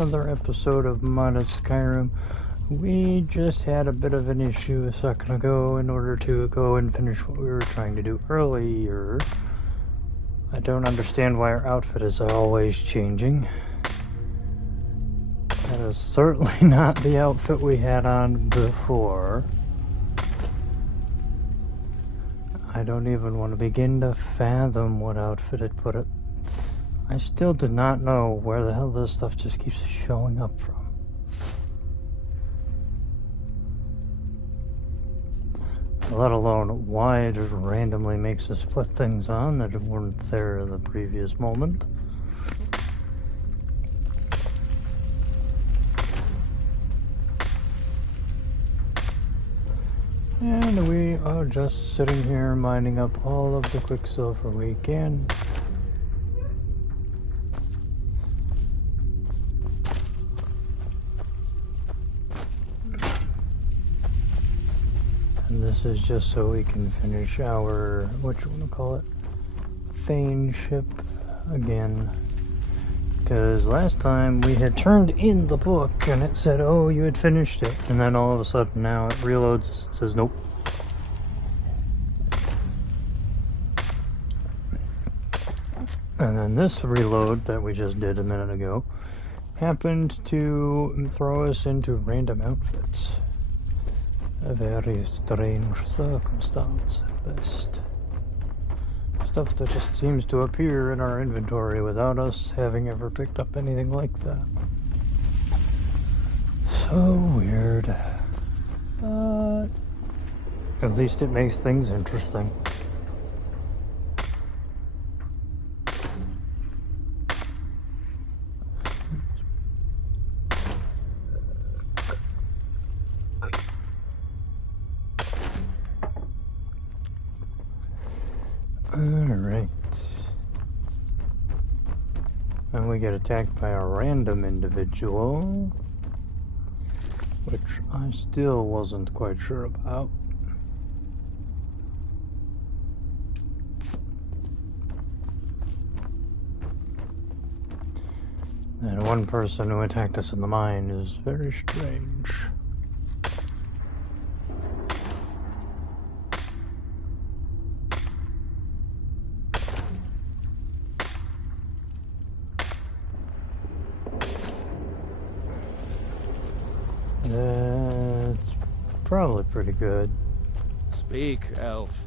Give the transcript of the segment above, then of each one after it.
Another episode of Modded Skyrim. We just had a bit of an issue a second ago in order to go and finish what we were trying to do earlier. I don't understand why our outfit is always changing. That is certainly not the outfit we had on before. I don't even want to begin to fathom what outfit it put it. I still do not know where the hell this stuff just keeps showing up from. Let alone why it just randomly makes us put things on that weren't there the previous moment. And we are just sitting here mining up all of the quicksilver we can. And this is just so we can finish our, what you want to call it, Thane ship again. Because last time we had turned in the book and it said, oh, you had finished it. And then all of a sudden now it reloads, it says nope. And then this reload that we just did a minute ago happened to throw us into random outfits. A very strange circumstance at best. Stuff that just seems to appear in our inventory without us having ever picked up anything like that. So weird. But at least it makes things interesting. Alright. And we get attacked by a random individual, which I still wasn't quite sure about. And one person who attacked us in the mine is very strange. That's probably pretty good. Speak, elf.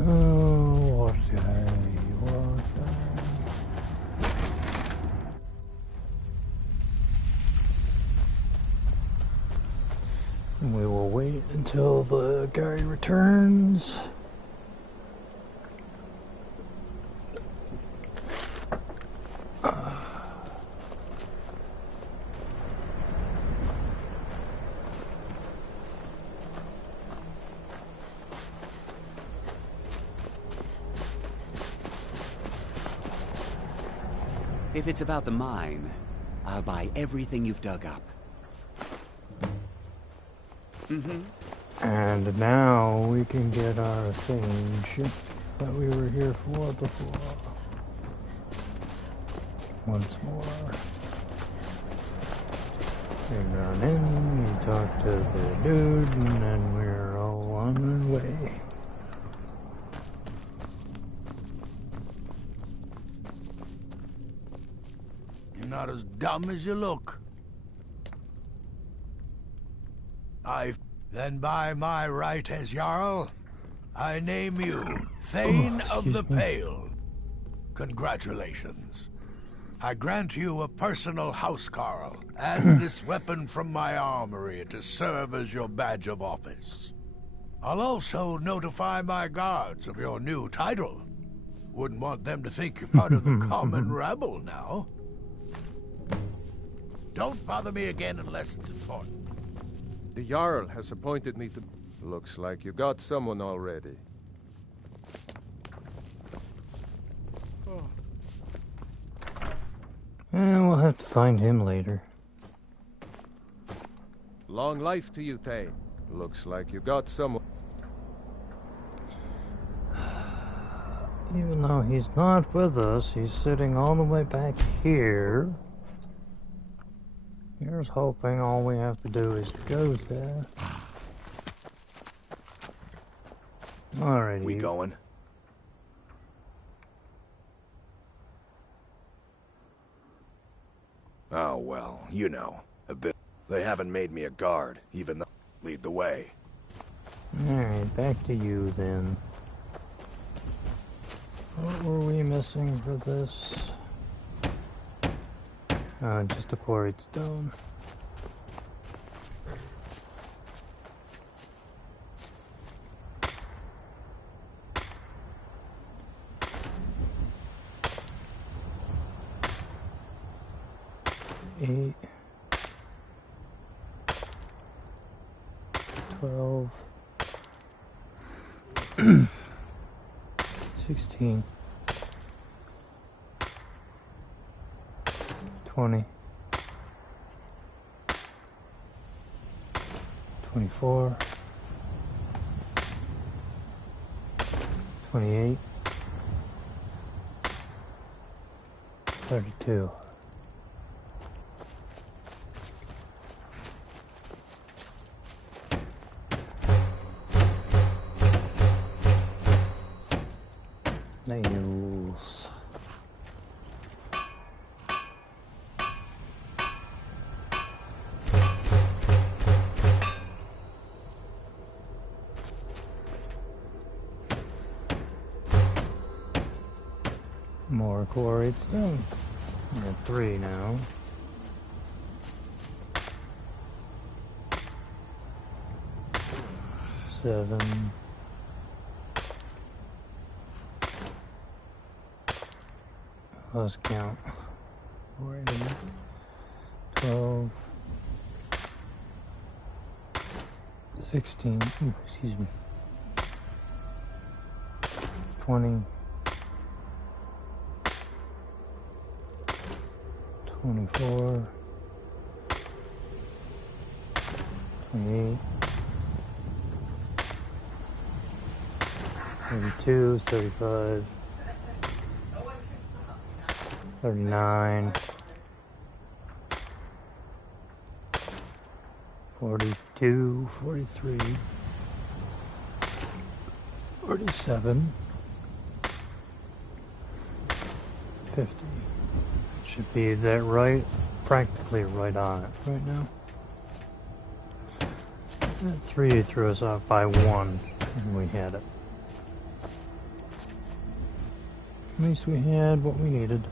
Oh, what day. We will wait until the guy returns. If it's about the mine, I'll buy everything you've dug up. And now we can get our Thane ship that we were here for before. Once more. We run in, we talk to the dude, and then we're all on our way. Not as dumb as you look. Then by my right as Jarl, I name you Thane of the Pale. Congratulations. I grant you a personal housecarl and this weapon from my armory to serve as your badge of office. I'll also notify my guards of your new title. Wouldn't want them to think you're part of the common rabble now. Don't bother me again unless it's important. The Jarl has appointed me to... Looks like you got someone already. And we'll have to find him later. Long life to you, Thane. Looks like you got someone. Even No, he's not with us. He's sitting all the way back here. Here's hoping all we have to do is go there. Alrighty. We going? Oh, well, you know, a bit. They haven't made me a guard, even though... Lead the way. Alright, back to you then. What were we missing for this? Just a quarried stone. Eight. 12. 16. 20. 24. 28. 32. Nails. More quarried stone. We're at 3 now. Seven. Let's count. 12. 16. Ooh, excuse me. 20. 24. 28. 32. 35. 39, 42, 43, 47, 50. Should be that right, practically right on it right now. That 3 threw us off by 1, and we had it. At least we had what we needed.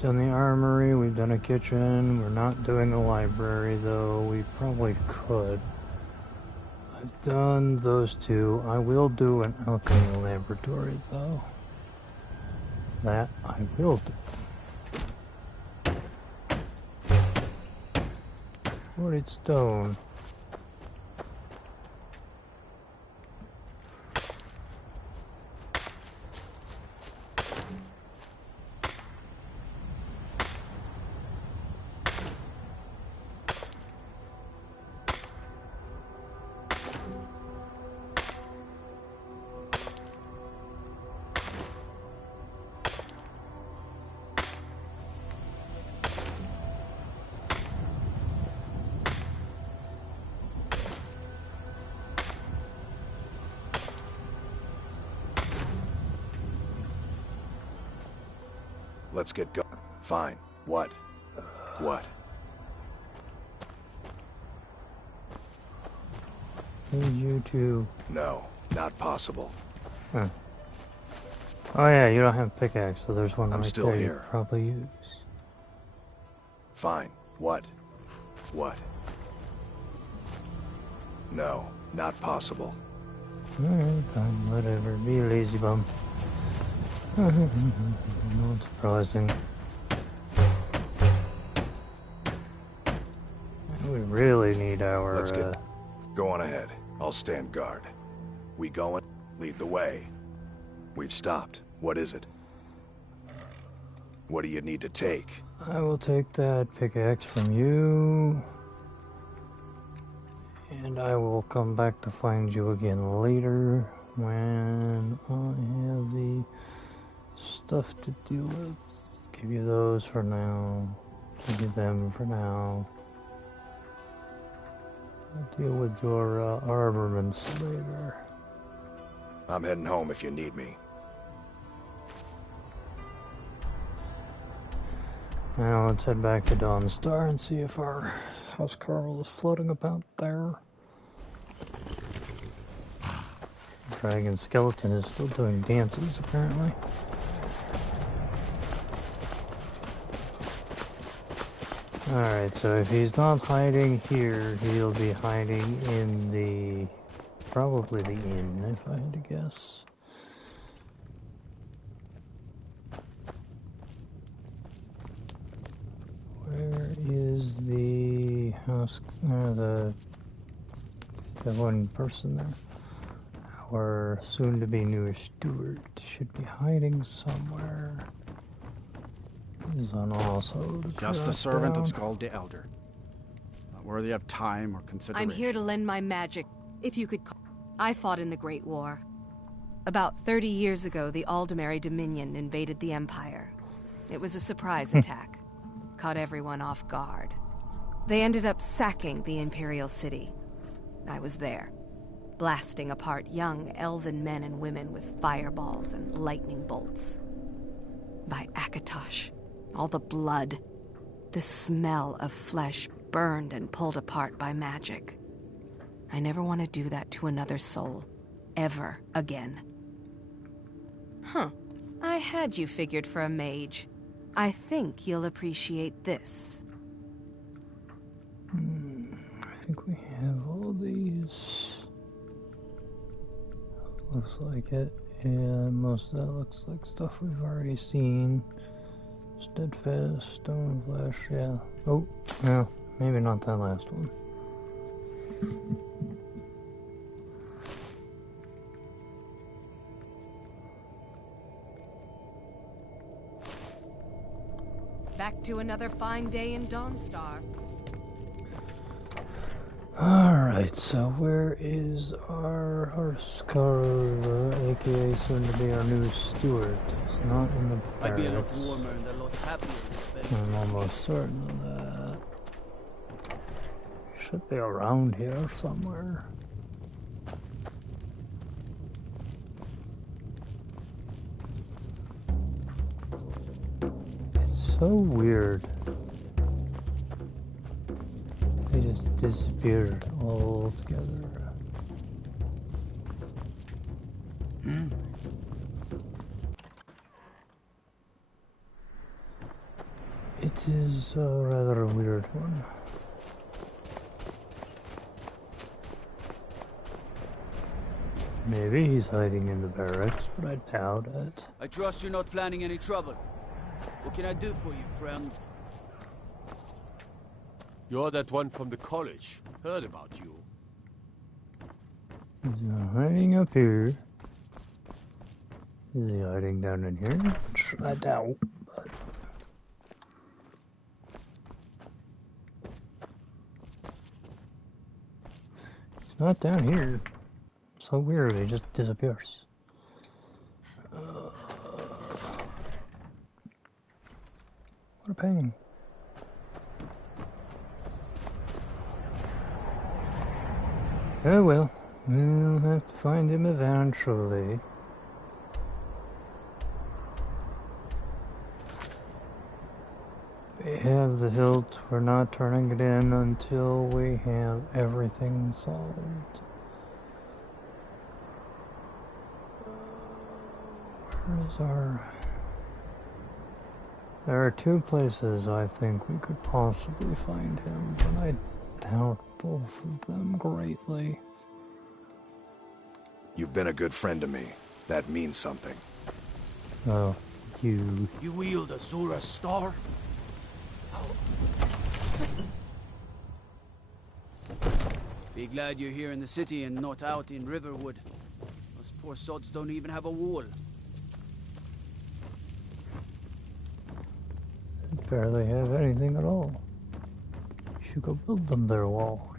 Done the armory, we've done a kitchen, we're not doing a library though, we probably could. I've done those 2, I will do an alchemy laboratory though. That I will do. Quarried stone. Let's get going. Fine. What? What? Need you to... No, not possible. Huh. Oh yeah, you don't have a pickaxe, so there's one I'm right still there you here. could probably use. Fine. What? What? No, not possible. Alright, fine, whatever. Be a lazy bum. Not surprising. We really need our... Let's get... Go on ahead. I'll stand guard. We going? Lead the way. We've stopped. What is it? What do you need to take? I will take that pickaxe from you. And I will come back to find you again later. when I have the stuff to deal with. Give you those for now. Give you them for now. I'll deal with your armaments later. I'm heading home if you need me. Now let's head back to Dawnstar and see if our house Carl is floating about there. Dragon Skeleton is still doing dances, apparently. Alright, so if he's not hiding here, he'll be hiding in the... probably the inn, if I had to guess. Where is the house... the one person there? Our soon-to-be new steward should be hiding somewhere. He's on also just a servant of Skald the Elder. Not worthy of time or consideration. I'm here to lend my magic, if you could call. I fought in the Great War. About 30 years ago, the Aldemary Dominion invaded the Empire. It was a surprise attack. Caught everyone off guard. They ended up sacking the Imperial City. I was there, blasting apart young elven men and women with fireballs and lightning bolts. By Akatosh, all the blood, the smell of flesh burned and pulled apart by magic. I never want to do that to another soul, ever again. Huh. I had you figured for a mage. I think you'll appreciate this. I think we have all these. Looks like it. Yeah, most of that looks like stuff we've already seen. Steadfast, stone flesh, yeah. Oh, no, maybe not that last one. Back to another fine day in Dawnstar. Alright, so where is our Skyrim, aka soon to be our new steward? He's not in the barracks. I'd be a lot warmer and a lot happier this very I'm almost certain of that. He should be around here somewhere. It's so weird. They just disappeared altogether. It is a rather weird one. Maybe he's hiding in the barracks, but I doubt it. I trust you're not planning any trouble. What can I do for you, friend? You're that one from the college. Heard about you. He's not hiding up here. Is he hiding down in here? I doubt, but... He's not down here. So weird, he just disappears. What a pain. Oh well, we'll have to find him eventually. We have the hilt, we're not turning it in until we have everything solved. Where is our... There are two places I think we could possibly find him, but I doubt both of them greatly. You've been a good friend to me. That means something. Oh, you... You wield a Zora star? Be glad you're here in the city and not out in Riverwood. Those poor sods don't even have a wall. They barely have anything at all. You should go build them their wall.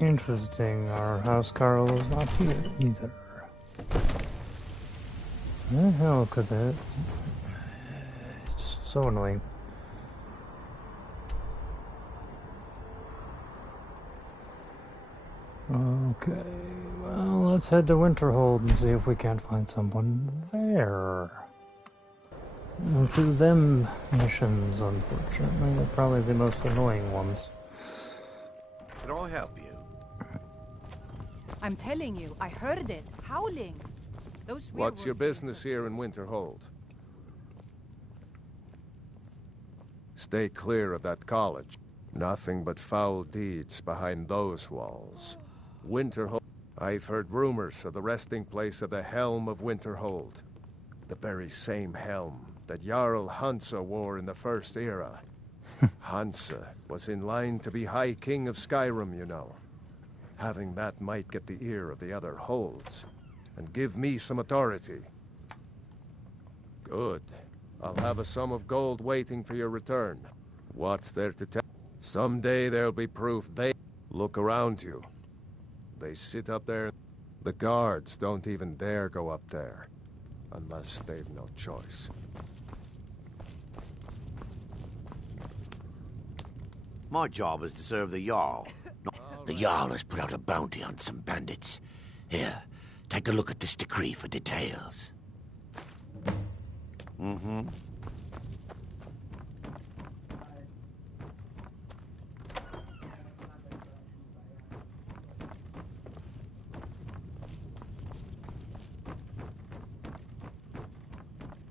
Interesting, our house Carl is not here either. The hell could that? It's just so annoying. Okay, well, let's head to Winterhold and see if we can't find someone there. We'll do them missions, unfortunately. They're probably the most annoying ones. Can I help you? I'm telling you, I heard it, howling. Those What's your werewolf business things are- here in Winterhold? Stay clear of that college. Nothing but foul deeds behind those walls. Winterhold. I've heard rumors of the resting place of the Helm of Winterhold. The very same helm that Jarl Hansa wore in the First Era. Hansa was in line to be High King of Skyrim, you know. Having that might get the ear of the other holds, and give me some authority. Good. I'll have a sum of gold waiting for your return. What's there to tell? Someday there'll be proof they... Look around you. They sit up there. The guards don't even dare go up there. Unless they've no choice. My job is to serve the Jarl. The Jarl has put out a bounty on some bandits. Here, take a look at this decree for details. Mm-hmm.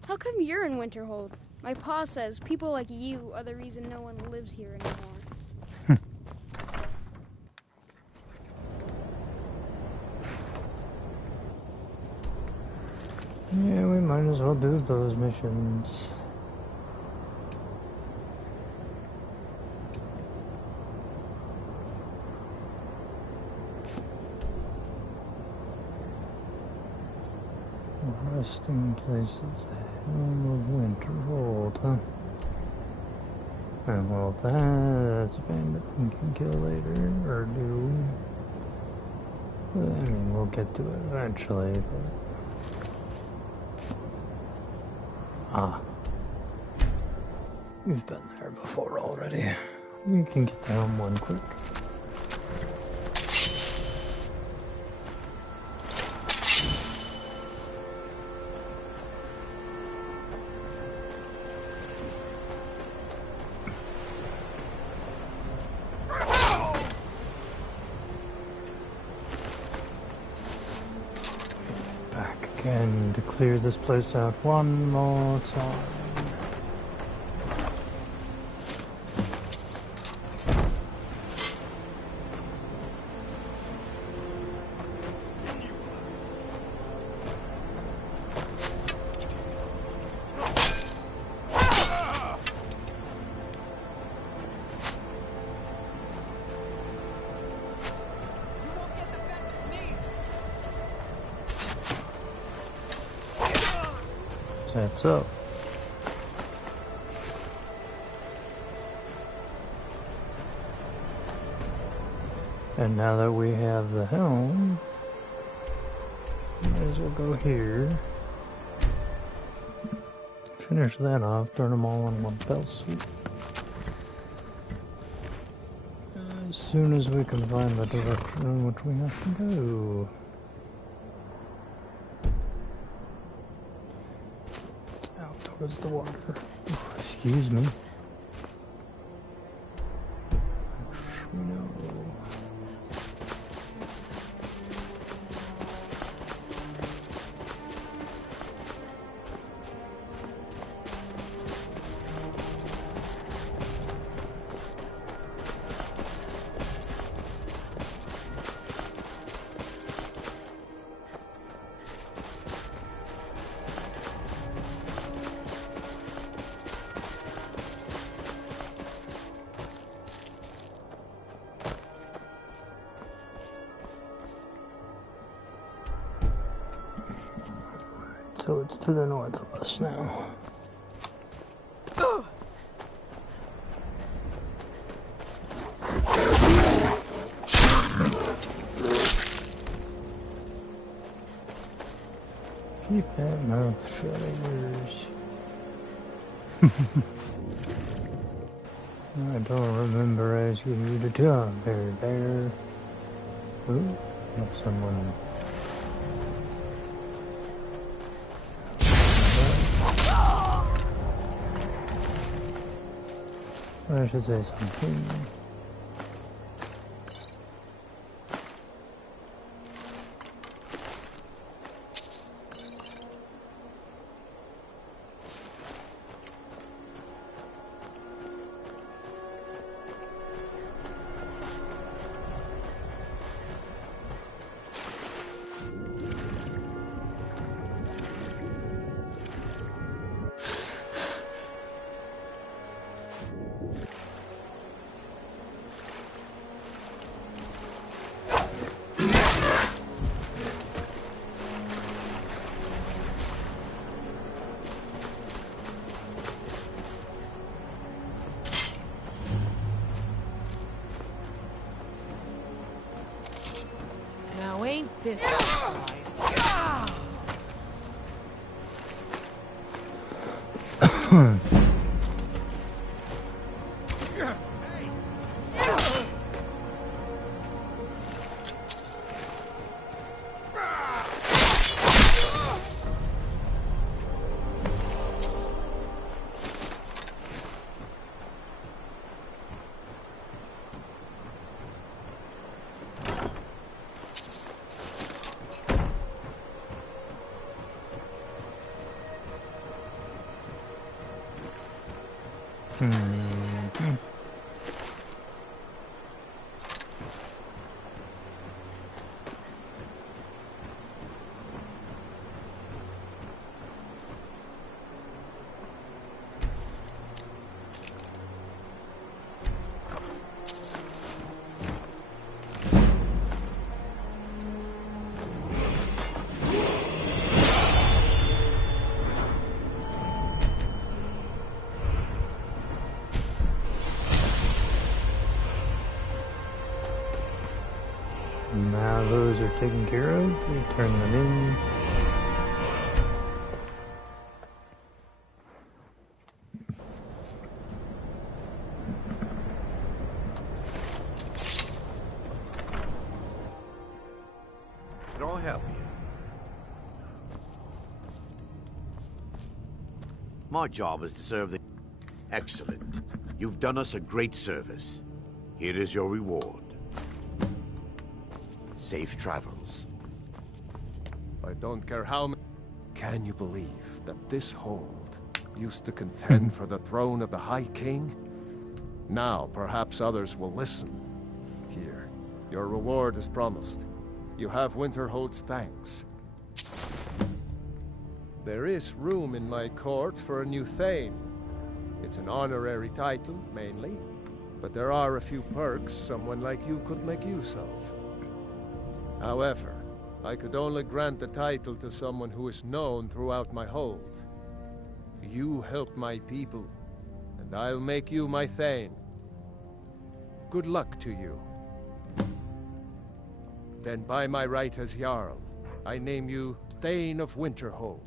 How come you're in Winterhold? My pa says people like you are the reason no one lives here anymore. Yeah, we might as well do those missions. Resting places, Helm of Winterhold, huh? And well, that's a bandit we can kill later, or do. I mean, we'll get to it eventually, but. Ah. We've been there before already. We can get to Helm one quick. And to clear this place out one more time. That's up. And now that we have the helm, might as well go here. Finish that off, turn them all in one fell swoop. As soon as we can find the direction in which we have to go. Towards the water. Excuse me. No. So it's to the north of us now. Keep that mouth shut of yours. I don't remember asking you to talk there, bear. Ooh, have someone. I should say something. Now ain't this a surprise? Now those are taken care of. We turn them in. Can I help you? My job is to serve the... Excellent. You've done us a great service. Here is your reward. Safe travels. I don't care how many... Can you believe that this hold used to contend for the throne of the High King? Now, perhaps others will listen. Here, your reward is promised. You have Winterhold's thanks. There is room in my court for a new Thane. It's an honorary title, mainly, but there are a few perks someone like you could make use of. However, I could only grant the title to someone who is known throughout my hold. You help my people, and I'll make you my Thane. Good luck to you. Then by my right as Jarl, I name you Thane of Winterhold.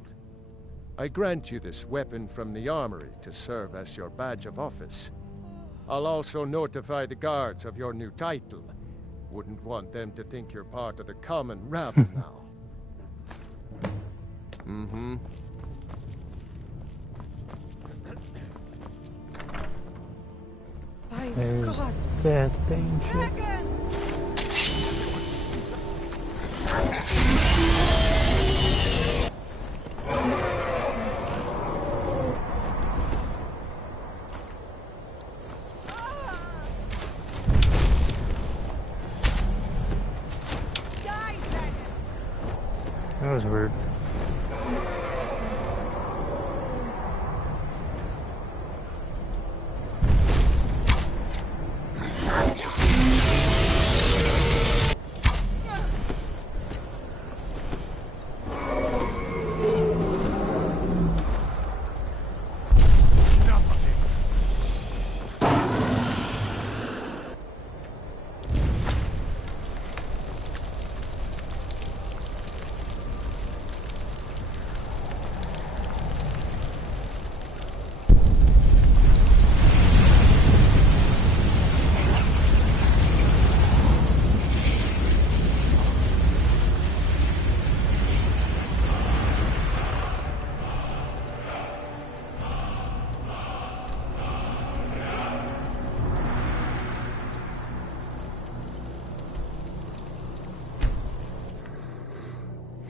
I grant you this weapon from the armory to serve as your badge of office. I'll also notify the guards of your new title. Wouldn't want them to think you're part of the common rabble now. Mm-hmm. There's that thing shit. That was weird.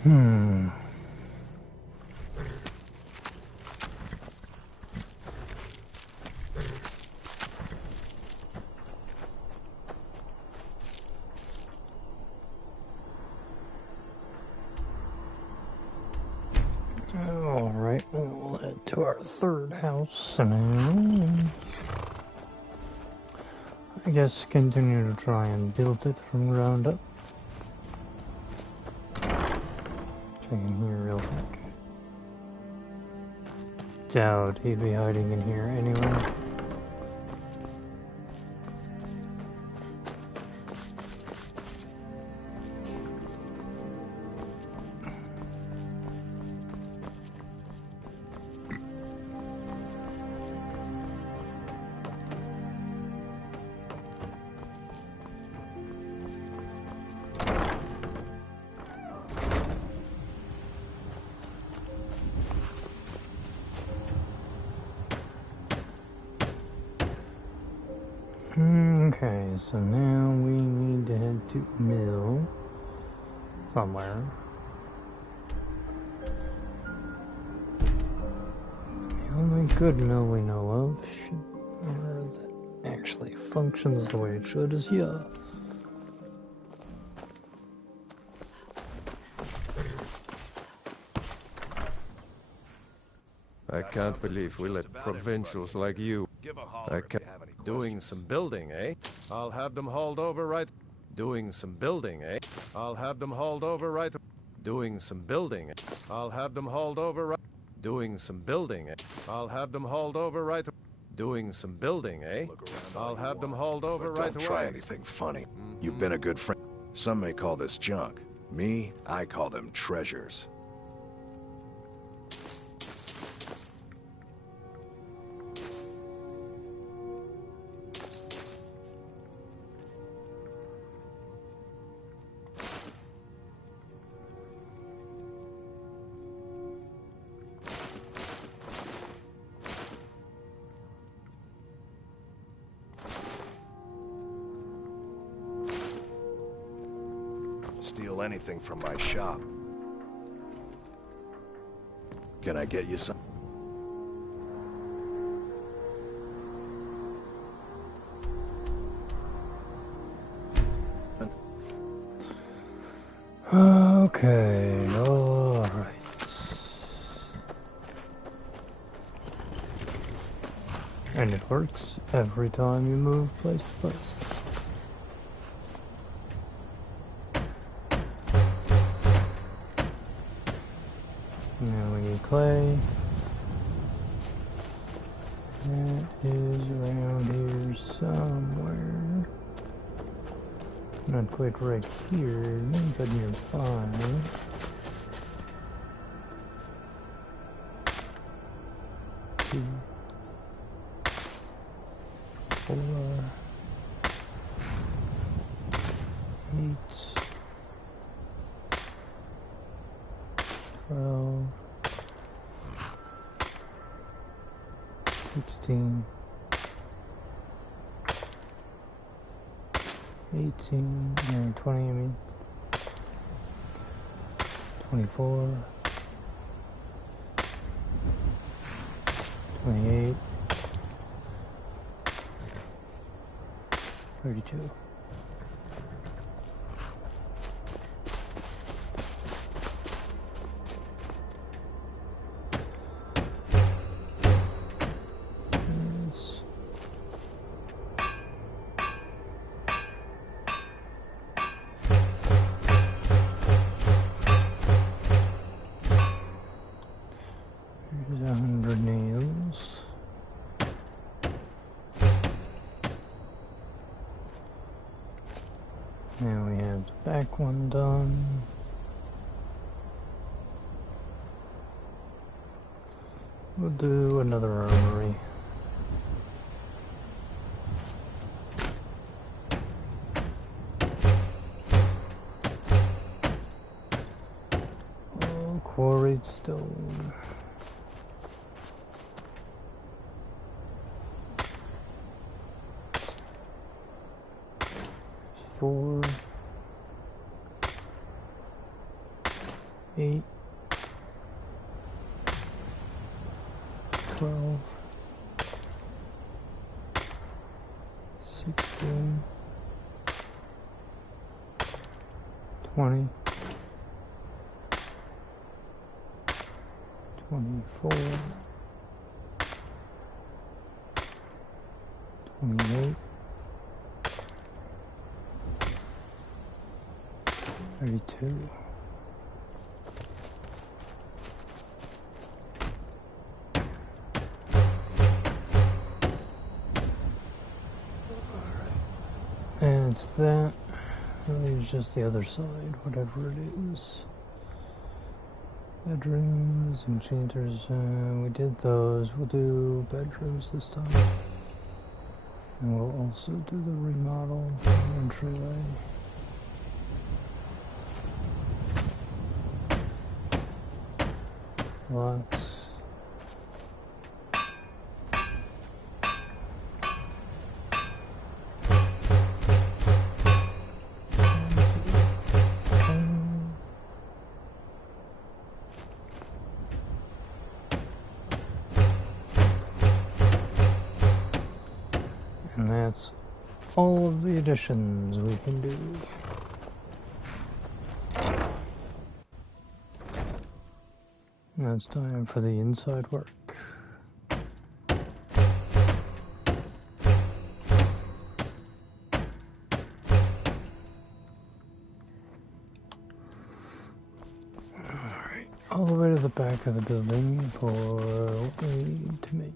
Hmm. Alright, we'll head to our third house now. I guess continue to try and build it from ground up. Checking here real quick. Doubt he'd be hiding in here anyway. Okay, so now we need to head to mill somewhere. The only good mill we know of or that actually functions the way it should is here. I can't believe we let provincials like you. I can't. Doing some building, eh? I'll have them hauled over right. Doing some building, eh? I'll have them hauled over right. Doing some building. I'll have them hauled over right. Doing some building, eh? I'll have them hauled over right. Doing some building, eh? I'll have them hauled over right away. Don't try anything funny. You've been a good friend. Some may call this junk. Me, I call them treasures. Steal anything from my shop. Can I get you some? Okay, alright. And it works every time you move place to place. Now we need clay. That is around here somewhere. Not quite right here, but nearby. Two, 4, 8, 12, 16, 18, and 20, I mean. 24, 28, 32. Yes. Here's 100 nails. Now we have the back one done. We'll do another armory. Oh, quarried stone. There's 4. 8, 12, 16, 20, 24, 28, 32. And it's that. That leaves just the other side, whatever it is. Bedrooms, enchanters, we did those. We'll do bedrooms this time. And we'll also do the remodel entryway. Locks. And that's all of the additions we can do. Now it's time for the inside work. Alright, all the way to the back of the building for what we need to make.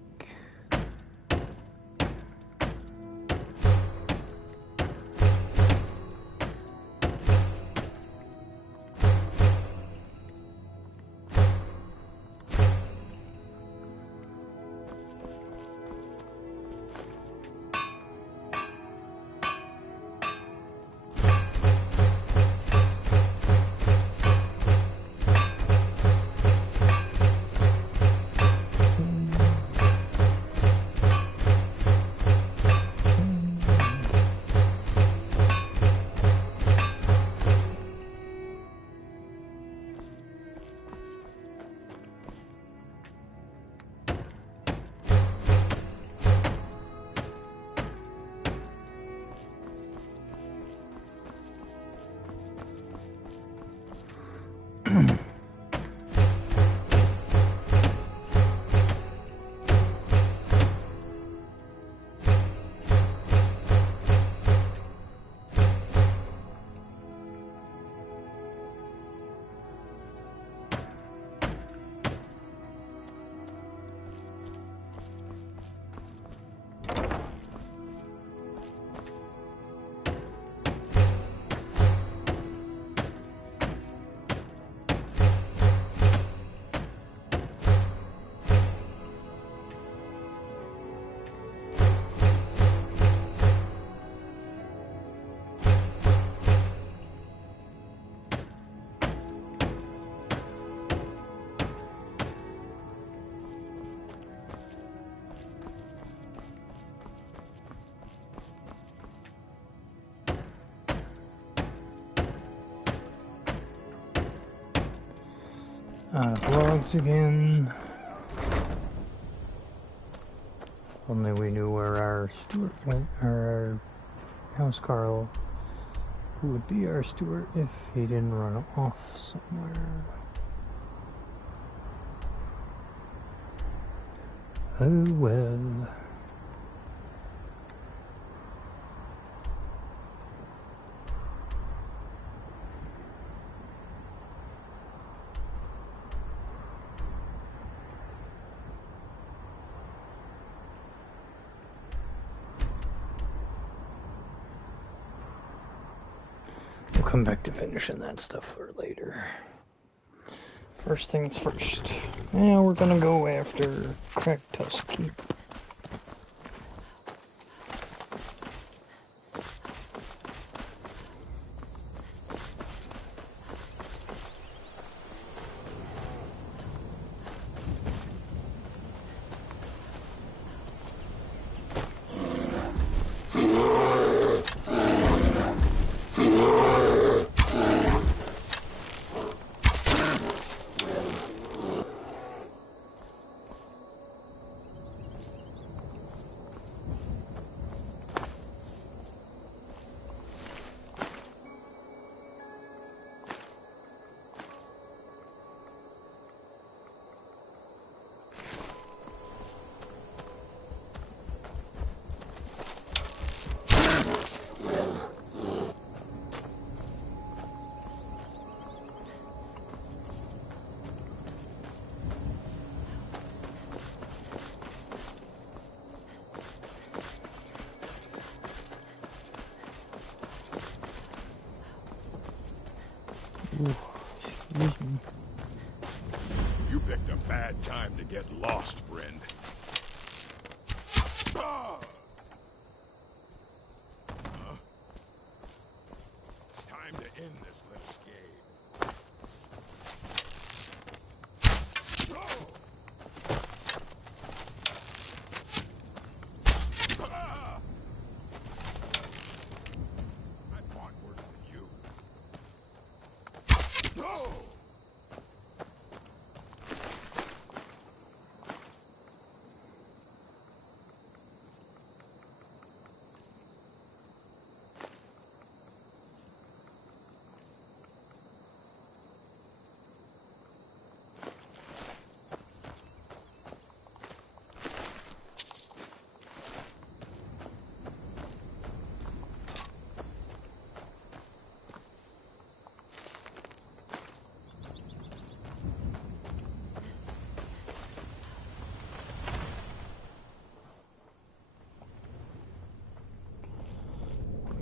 Logs again. Only we knew where our steward went, or our house Carl, who would be our steward if he didn't run off somewhere. Oh well. Come back to finishing that stuff for later. First things first. Yeah, we're gonna go after Cracked Tusk Keep. Excuse me. You picked a bad time to get lost, friend. Time to end this little game. I fought worse than you.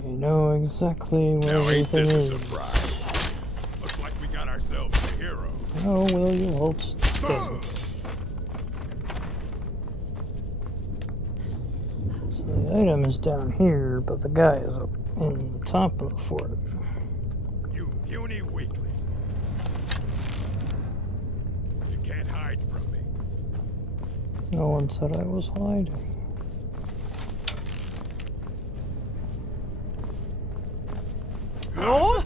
We know exactly where Now ain't everything this a is. surprise? Looks like we got ourselves a hero. Oh, will you hold still? So the item is down here, but the guy is up in the top of the fort. You puny weakling. You can't hide from me. No one said I was hiding. Roll.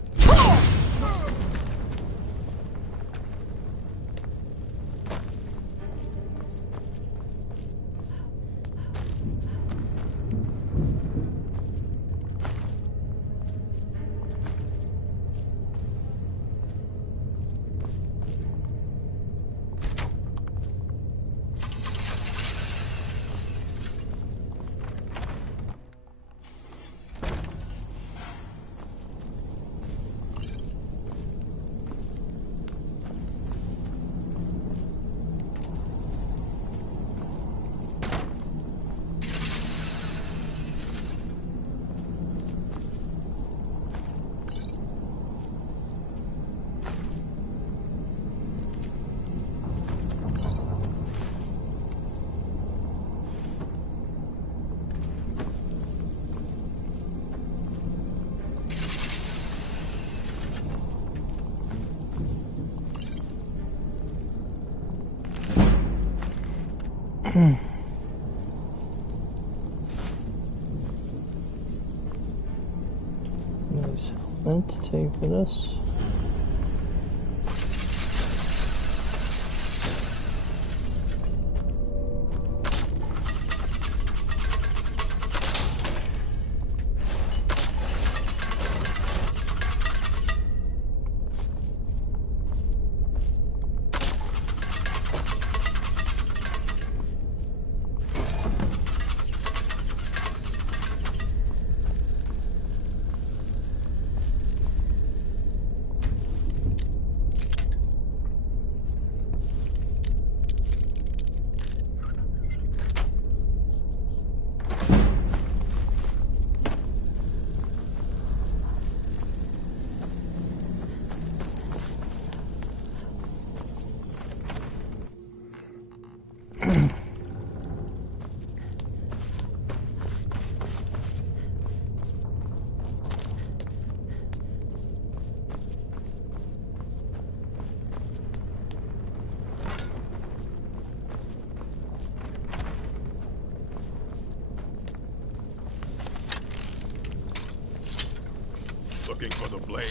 Nice helmet to take with us. Looking for the blade?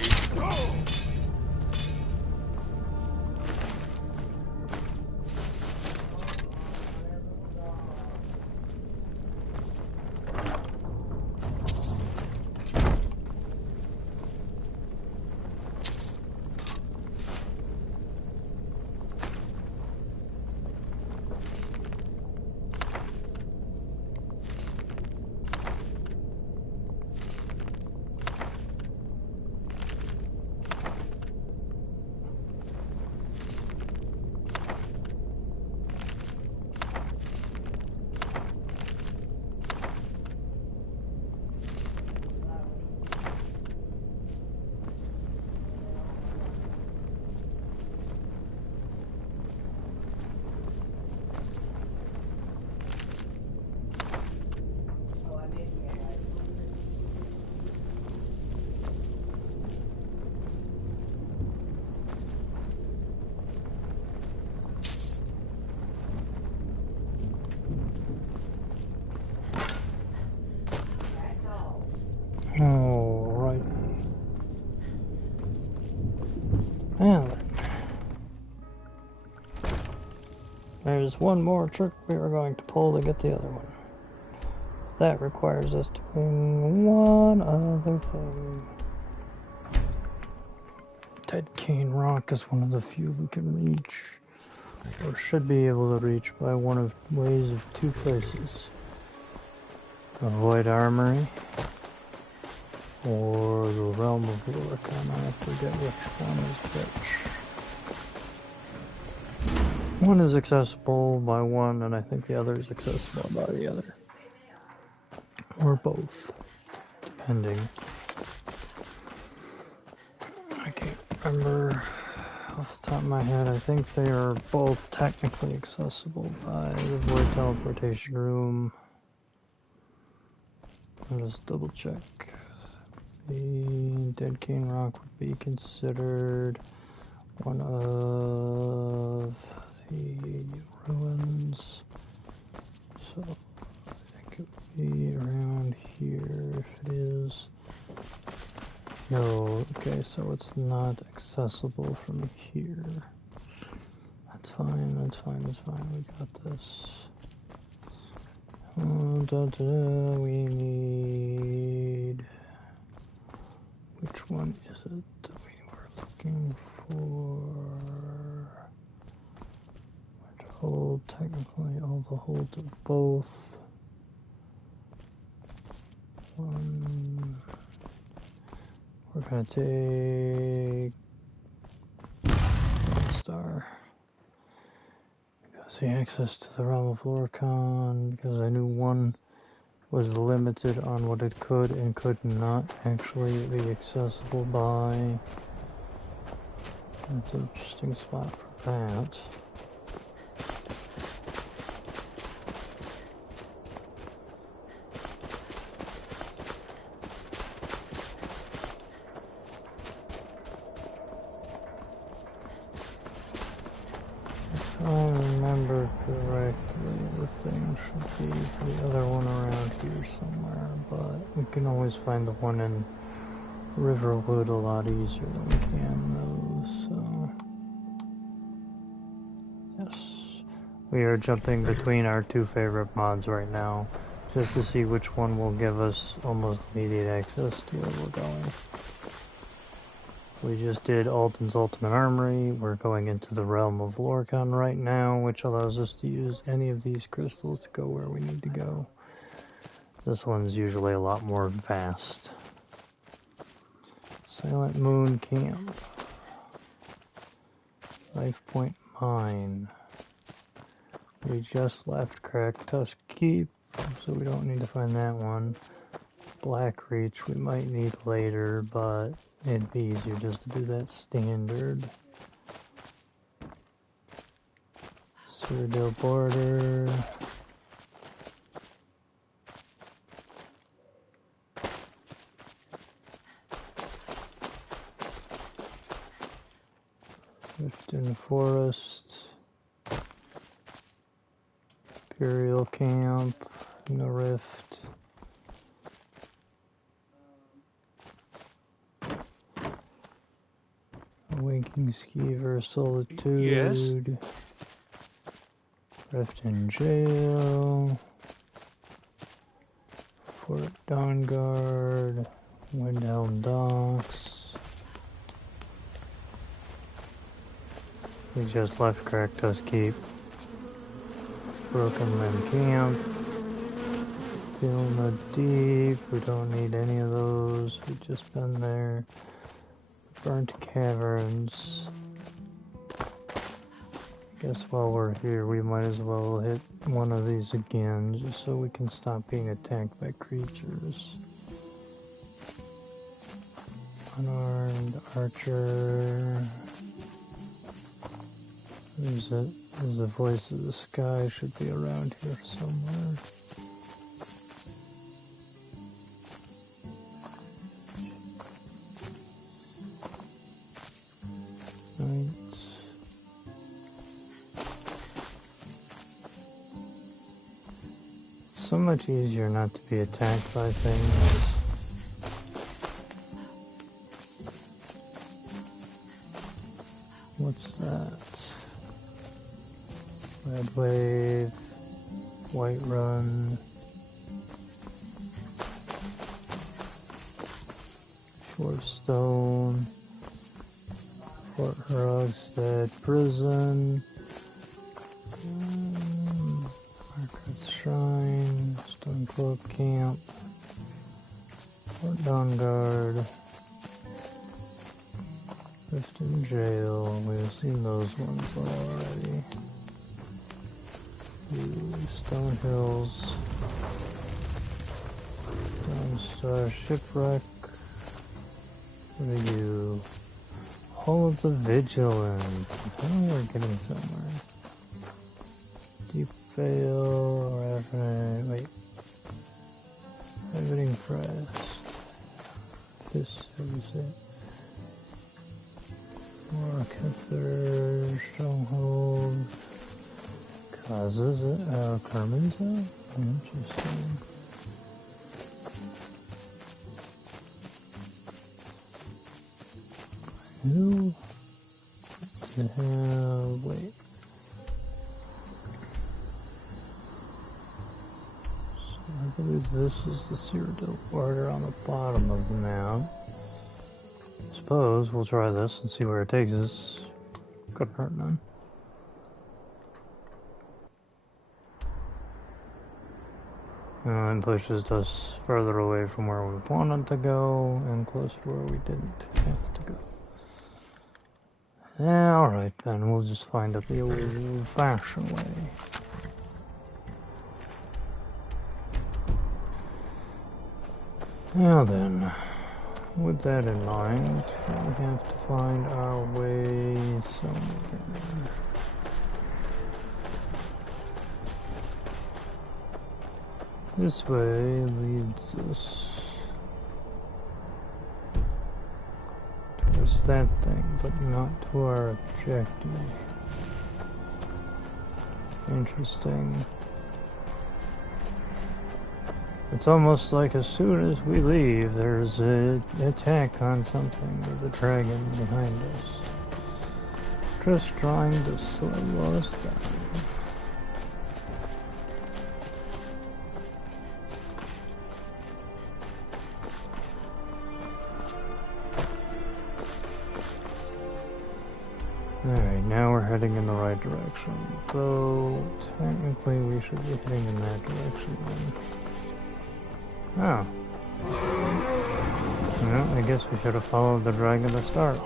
Alright. Now then. There's one more trick we are going to pull to get the other one. That requires us to bring one other thing. Dead Cane Rock is one of the few we can reach, or should be able to reach by one of ways of two places. The Void Armory, or the Realm of Lorcan. I forget which one is which. One is accessible by one, and I think the other is accessible by the other. Or both, depending. I can't remember off the top of my head. I think they are both technically accessible by the Void Teleportation Room. I'll just double check. The Dead Cane Rock would be considered one of the ruins. So I think it would be around here if it is. No, okay, so it's not accessible from here. That's fine, that's fine, that's fine, we got this. We need... Which one is it that we were looking for? To hold, technically, all the holds of both. We're gonna take one star. Because the access to the Realm of Lorcan, because I knew one was limited on what it could and could not actually be accessible by. That's an interesting spot for that. If I remember correctly, the thing should be the other one around here somewhere, but we can always find the one in Riverwood a lot easier than we can those, so... Yes. We are jumping between our two favorite mods right now, just to see which one will give us almost immediate access to where we're going. We just did Alden's Ultimate Armory. We're going into the Realm of Lorcan right now, which allows us to use any of these crystals to go where we need to go. This one's usually a lot more vast. Silent Moon Camp. Life Point Mine. We just left Crack Tusk Keep, so we don't need to find that one. Black Reach we might need later, but it'd be easier just to do that standard. Cyrodiil Border. Rift in the Forest. Imperial Camp in the Rift. Waking Skeever, Solitude. Yes. Rift in Jail. Fort Dawnguard. Windhelm Docks. We just left Cracktusk Keep. Broken Limb Camp. Filma Deep. We don't need any of those. We've just been there. Burnt Caverns. Guess while we're here, we might as well hit one of these again, just so we can stop being attacked by creatures. Unarmed Archer. There's the Voice of the Sky, should be around here somewhere. So much easier not to be attacked by things. What's that? Red wave, white run, short stone, Fort Rogstead prison, Margaret's shrine, Stone Club camp, Fort Dawn Guard, Clifton jail. We've seen those ones already. Stone Hills, Stone Star Shipwreck. What are you? Hall of the Vigilant. I think we're getting somewhere. Deep Vale, wait. Riveting Crest. This is it. More Kethler, Stronghold. Causes it? Carmen's interesting. Who the hell? Wait. So I believe this is the Cyrodiil border on the bottom of the map. Suppose we'll try this and see where it takes us. Couldn't hurt none. And pushes us further away from where we wanted to go and closer to where we didn't have to go. Yeah, alright then, we'll just find it the old-fashioned way. Now then, with that in mind, we have to find our way somewhere. This way leads us towards that thing, but not to our objective. Interesting. It's almost like as soon as we leave, there's an attack on something with a dragon behind us. Just trying to slow us down. Alright, now we're heading in the right direction. Though, technically we should be heading in that direction then. Oh. Well, I guess we should have followed the dragon to start.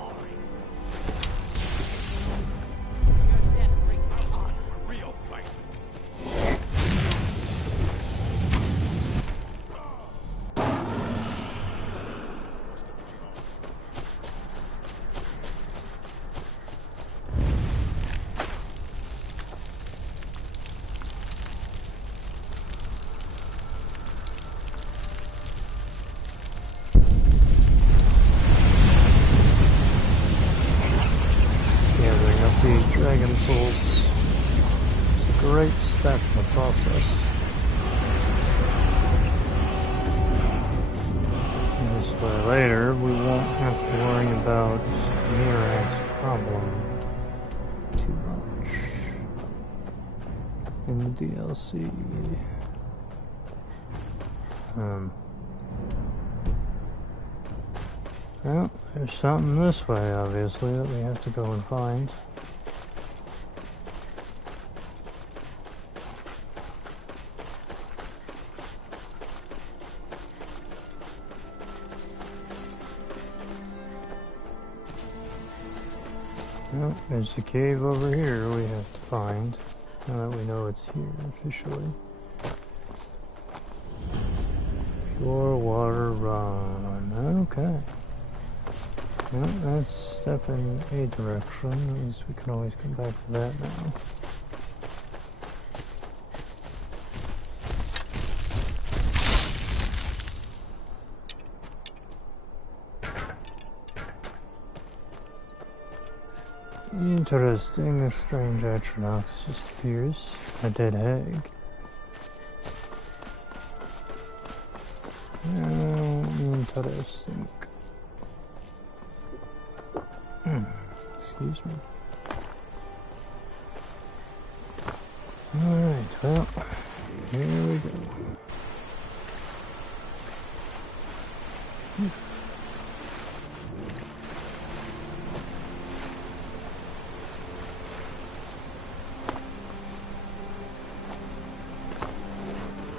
Dragon souls. It's a great step in the process. This way later, we won't have to worry about Mirag's problem too much in the DLC. Well, there's something this way, obviously, that we have to go and find. Well, there's a cave over here we have to find, now that we know it's here officially. Pure water run, okay. Well, that's step in a direction, at least we can always come back to that now. Interesting, a strange Atronox just appears. A dead hag. Interesting. Excuse me. Alright, well, here we go.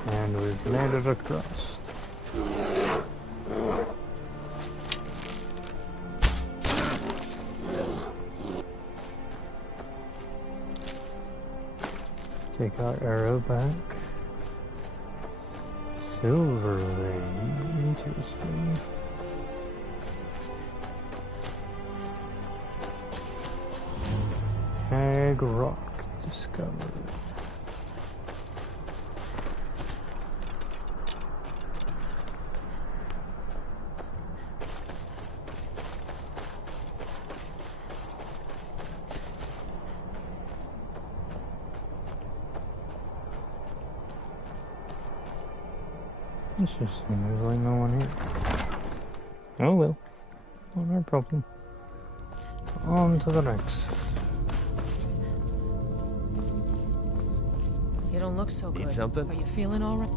And we've made it across. Take our arrow back. Silver vein, interesting. Hag rock discovered. Interesting, there's like no one here. Oh well, not our problem. On to the next. You don't look so good. Need something? Are you feeling all right?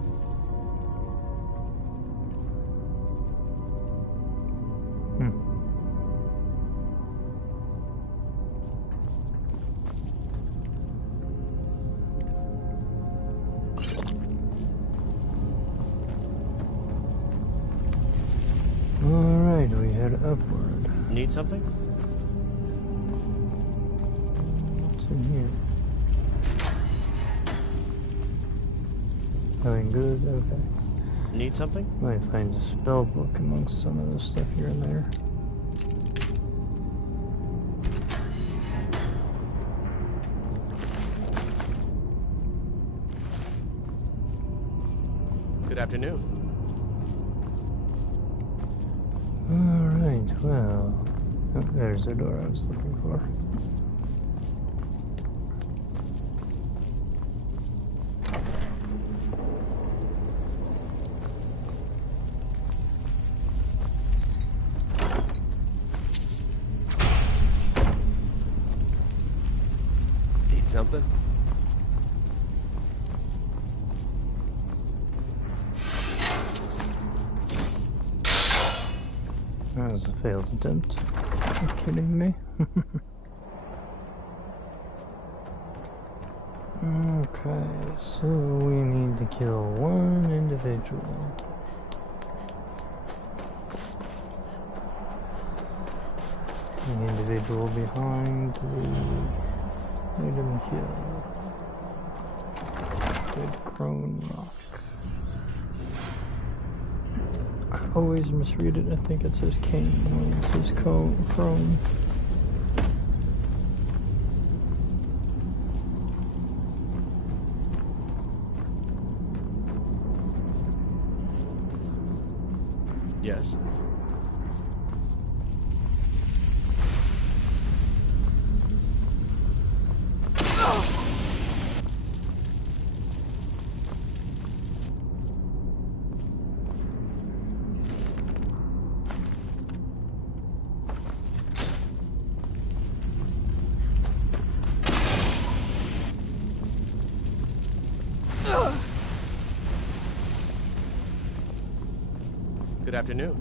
Alright, we head upward. Need something? What's in here? Nothing good? Okay. Need something? Might find a spell book amongst some of the stuff here and there. Good afternoon. Alright, well... Oh, there's the door I was looking for. Need something? That was a failed attempt. Are you kidding me? Okay, so we need to kill one individual. The individual behind the item kill. Dead crone rock. I always misread it. I think it says cane when it says crone. Yes. Good afternoon.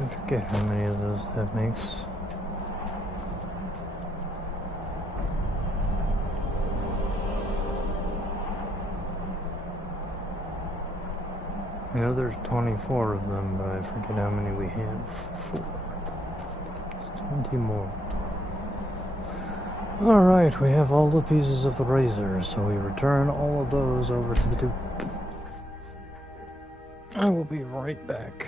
I forget how many of those that makes. I know there's 24 of them, but I forget how many we have. 4. It's 20 more. Alright, we have all the pieces of the razor, so we return all of those over to the Duke. I will be right back.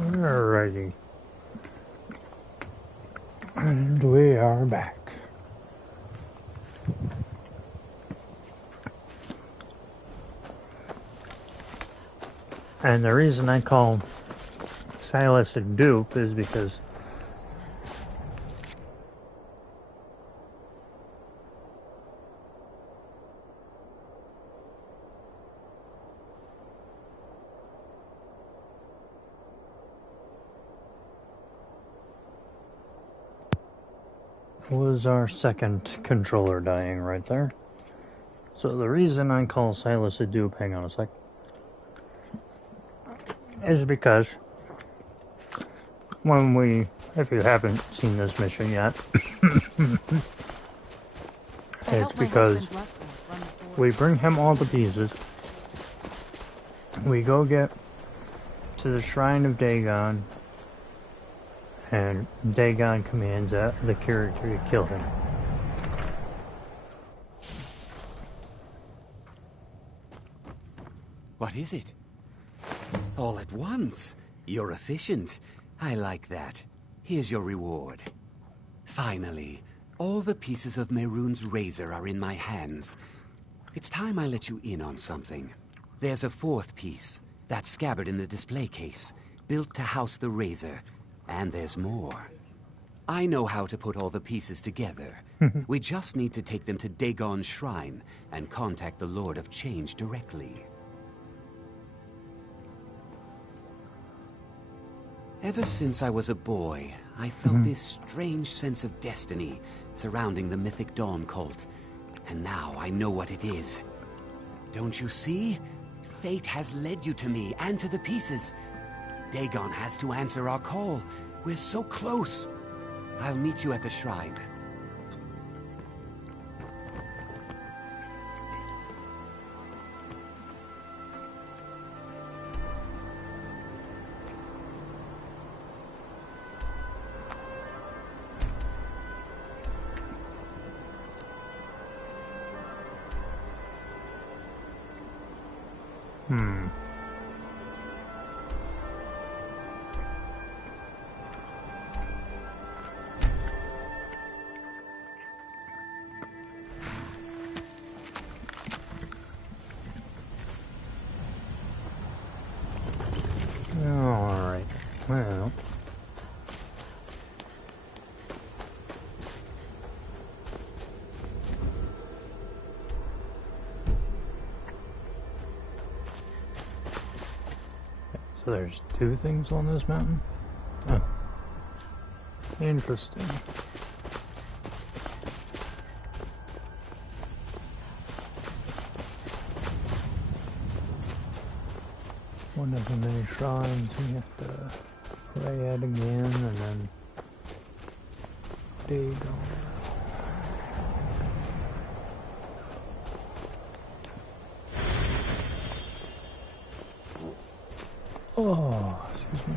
Alrighty. And we are back. And the reason I call Silas a dupe is because was our second controller dying right there. So the reason I call Silas a dupe, hang on a sec, is because when we, if you haven't seen this mission yet, it's because we bring him all the pieces, we go get to the Shrine of Dagon, and Dagon commands the character to kill him. What is it? All at once. You're efficient. I like that. Here's your reward. Finally, all the pieces of Mehrunes' razor are in my hands. It's time I let you in on something. There's a fourth piece. That scabbard in the display case, built to house the razor. And there's more. I know how to put all the pieces together. We just need to take them to Dagon's shrine and contact the Lord of Change directly. Ever since I was a boy, I felt this strange sense of destiny surrounding the mythic Dawn cult. And now I know what it is. Don't you see? Fate has led you to me and to the pieces. Dagon has to answer our call. We're so close. I'll meet you at the shrine. Alright, well. So there's two things on this mountain? Oh. Interesting. One of the many shrines we have to pray at again and then dig on. Oh, excuse me.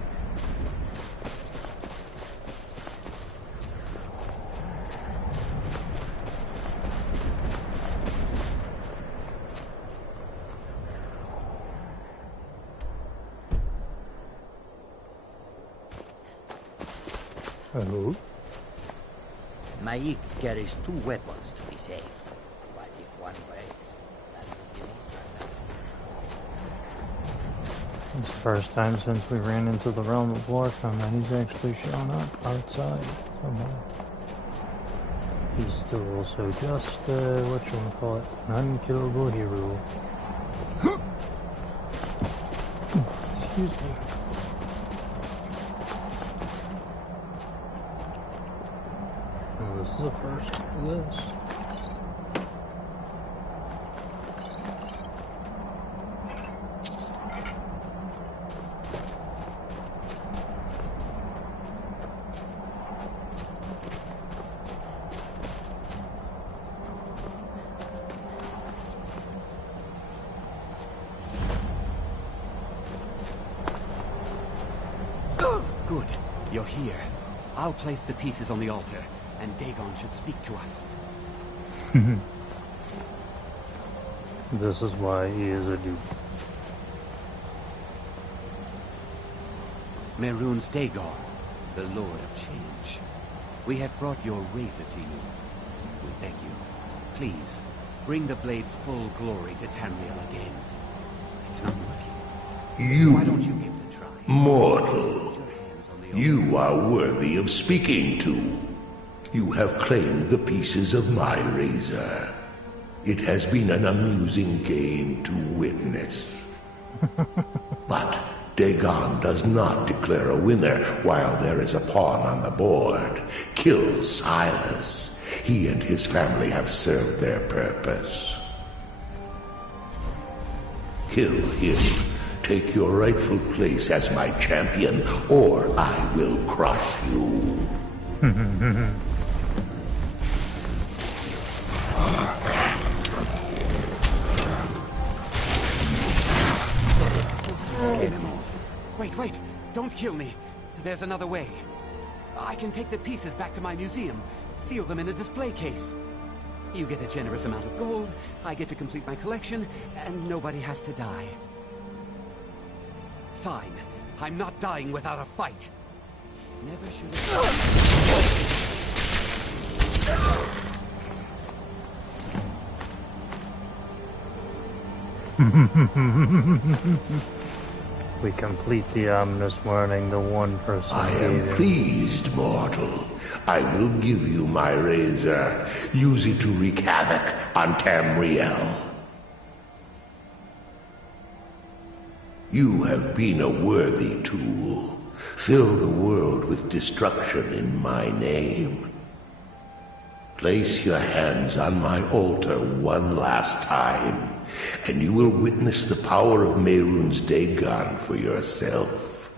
Oh. Maik carries 2 weapons to be safe. But if one breaks, that would be most. It's the first time since we ran into the realm of Warcom that he's actually shown up outside somehow. He's still also just, whatchamacallit, an unkillable hero. Excuse me. Oh, this is a first for this. Good. You're here. I'll place the pieces on the altar, and Dagon should speak to us. This is why he is a dude. Mehrunes Dagon, the Lord of Change. We have brought your razor to you. We beg you, please, bring the blade's full glory to Tamriel again. It's not working. Why don't you give it a try? Mortal, you are worthy of speaking to. You have claimed the pieces of my razor. It has been an amusing game to witness. But Dagon does not declare a winner while there is a pawn on the board. Kill Silas. He and his family have served their purpose. Kill him. Take your rightful place as my champion, or I will crush you. Get him off. Wait, don't kill me. There's another way. I can take the pieces back to my museum, seal them in a display case. You get a generous amount of gold, I get to complete my collection, and nobody has to die. Fine. I'm not dying without a fight. Never should have... we complete the ominous warning the one person I gave am him. pleased, mortal. I will give you my razor. Use it to wreak havoc on Tamriel. You have been a worthy tool. Fill the world with destruction in my name. Place your hands on my altar one last time, and you will witness the power of Mehrunes Dagon for yourself.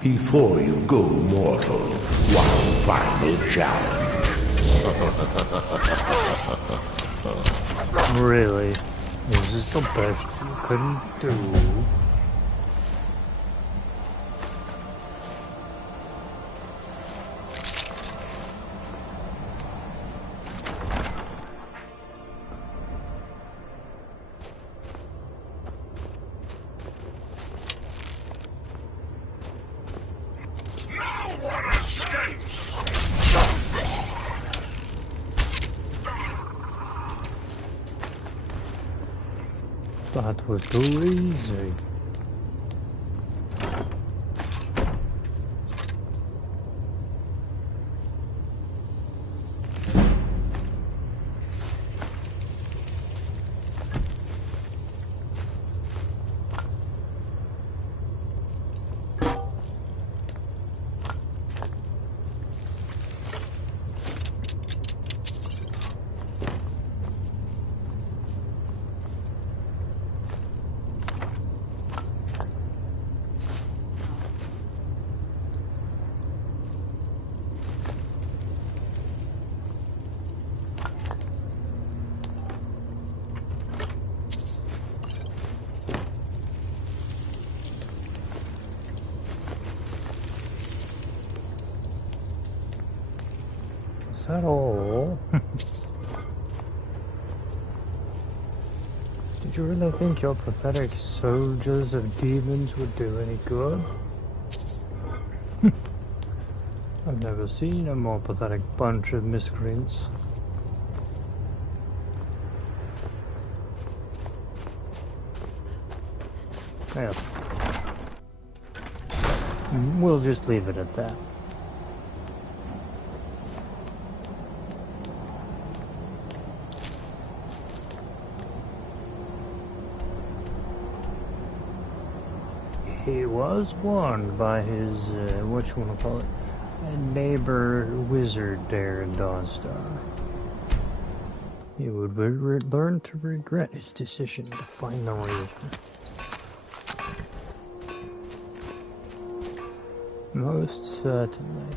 Before you go, mortal, one final challenge. Really? This is the best you couldn't do. That was too easy. Is that all? Did you really think your pathetic soldiers of demons would do any good? I've never seen a more pathetic bunch of miscreants. Yeah. We'll just leave it at that. He was warned by his, whatchamacallit, neighbor wizard there in Dawnstar. He would learn to regret his decision to find the razor. Most certainly.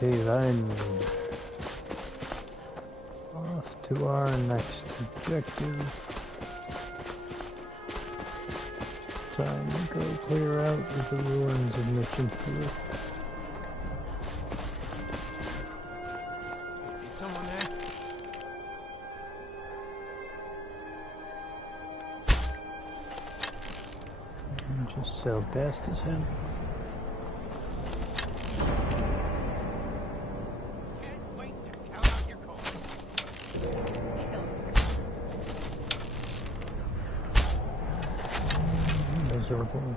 Then off to our next objective. Time to go clear out the ruins of Mitchenfield. Is someone there? And just sail past his head. Miserable.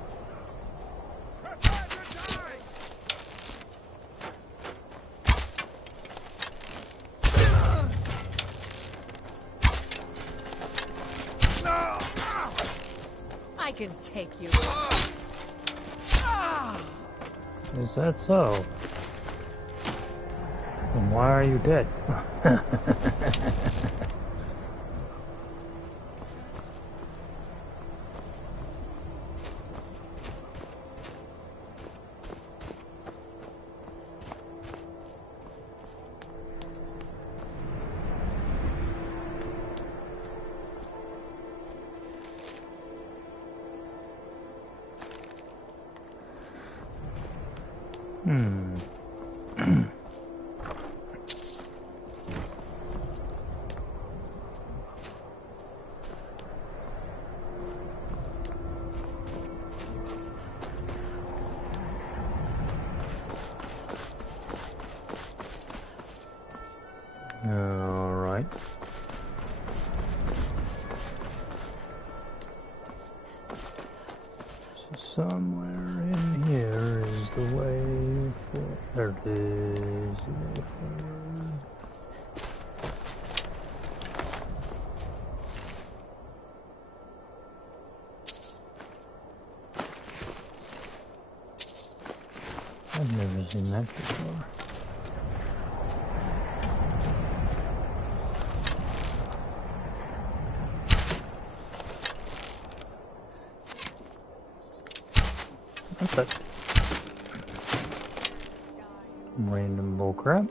I can take you. Is that so? Then why are you dead? Alright. So somewhere in here is the way for... There it is. The way forward. I've never seen that before. What's that? Random bullcrap.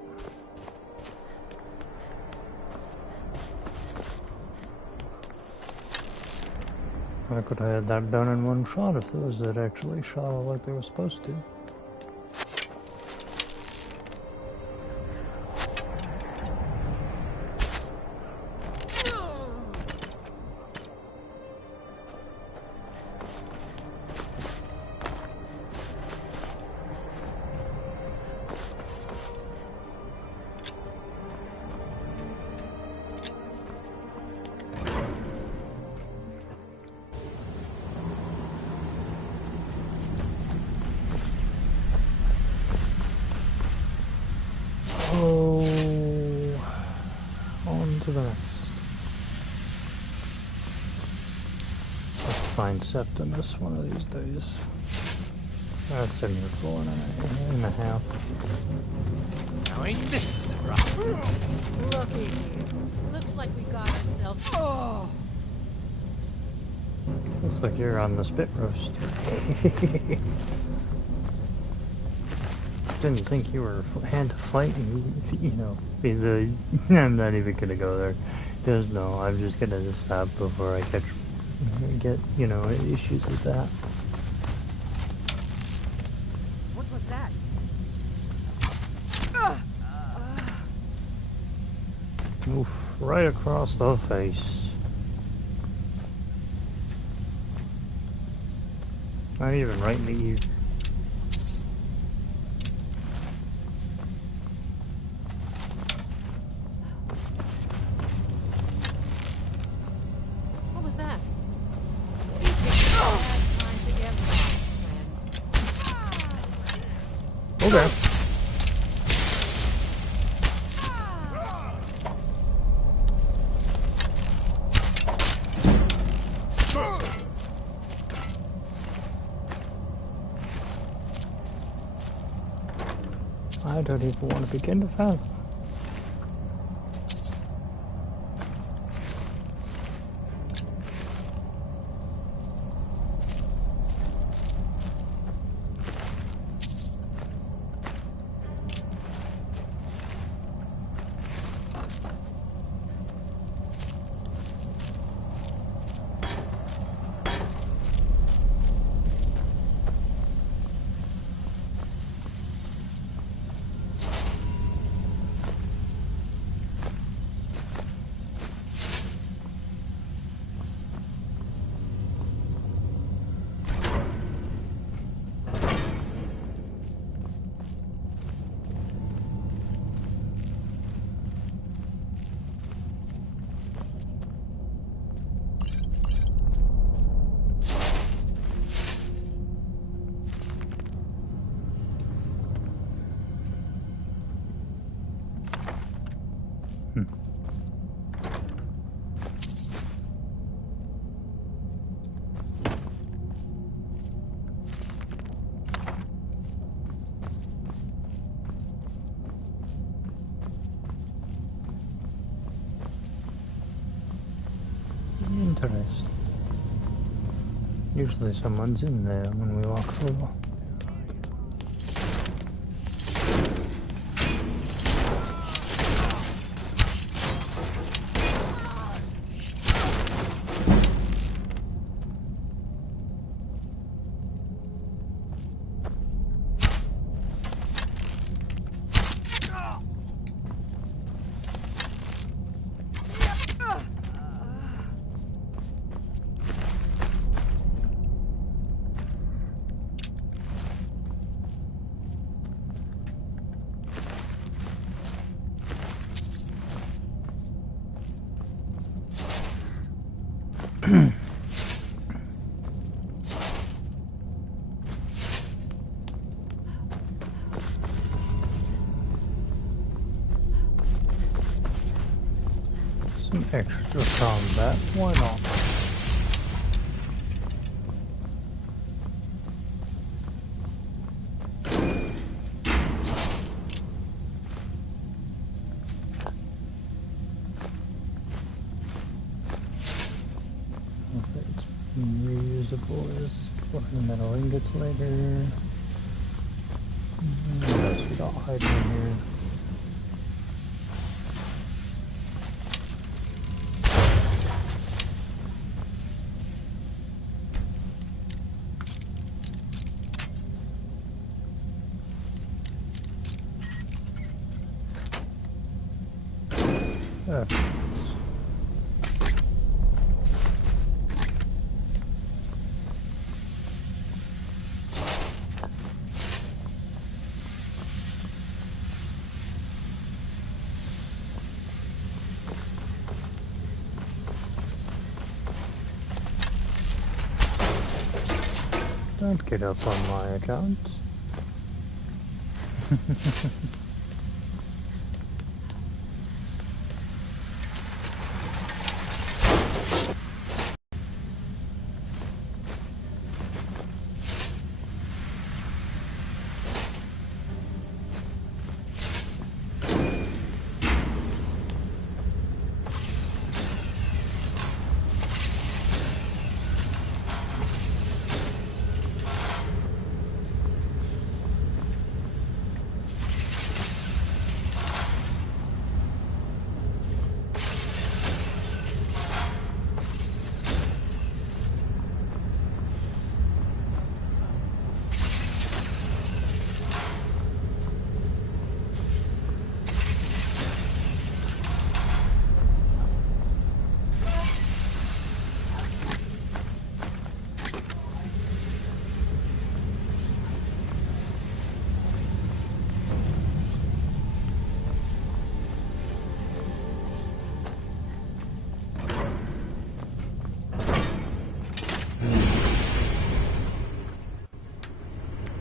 I could have had that done in one shot if those had actually shot like they were supposed to. Find Septimus one of these days. That's in here for an half. Now ain't this a rough? Looky here. Looks like we got ourselves. Oh! Looks like you're on the spit roast. Didn't think you had to fight. You know, I'm not even gonna go there. Because no, I'm just gonna stop before I get, you know, issues with that. What was that? Oof, right across the face. Not even right in the ear. What was that? Okay. I don't even want to begin to fathom. Interesting. Usually someone's in there when we walk through. extra combat. Why not? If it's reusable as metal ingots later. What else we got hiding in here? Don't get up on my account.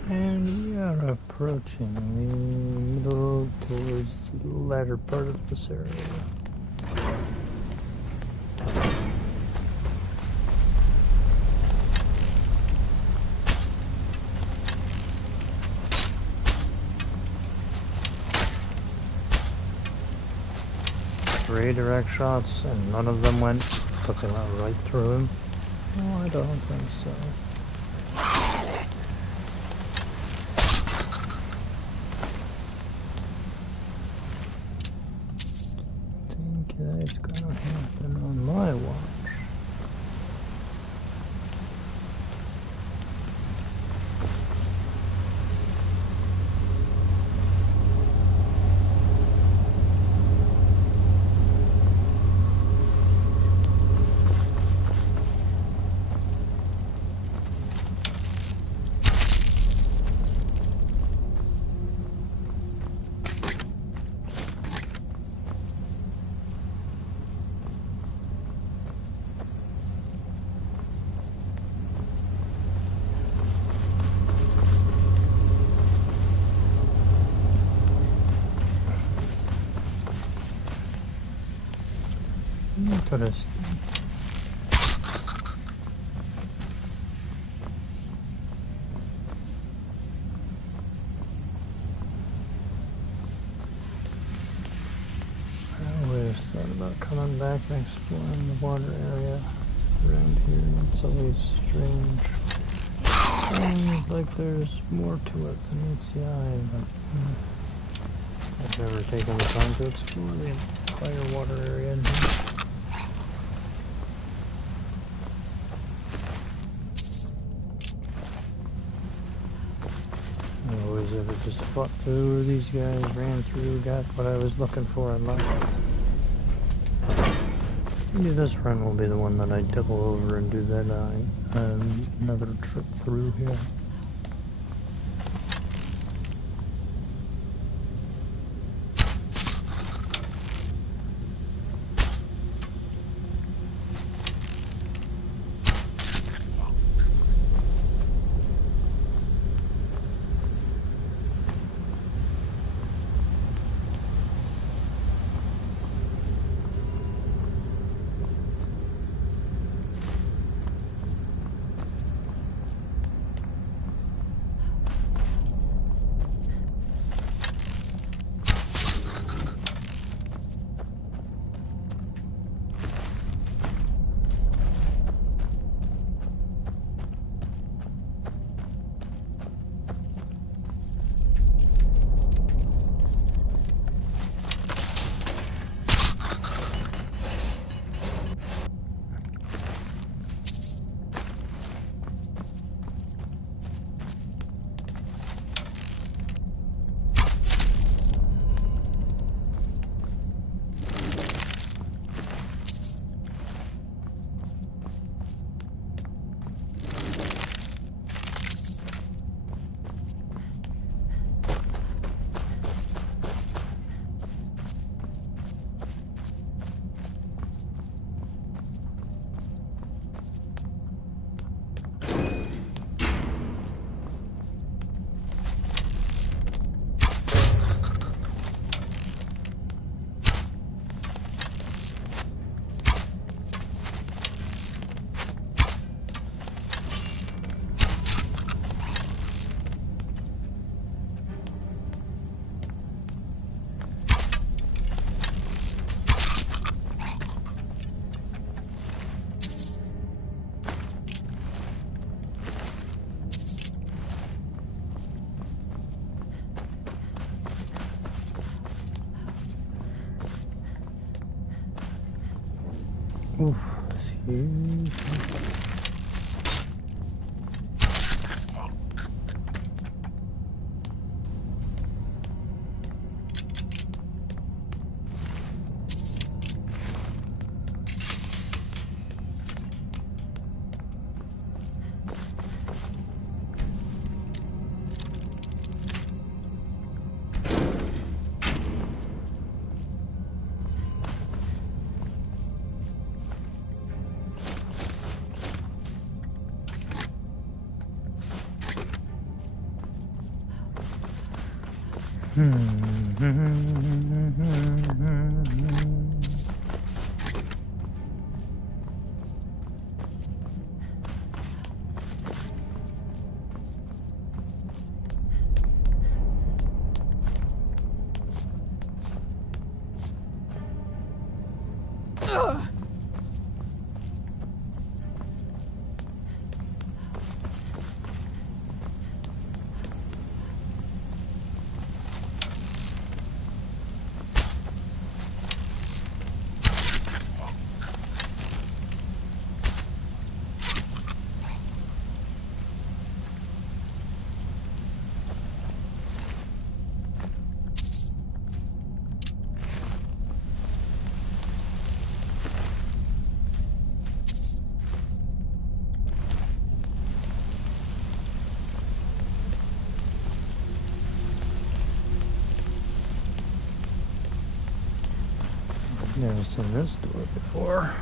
And we are approaching the middle towards the latter part of this area. Three direct shots and none of them went, but they went right through him. No, I don't think so. It's gonna happen on my watch. Interesting. I always thought about coming back and exploring the water area around here. It's always strange. Seems like there's more to it than meets the eye, but I've never taken the time to explore the entire water area in here. I always ever just fought through these guys, ran through, got what I was looking for and left. Maybe this run will be the one that I double over and do that another trip through here. Oof, it's huge. Never seen this door before.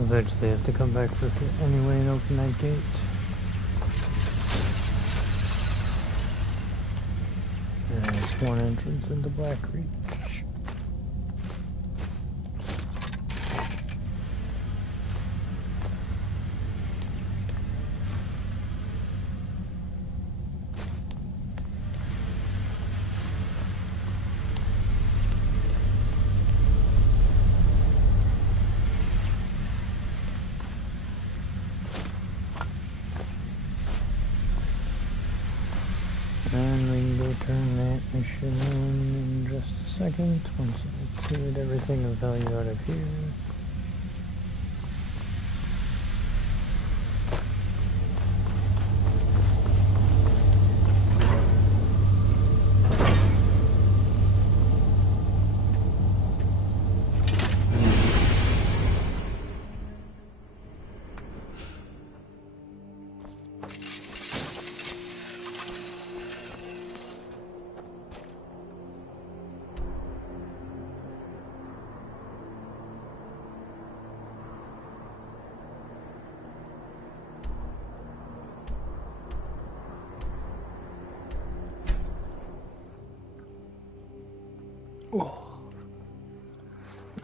Eventually have to come back through here anyway and open that gate. There's one entrance into Black Reach. And we can go turn that mission in just a second once I cleared everything of value out of here. Oh,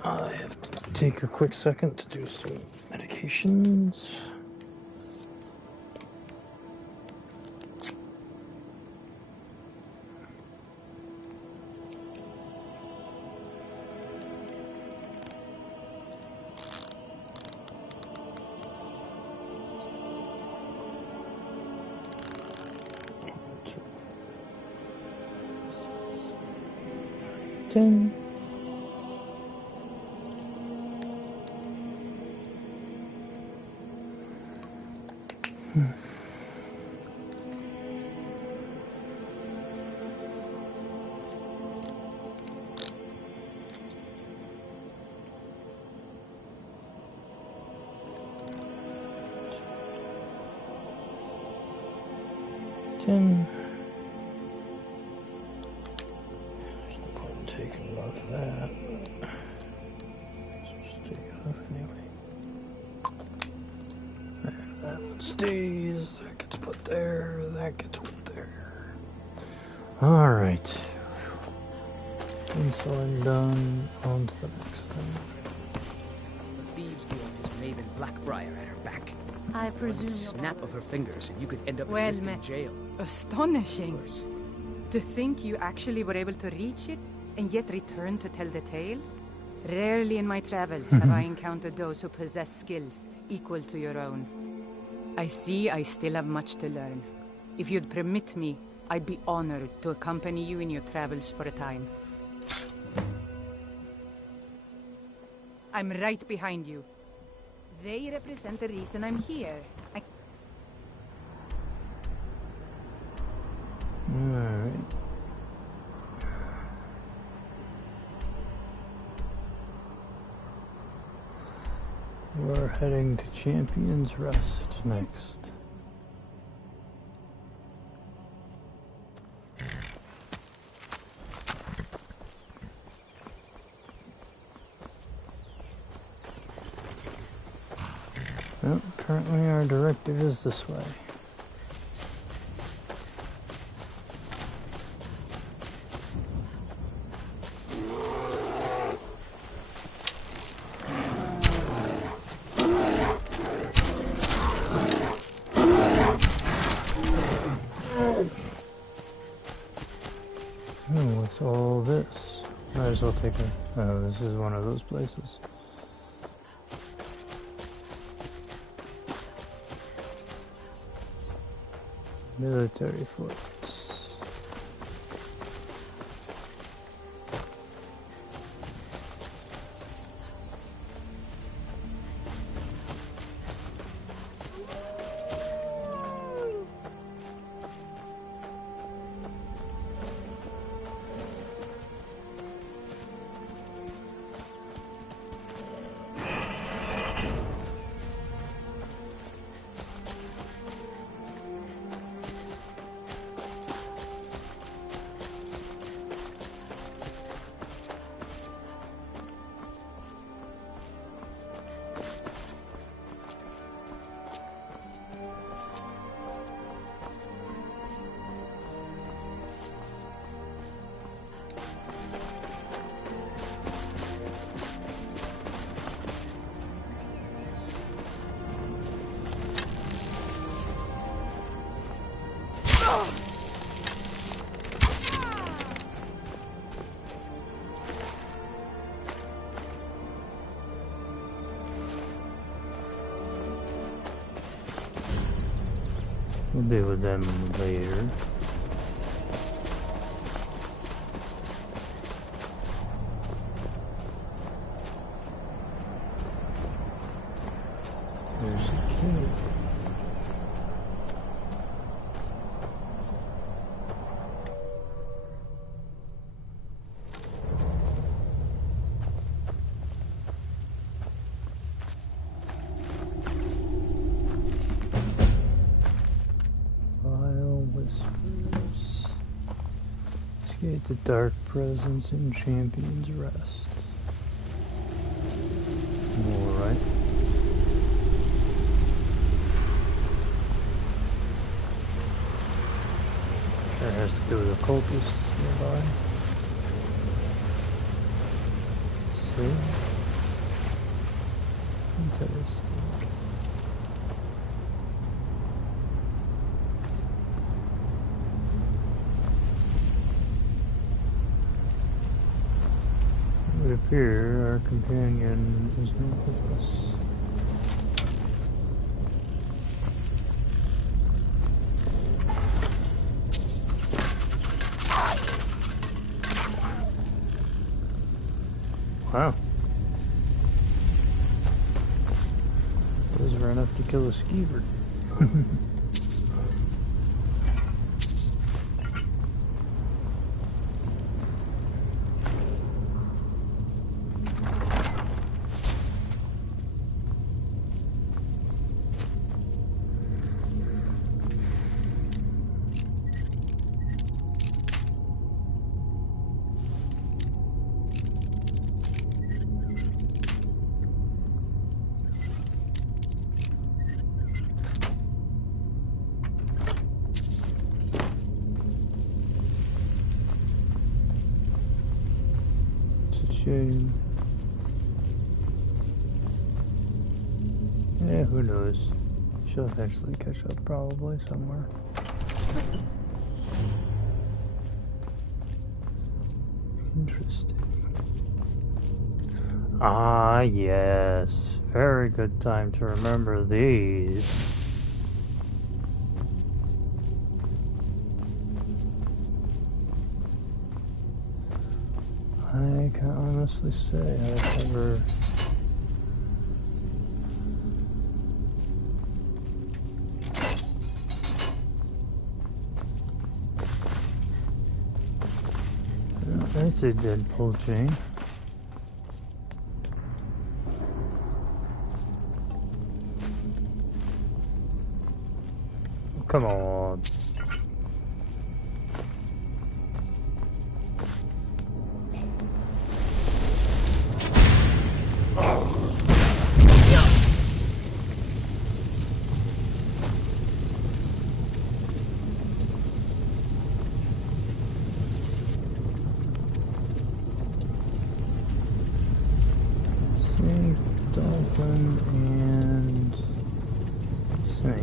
I have to take a quick second to do some medications. There's no point in taking off that. Let's just take it off anyway. And that one stays. That gets put there. That gets put there. Alright. Insulin done. On to the next thing. The Thieves Guild has Maven Blackbriar at her back. I presume. Snap of her fingers, and you could end up Well in met. jail. Astonishing. To think you actually were able to reach it, and yet return to tell the tale? Rarely in my travels have I encountered those who possess skills equal to your own. I see I still have much to learn. If you'd permit me, I'd be honored to accompany you in your travels for a time. I'm right behind you. They represent the reason I'm here. Alright. We're heading to Champion's Rest next. Well, currently our directive is this way. Oh, what's all this? Might as well take a... Oh, this is one of those places. Military forts. We'll deal with them later. There's a key. The dark presence in Champion's Rest. Alright. Sure has to do with the cultists nearby. See? It would appear our companion is not with us. Wow. Those were enough to kill a skeever. Shame. Yeah, who knows? She'll eventually catch up, probably, somewhere. Interesting. Ah, yes. Very good time to remember these. I can honestly say I've never... That's a dead pull chain. Come on. And snake.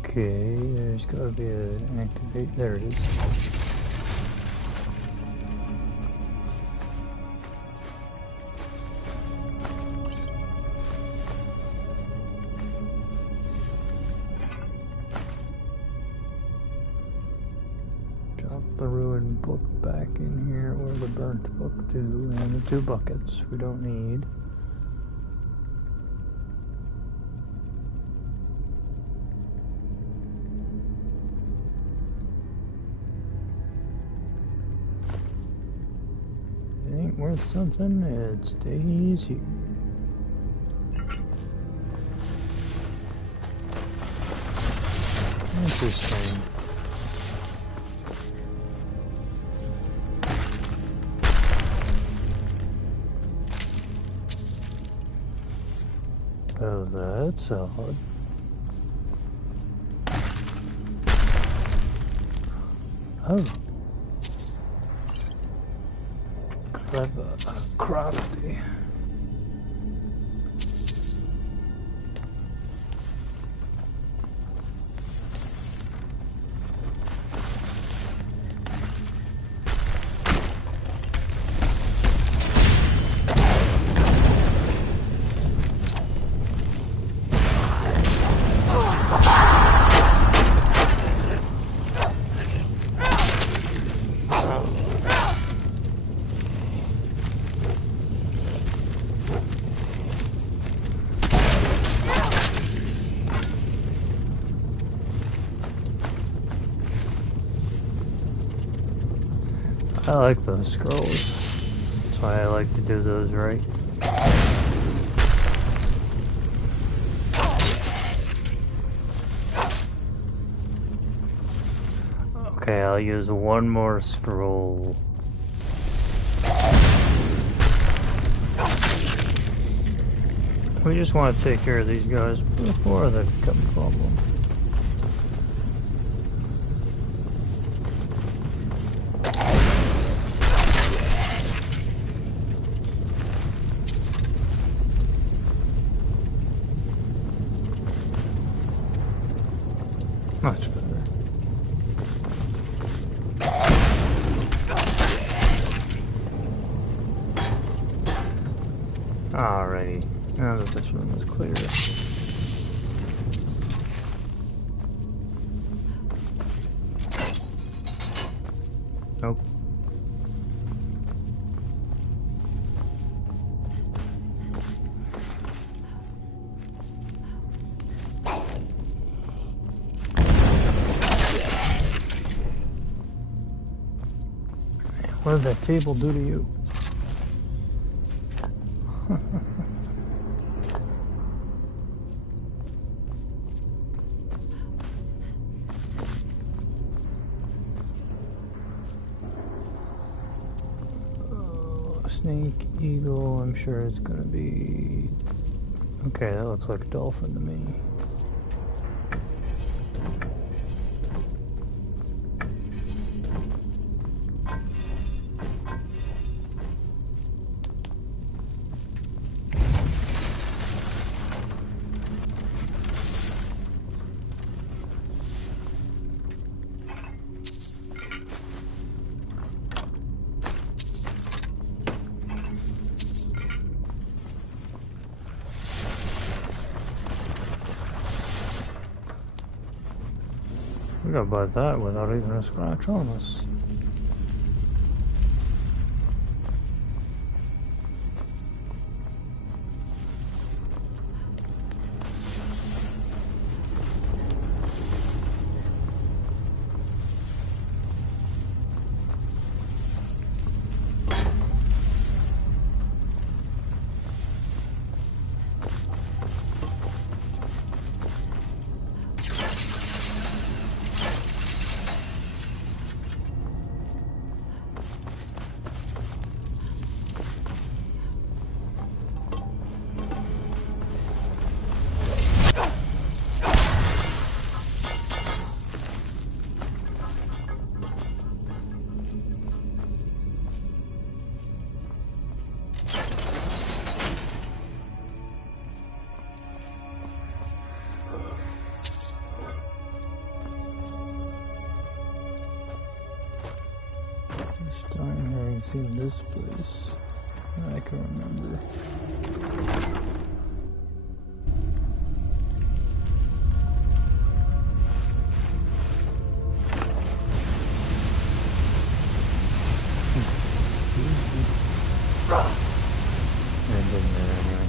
Okay, there's gotta be an activate. There it is. The ruined book back in here, or the burnt book too, and the 2 buckets we don't need. It ain't worth something, it stays here. Interesting. Oh, that's odd. Oh. Clever. Crafty. I like those scrolls. That's why I like to do those right. Okay, I'll use one more scroll. We just want to take care of these guys before they become a problem. Much better. Alrighty, now that this room is clear. Nope. What did that table do to you? Snake, eagle, I'm sure it's gonna be... Okay, that looks like a dolphin to me. We got by that without even a scratch on us. In this place, I can remember. And in there anyway.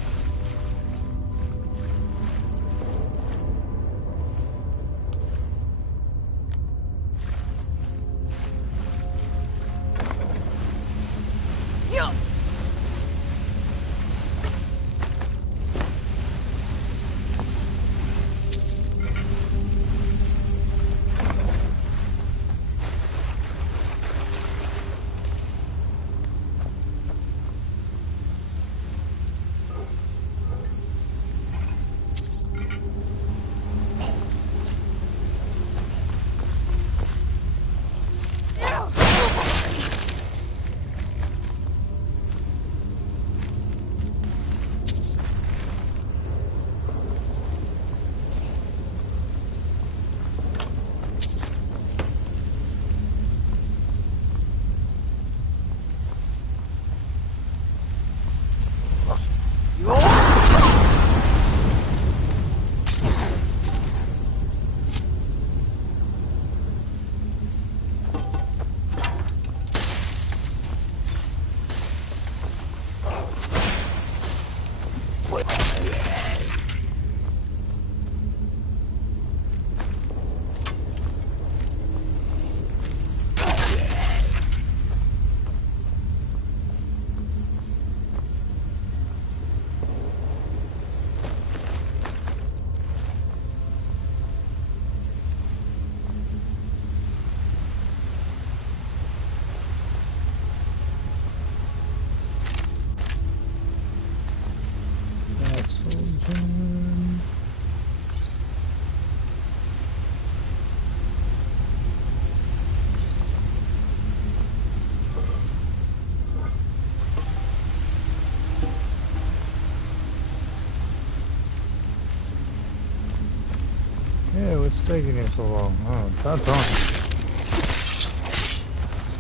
What's taking you so long? Oh, that's on.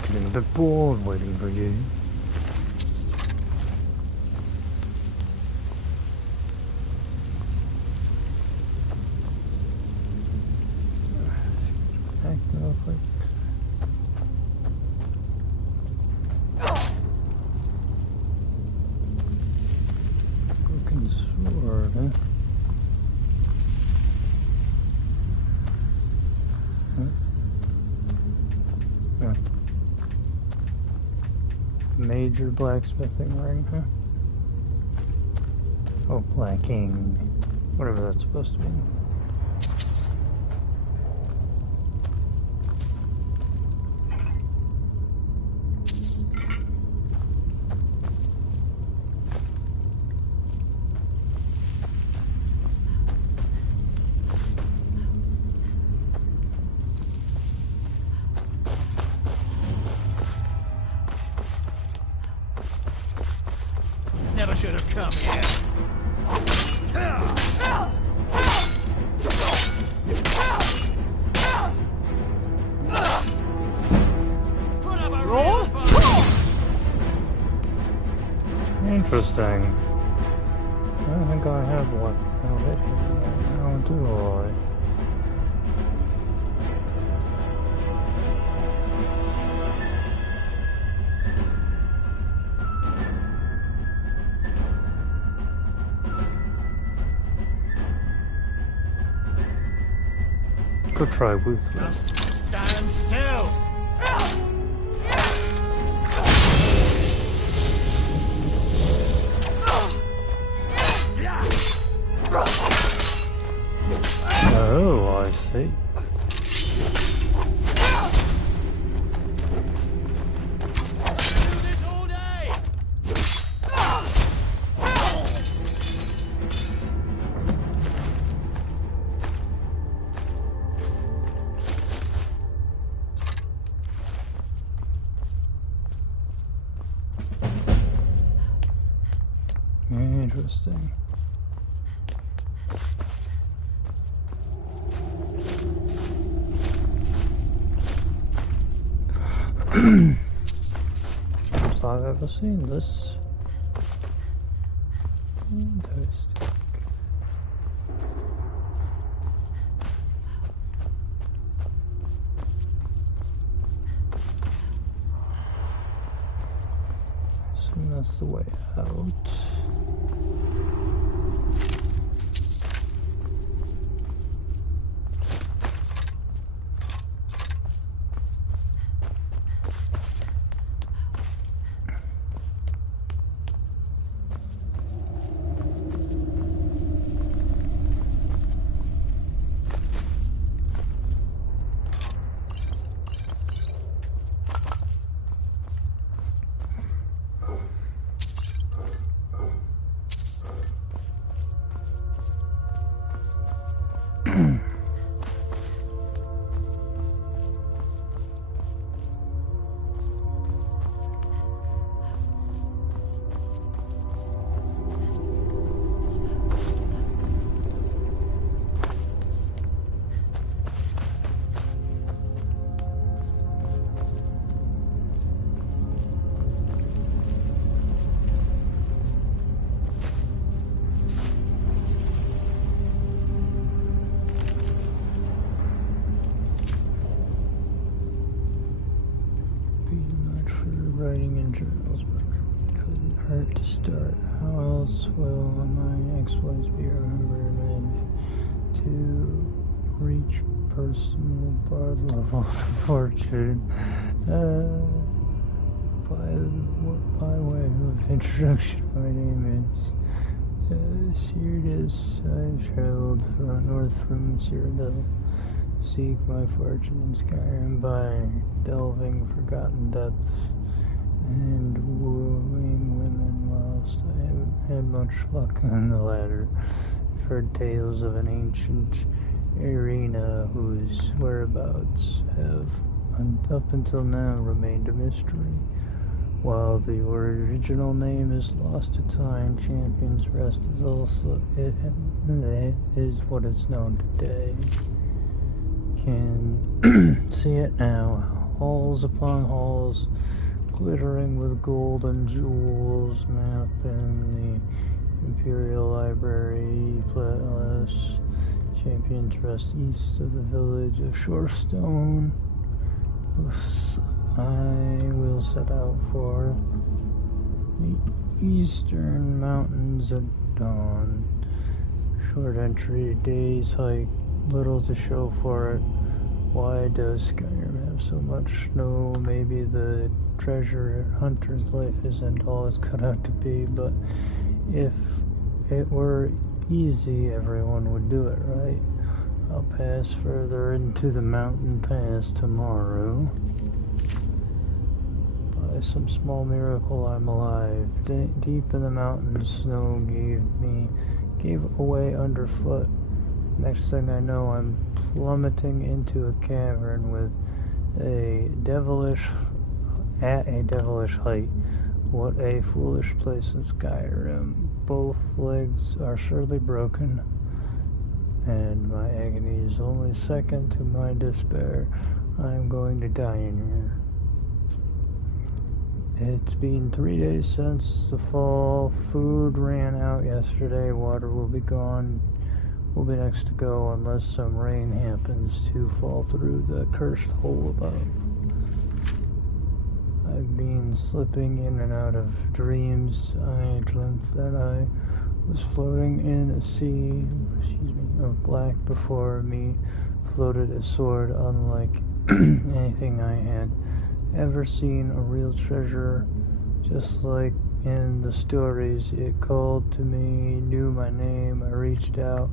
Getting a bit bored waiting for you. Back real quick. Broken sword, huh? Major blacksmithing ring, huh? Oh, blacking. Whatever that's supposed to mean. Never should have come here. Roll? Interesting. I don't think I have one. How do I? Could try with Just stand still. Oh, I see. Interesting. First I've ever seen this. Interesting. So that's the way out. Writing in journals, but couldn't hurt to start. How else will my exploits be remembered if to reach personal bard levels of fortune? By way of introduction, my name is Sirius. I've traveled north from Cyrodiil to seek my fortune in Skyrim by delving forgotten depths and wooing women whilst I haven't had much luck on the latter. I've heard tales of an ancient arena whose whereabouts have up until now remained a mystery. While the original name is lost to time, Champion's Rest is also is what is known today. see it now. Halls upon halls, glittering with gold and jewels, map in the Imperial Library, Palace. Champions rest east of the village of Shorestone. I will set out for the eastern mountains at dawn. Short entry, day's hike, little to show for it. Why does Skyrim have so much snow? Maybe the treasure hunter's life isn't all it's cut out to be, but if it were easy, everyone would do it, right? I'll pass further into the mountain pass tomorrow. By some small miracle, I'm alive. Deep in the mountains, snow gave away underfoot. Next thing I know, I'm plummeting into a cavern with at a devilish height. What a foolish place in Skyrim. Both legs are surely broken, and my agony is only second to my despair. I'm going to die in here. It's been 3 days since the fall. Food ran out yesterday. Water will be gone. Will be next to go unless some rain happens to fall through the cursed hole above. I've been slipping in and out of dreams. I dreamt that I was floating in a sea, of black. Before me floated a sword unlike anything I had ever seen, a real treasure, just like in the stories. It called to me, knew my name. I reached out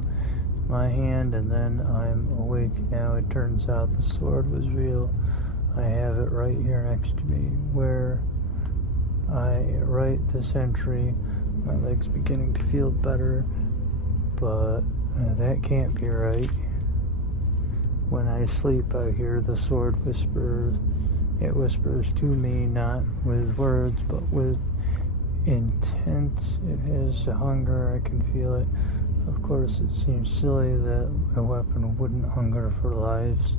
my hand, and then I'm awake now. It turns out the sword was real. I have it right here next to me, where I write this entry. My leg's beginning to feel better, but that can't be right. When I sleep, I hear the sword whisper. It whispers to me, not with words, but with intent. It has a hunger. I can feel it. Of course, it seems silly that a weapon wouldn't hunger for lives.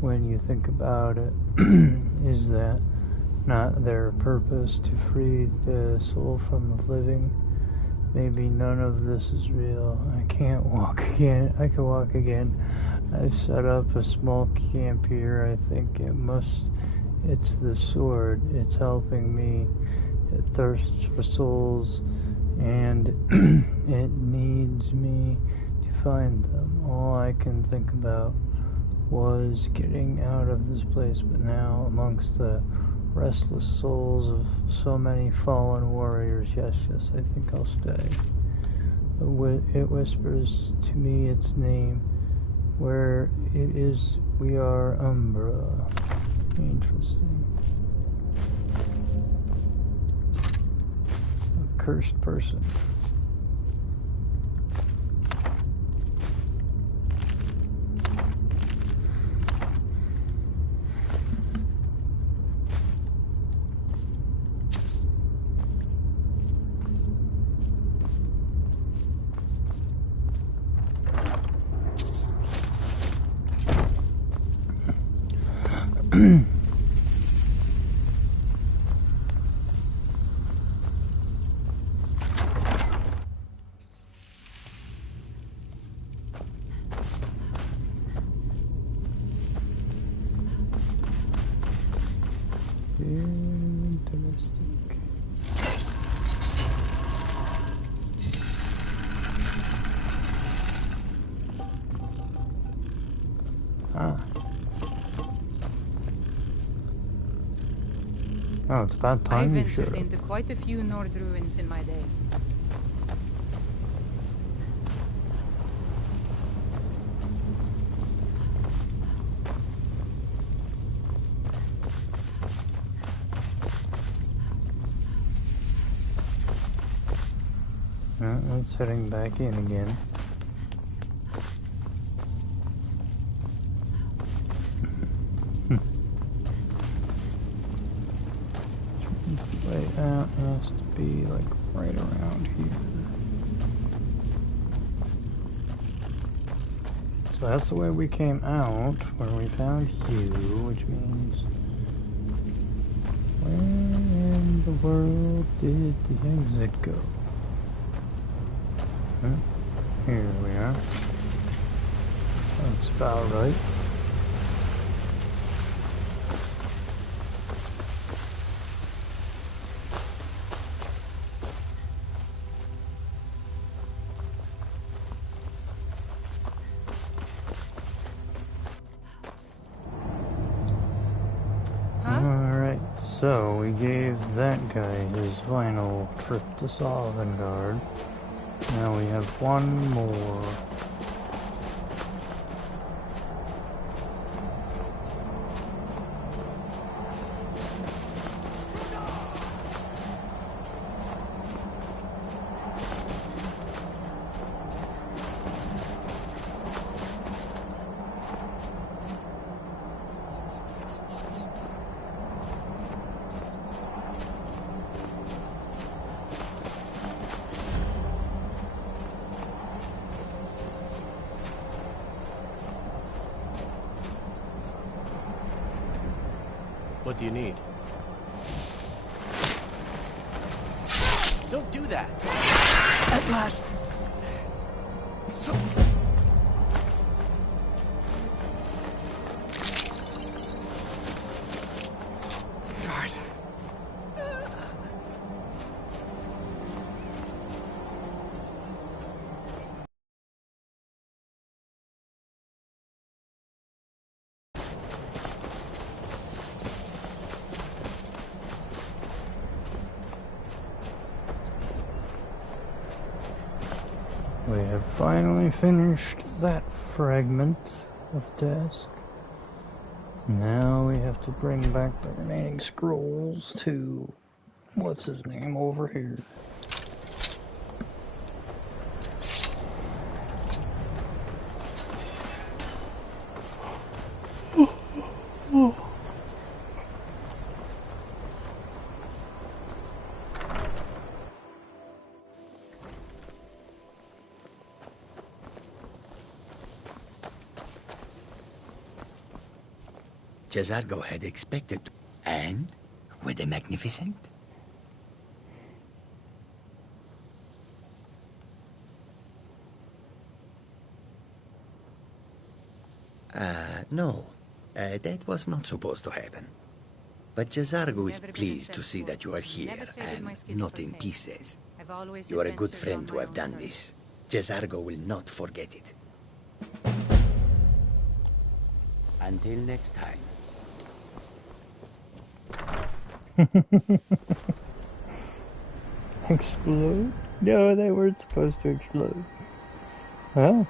When you think about it, is that not their purpose, to free the soul from the living? Maybe none of this is real. I can't walk again. I can walk again. I've set up a small camp here. I think it's the sword. It's helping me. It thirsts for souls, and it needs me to find them. All I can think about was getting out of this place, but now amongst the restless souls of so many fallen warriors, yes, I think I'll stay. It whispers to me its name, where it is. We are Umbra. Interesting. A cursed person. Interesting. Oh, it's about time you showed up. I ventured into quite a few Nord ruins in my day. It's heading back in again. Layout has to be like right around here. So that's the way we came out, where we found you, which means... Where in the world did the exit go? Huh? Here we are. That's about right. Alright, so we gave that guy his final trip to Sovngarde. Now we have one more. What do you need? Don't do that! At last! So... Guard. We have finally finished that fragment of desk. Now we have to bring back the remaining scrolls to... what's his name over here? Jazargo had expected, and were they magnificent? No. That was not supposed to happen. But Jazargo is pleased to see that you are here, and not in pieces. You are a good friend to have done this. Jazargo will not forget it. Until next time. Explode? No, they weren't supposed to explode. Well,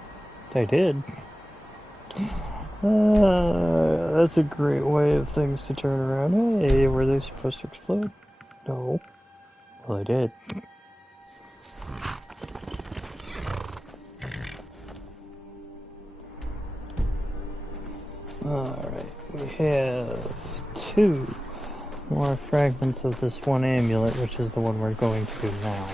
they did. That's a great way of things to turn around. Hey, were they supposed to explode? No. Well, they did. Alright, we have 2 more fragments of this one amulet, which is the one we're going to do now.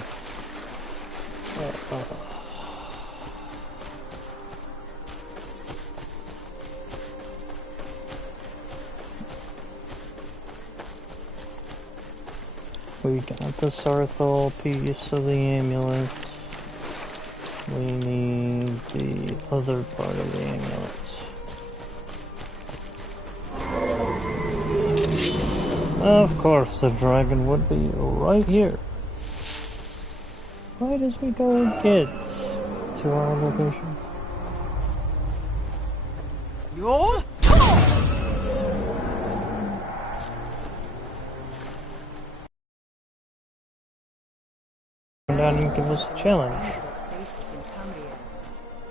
We got the Sarthal piece of the amulet. We need the other part of the amulet. Of course, the dragon would be right here. Right as we go and get to our location. You'll come down and give us a challenge.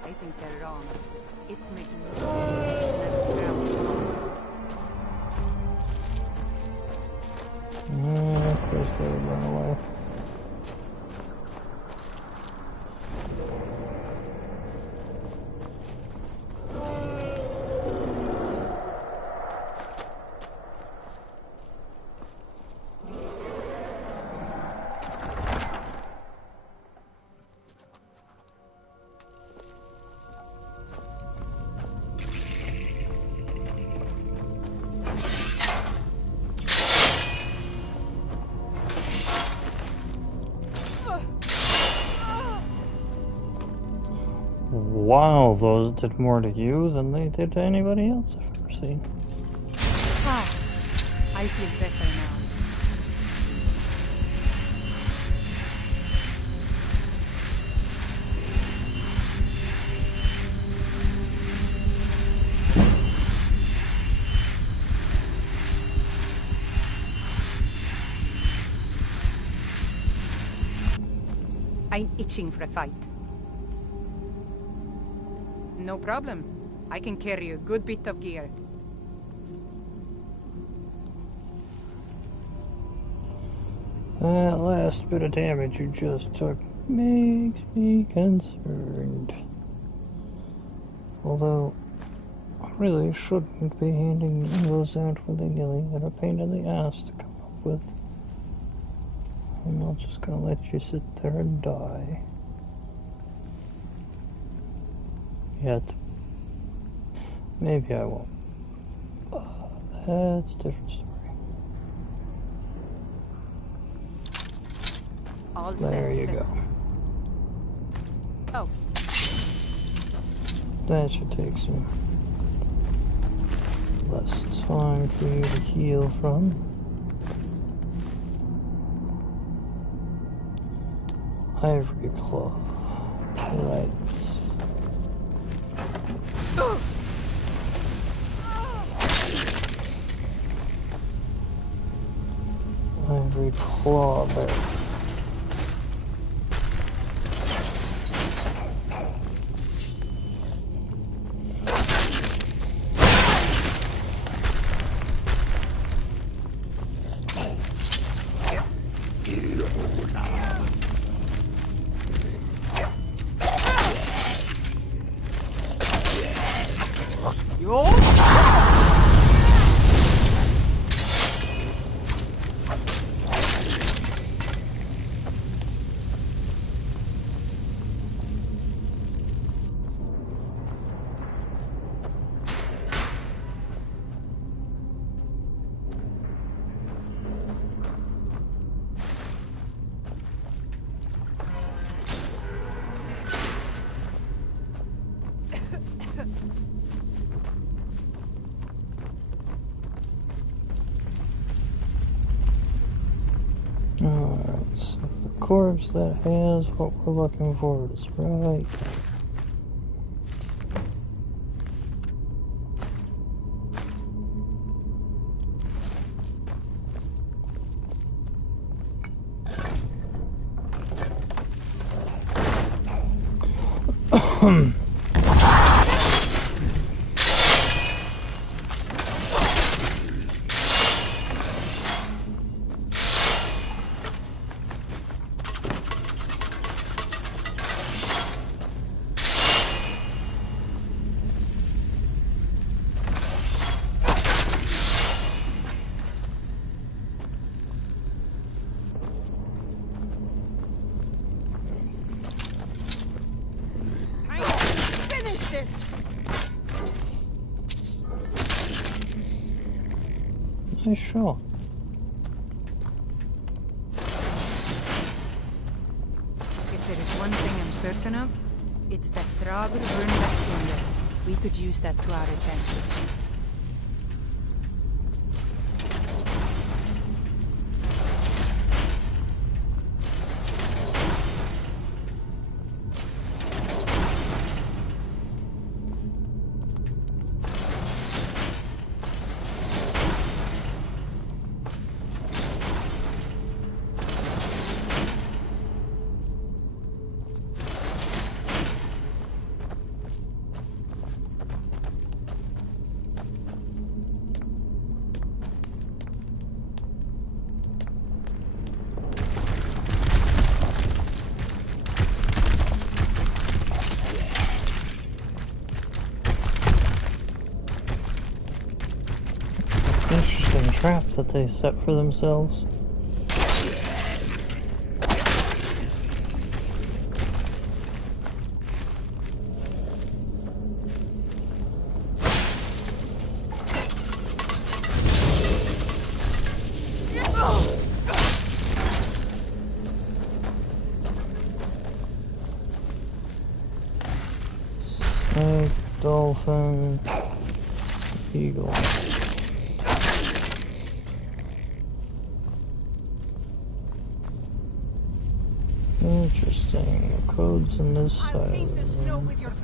I think they're wrong. It's making Of course they would run away. those did more to you than they did to anybody else I've ever seen. Hi. I feel better now. I'm itching for a fight. No problem. I can carry a good bit of gear. That last bit of damage you just took makes me concerned. Although, I really shouldn't be handing those out willy-nilly. They're a pain in the ass to come up with. I'm not just gonna let you sit there and die. Yet. Maybe I won't. That's a different story. All there set. you go. Oh. That should take some less time for you to heal from. Ivory claw. Right. Ivory claw bear. Alright, so the corpse that has what we're looking for is right. Nice shot. If there is one thing I'm certain of, it's that Thraber burned that timber. We could use that to our advantage. Interesting trap that they set for themselves. So eagle. Interesting. The code's on this side,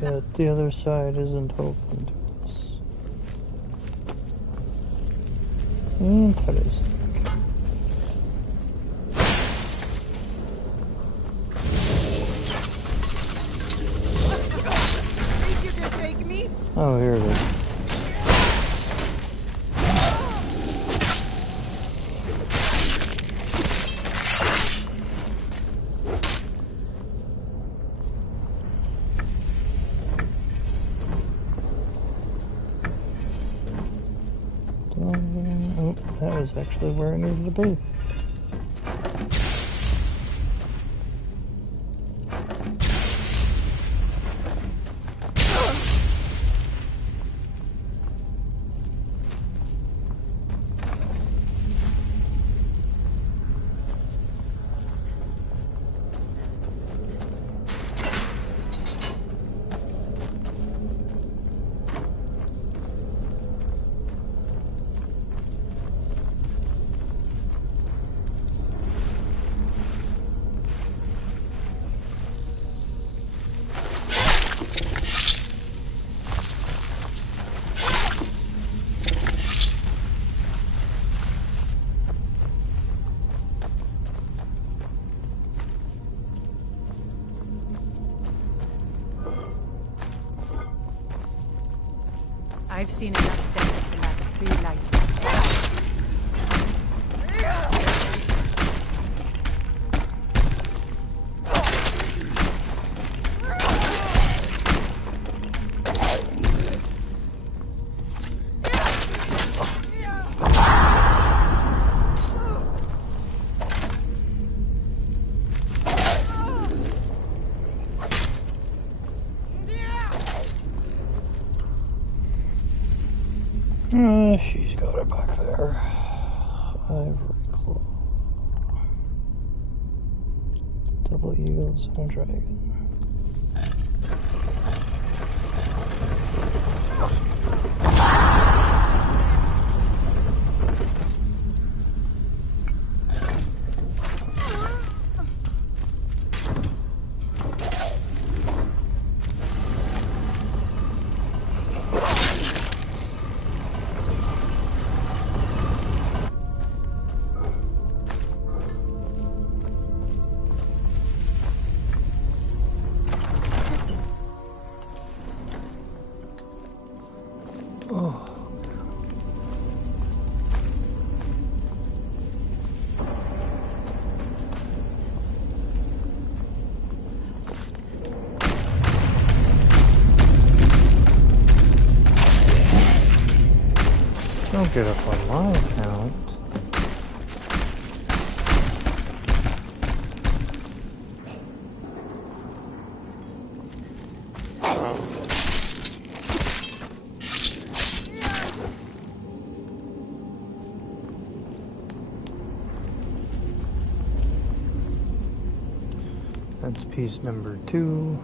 but the other side isn't open to us. Interesting. Oh, here it is. Oh, that was actually where I needed to be. I've seen enough death to last 3 lifetimes. She's got it back there. Ivory claw. Double eagles and a dragon. Don't get up on my account. That's piece number 2.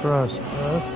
Frost breath.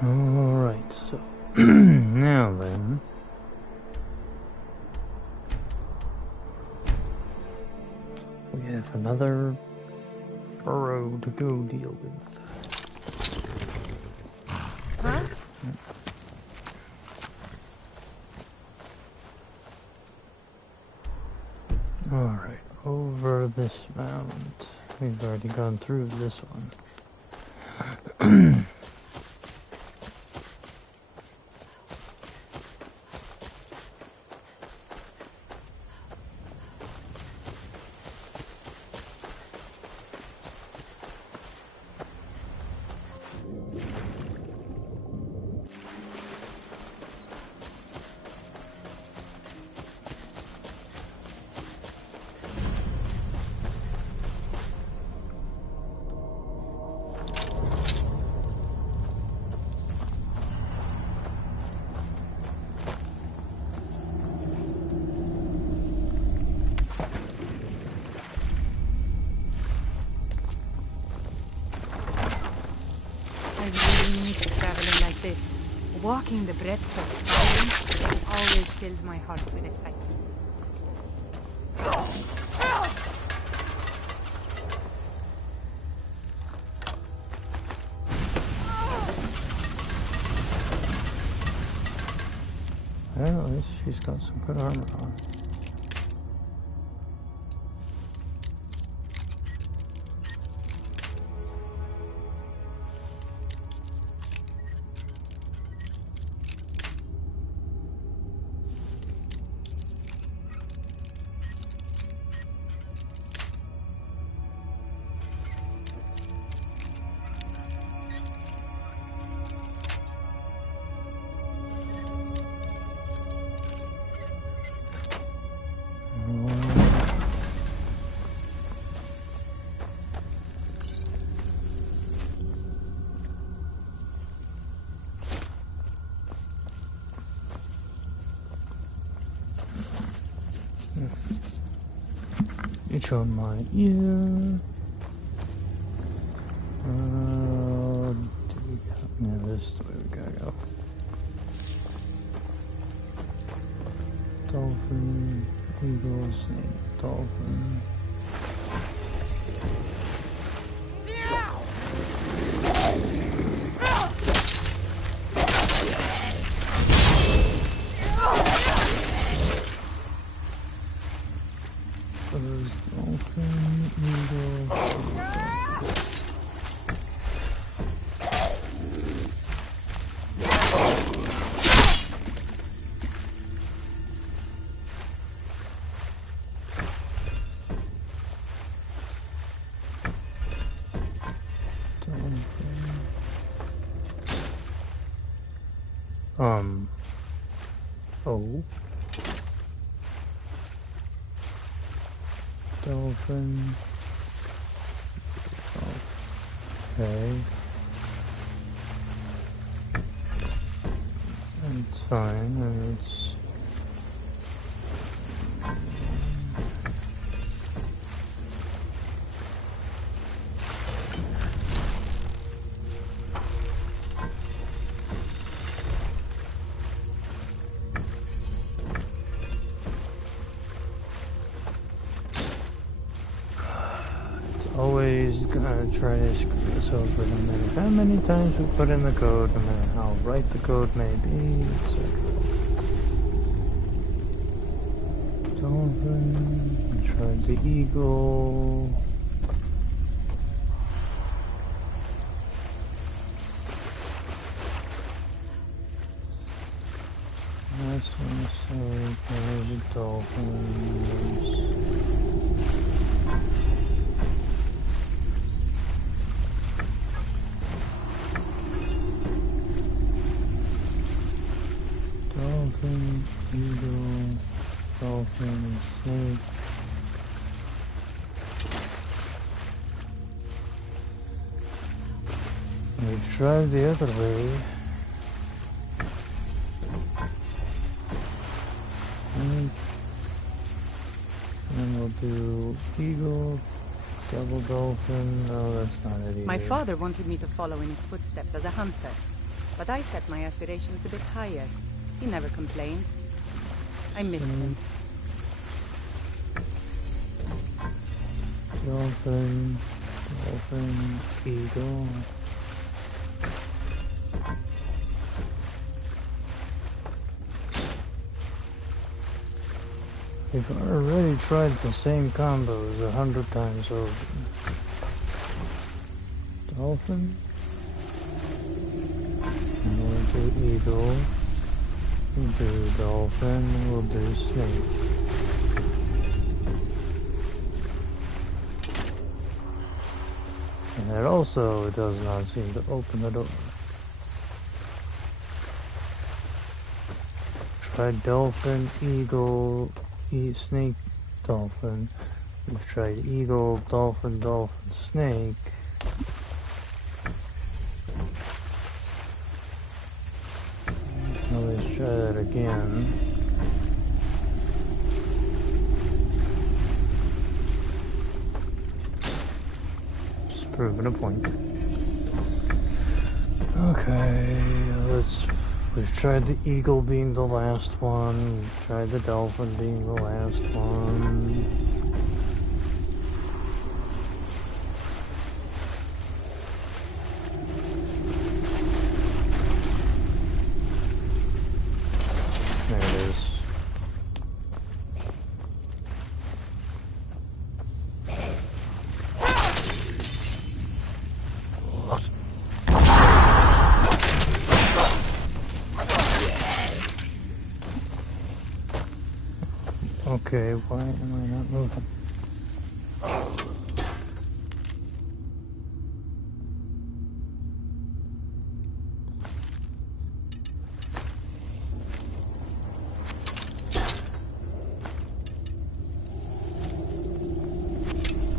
Alright, so now then. We have another burrow to go deal with. Huh? Alright, over this mound. We've already gone through this one. Walking the breadth of Skyrim always filled my heart with excitement. Well, at least she's got some good armor on. Itch on my ear. Do we got? Yeah, this is the way we gotta go. Dolphin, eagle, snake, dolphin. Oh. Dolphin. Okay. It's fine, and it's... Always gonna try to screw this over no matter how many times we put in the code, no matter how right the code may be, etc. Dolphin, tried the eagle. That's one say the dolphins. Dolphin, eagle, dolphin, snake. We've tried the other way. And we'll do eagle, double dolphin. No, that's not it either. My father wanted me to follow in his footsteps as a hunter. But I set my aspirations a bit higher. He never complained. I miss him. Dolphin, eagle. We've already tried the same combos 100 times over. Dolphin. And we'll do eagle. We'll do dolphin. We'll do snake. And it also does not seem to open the door. Tried dolphin, eagle, snake, dolphin. We've tried eagle, dolphin, dolphin, snake. Now let's try that again. Just proving a point. Okay, we've tried the eagle being the last one. We've tried the dolphin being the last one. There it is. Okay, why am I not moving?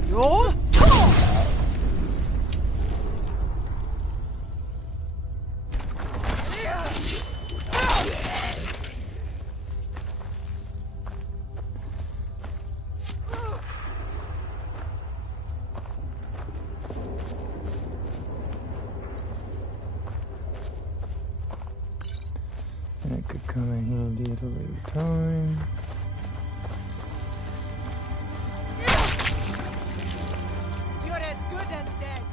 Roll! That could come in handy at a later time. You're as good as dead.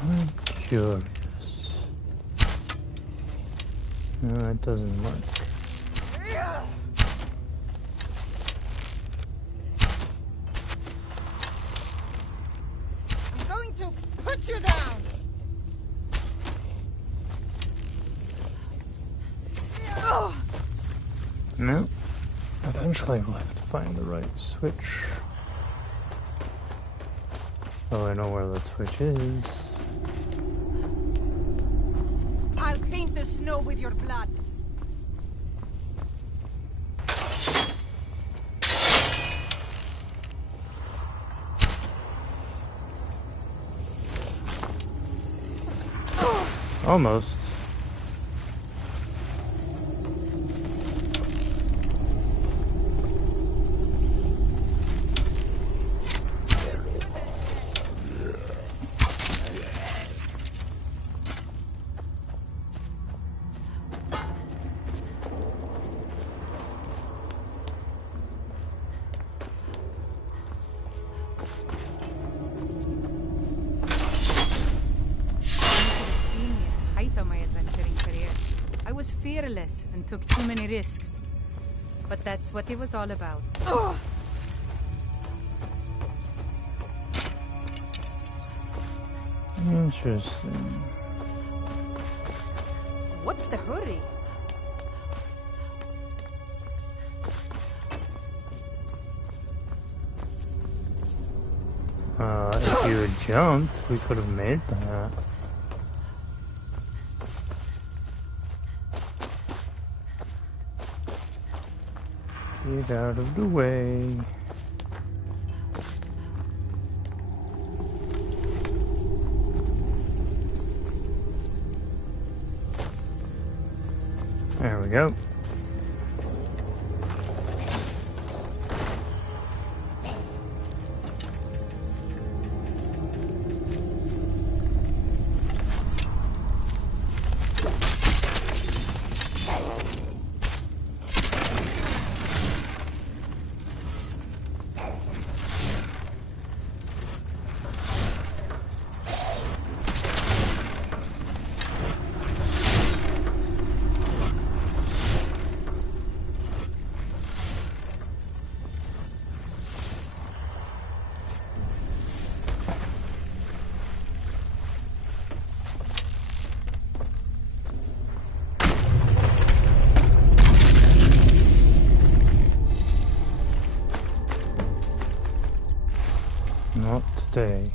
I'm curious. No, that doesn't work. I'm going to put you down. No. Eventually we'll have to find the right switch. Oh, I know where that switch is. I'll paint the snow with your blood. Almost. Fearless and took too many risks. But that's what it was all about. Interesting. What's the hurry? If you had jumped, we could have made that. Get out of the way. we go. Not today.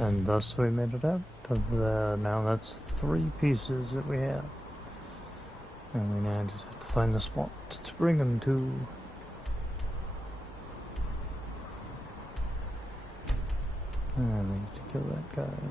And thus we made it out of the, now that's 3 pieces that we have. And we now just have to find the spot to bring them to. And we need to kill that guy.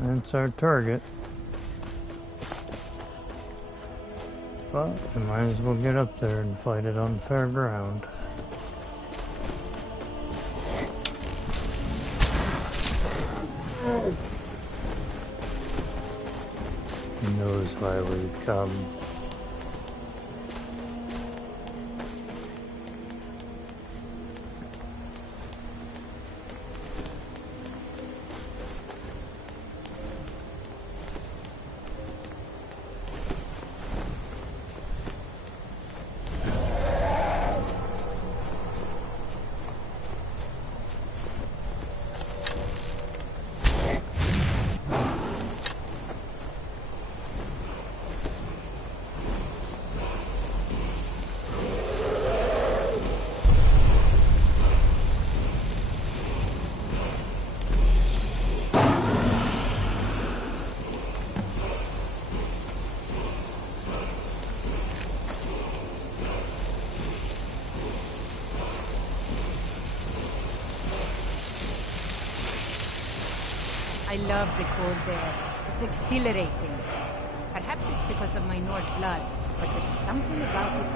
That's our target. But we might as well get up there and fight it on fair ground. He knows why we've come. I love the cold air. It's exhilarating. Perhaps it's because of my Nord blood, but there's something about it.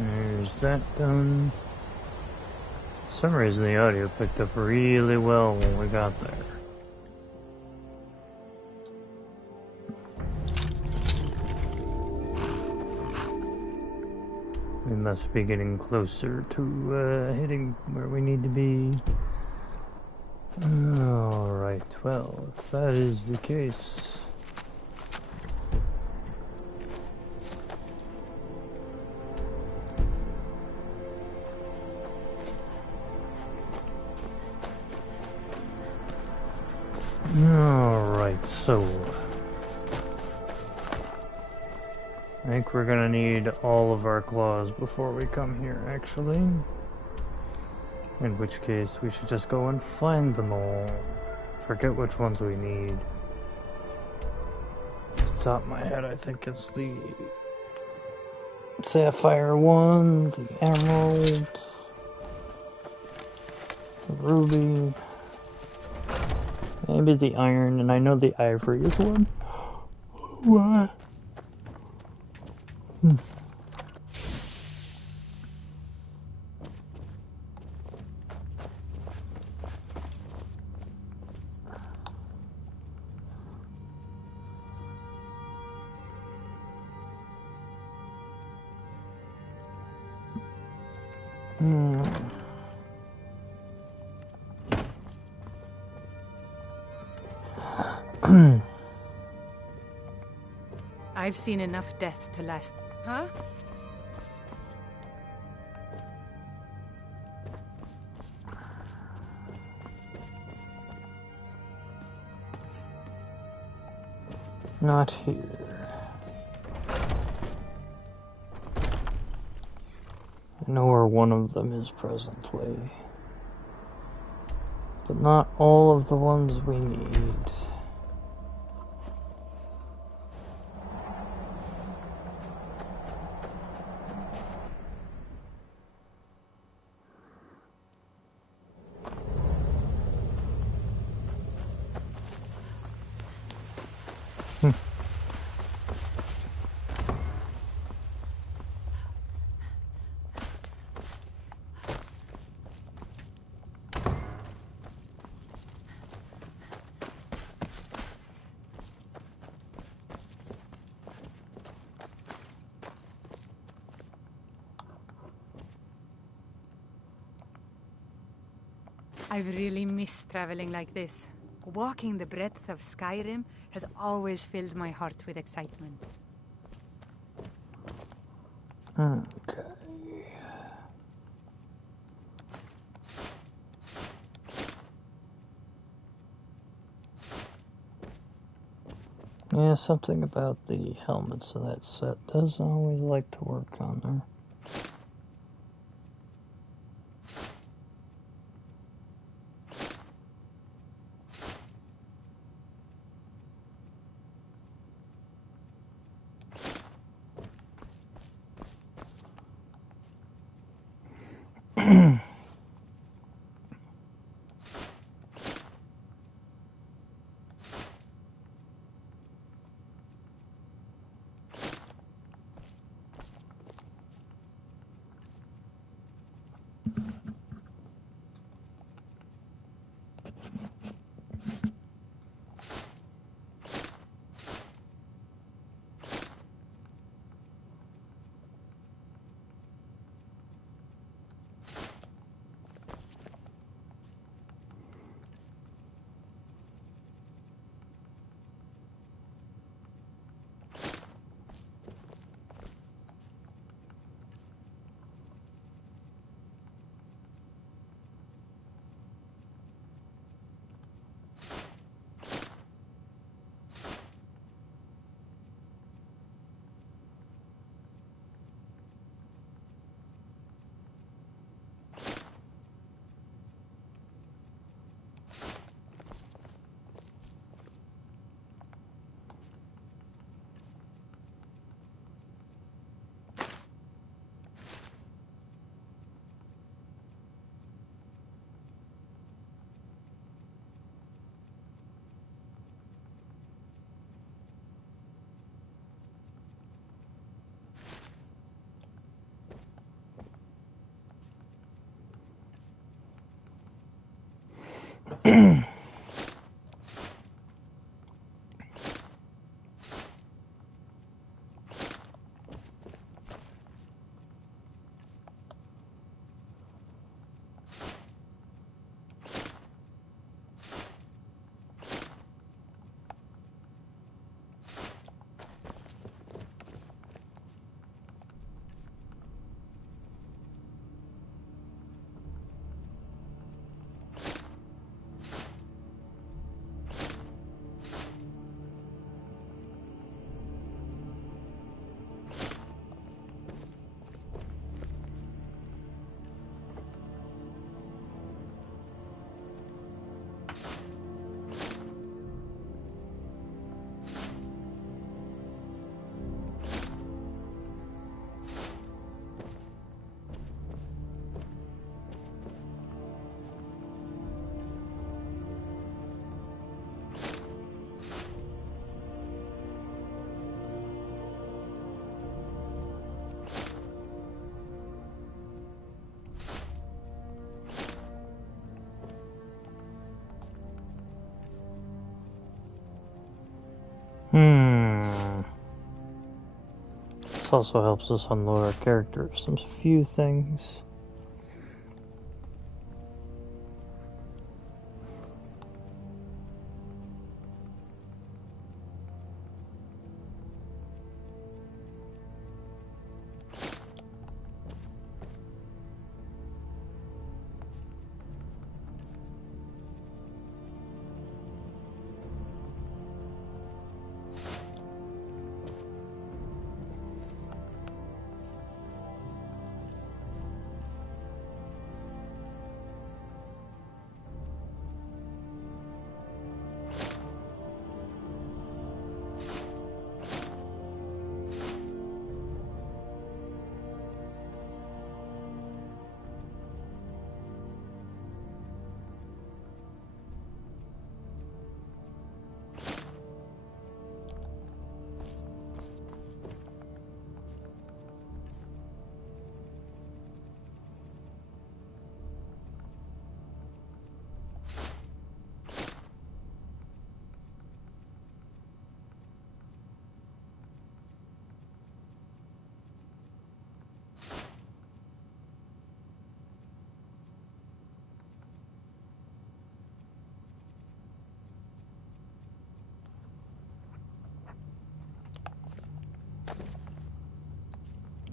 There's that done. For some reason the audio picked up really well when we got there. We must be getting closer to hitting where we need to be. Alright, well, if that is the case, Alright, so I think we're gonna need all of our claws before we come here, actually. In which case, we should just go and find them all. Forget which ones we need. Off the top of my head, I think it's the sapphire one, the emerald, the ruby, maybe the iron, and I know the ivory is one. What? I've seen enough death to last. Huh? Not here. I know where one of them is presently, but not all of the ones we need. I've really missed traveling like this. Walking the breadth of Skyrim has always filled my heart with excitement. Okay. Yeah, something about the helmets of that set doesn't always like to work on there. This also helps us unload our character some few things.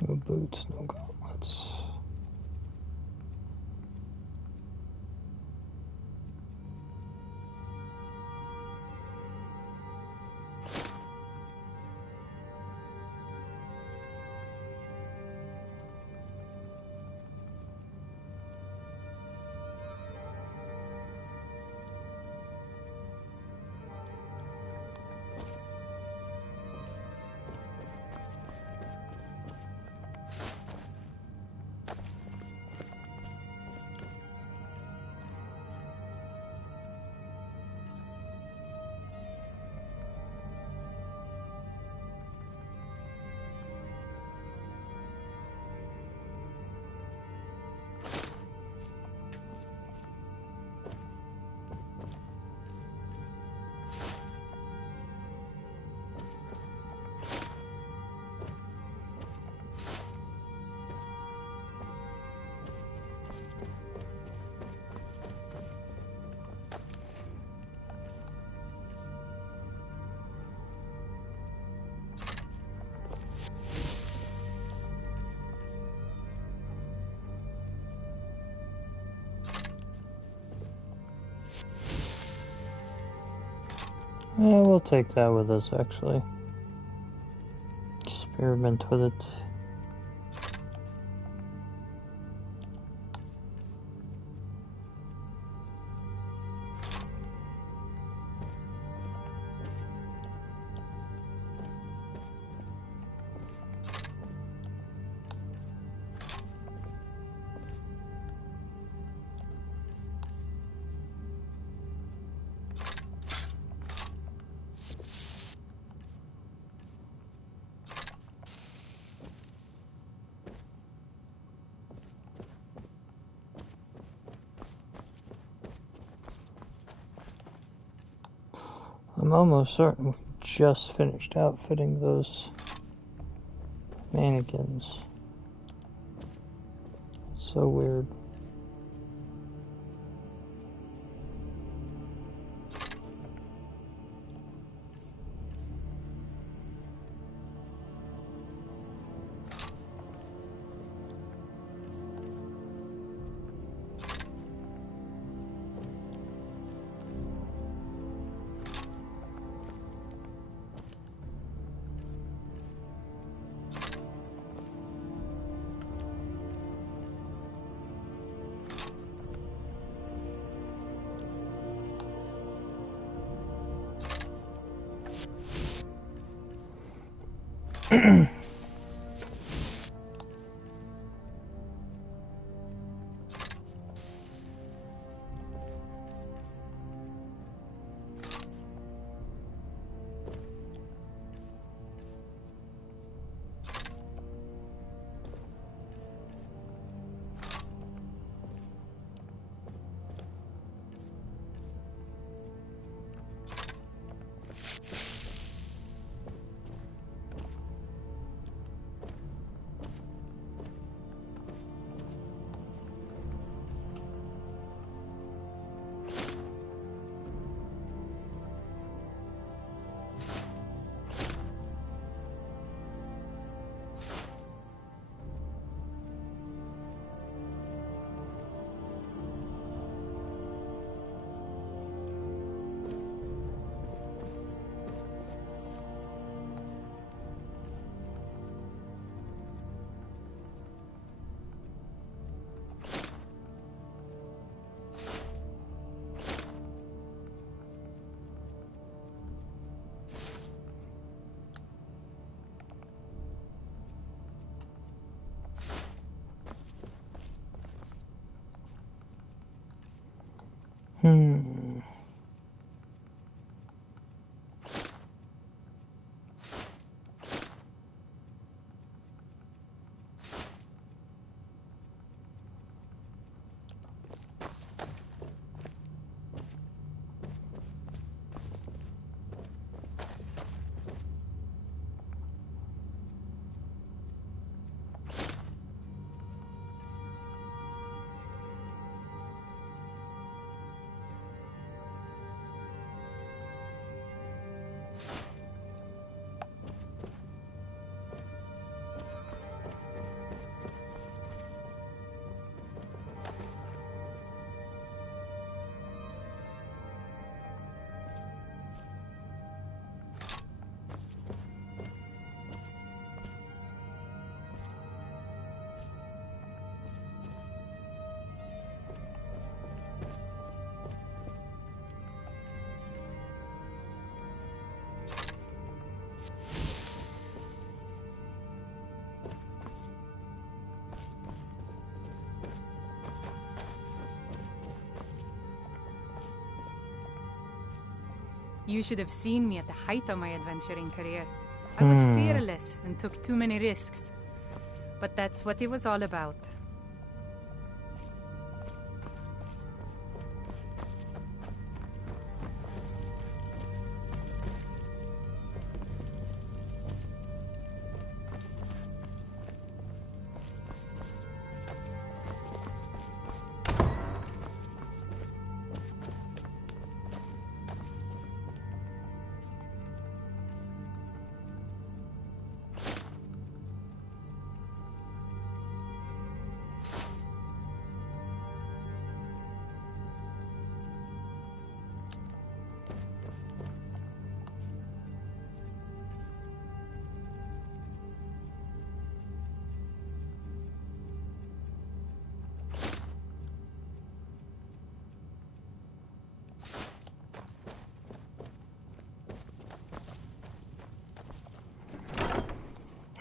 No boots, no gauntlets. Yeah, we'll take that with us, actually. Experiment with it. I'm almost certain we just finished outfitting those mannequins. So weird. You should have seen me at the height of my adventuring career. I was fearless and took too many risks. But that's what it was all about.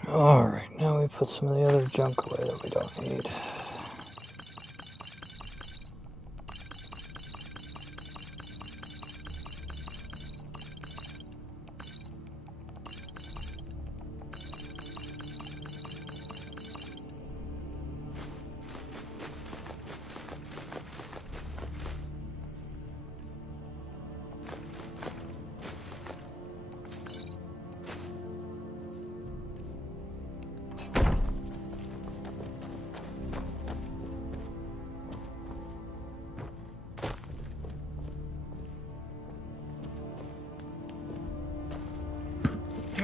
Alright, now we put some of the other junk away that we don't need.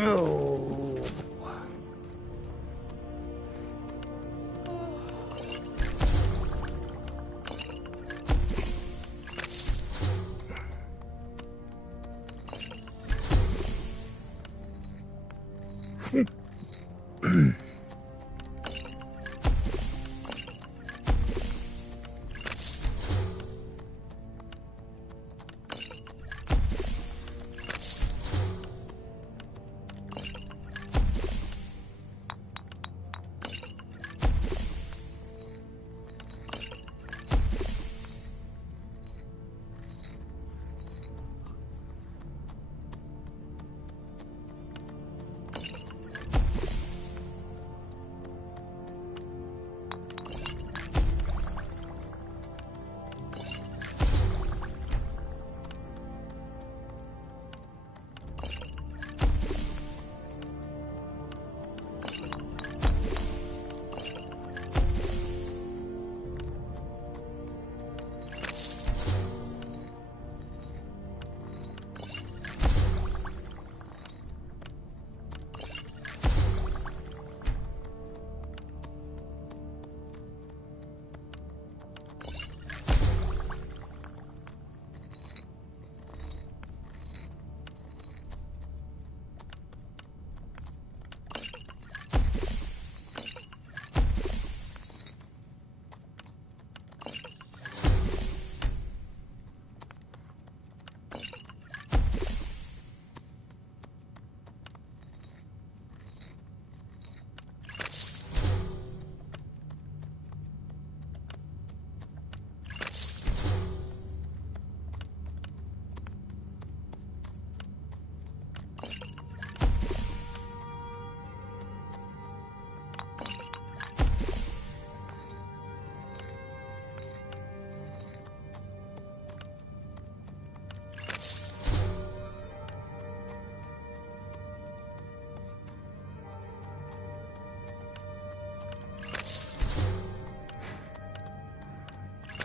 Oh.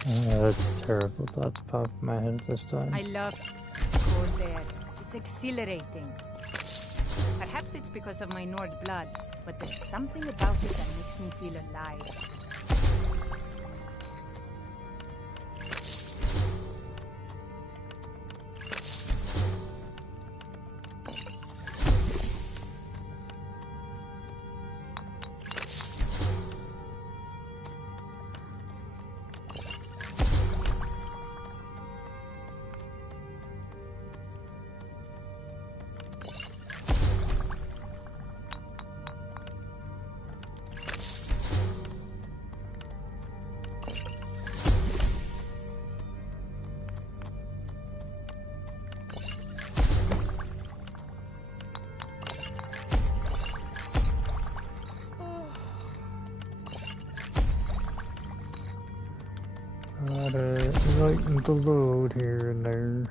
That's terrible thoughts pop in my head this time. I love cold air. It's exhilarating. Perhaps it's because of my Nord blood, but there's something about it that makes me feel alive. Gotta lighten the load here and there.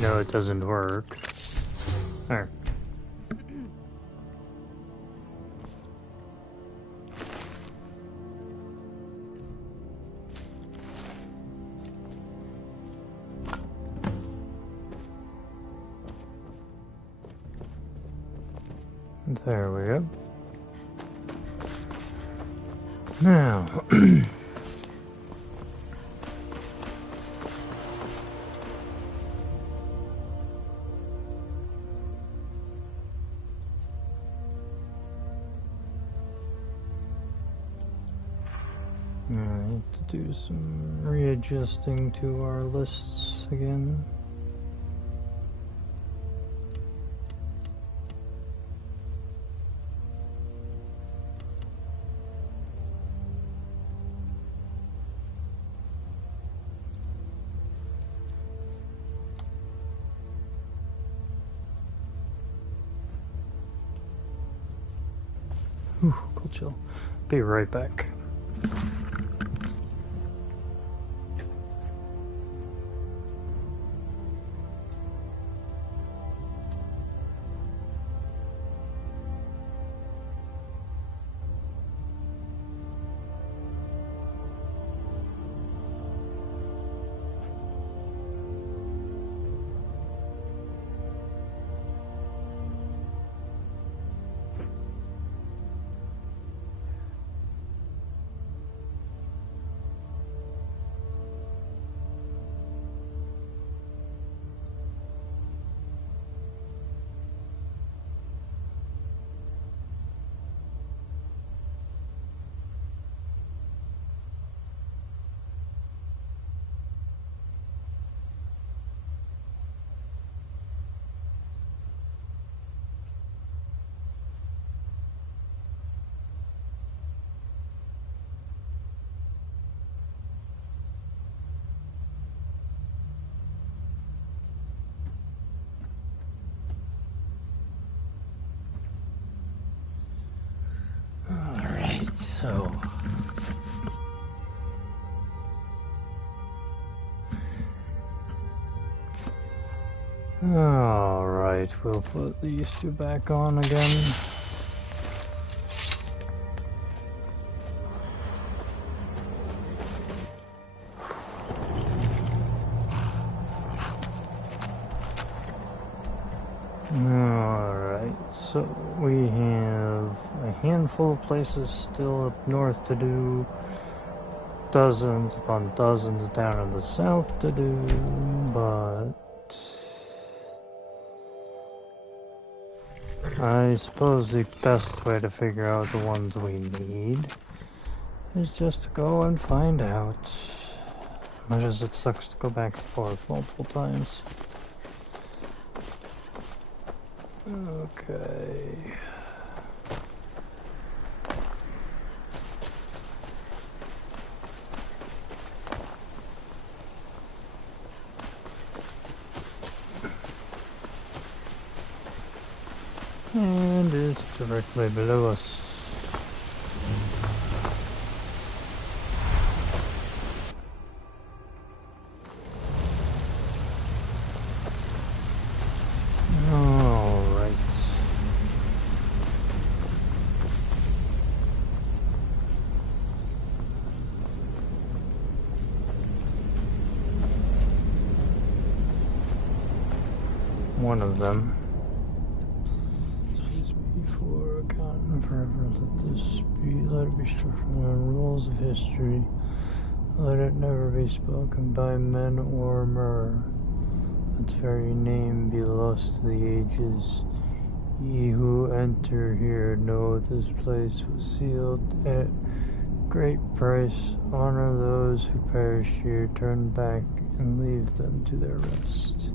No, it doesn't work. There. There we go. Now. I need to do some readjusting to our lists again. Whew, cool chill. Be right back. So, alright, we'll put these two back on again. Alright, so we have a handful of places still up north to do, dozens upon dozens down in the south to do, but I suppose the best way to figure out the ones we need is just to go and find out. Much as it sucks to go back and forth multiple times. Okay. And it's directly below us. Alright. One of them. Before accounting forever, let it be structured on rules of history. Let it never be spoken by men or mer. Its very name be lost to the ages. Ye who enter here know this place was sealed at great price. Honor those who perish here, turn back and leave them to their rest.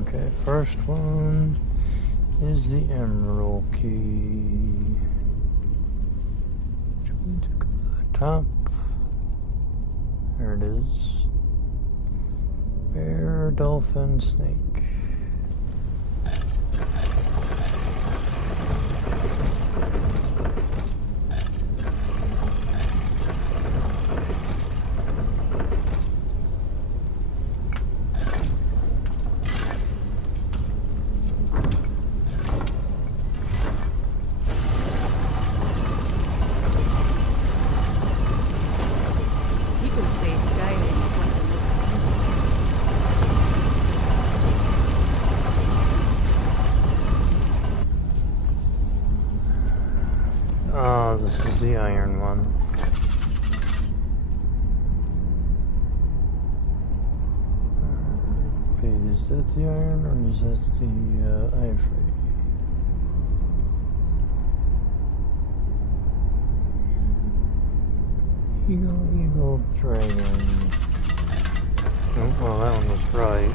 Okay, first one is the emerald key. To go to the top. There it is. Bear, dolphin, snake. People say Skyrim is one of the most Oh, this is the iron one. Wait, is that the iron or is that the ivory? Eagle, dragon. Oh, well, that one was right.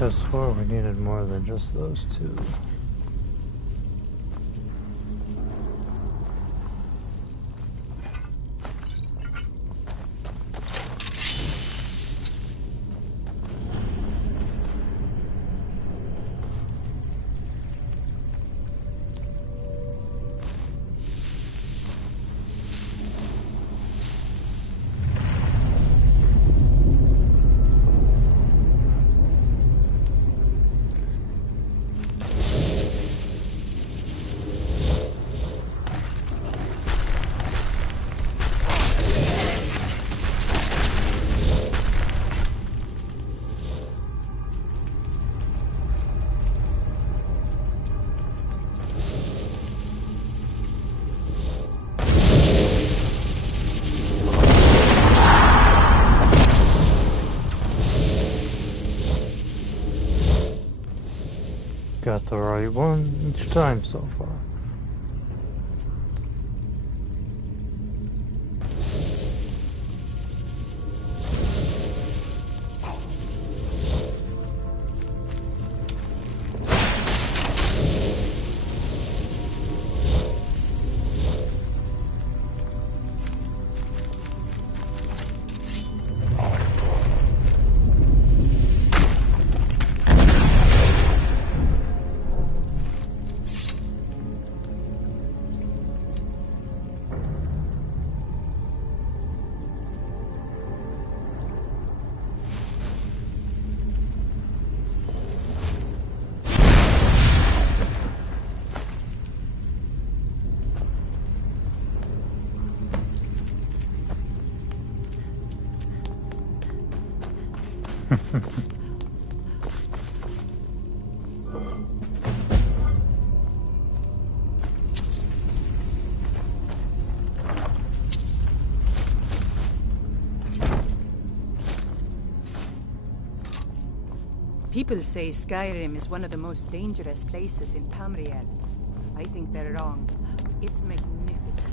I swore we needed more than just those two. Got the right one each time so far. People say Skyrim is one of the most dangerous places in Tamriel. I think they're wrong. It's magnificent.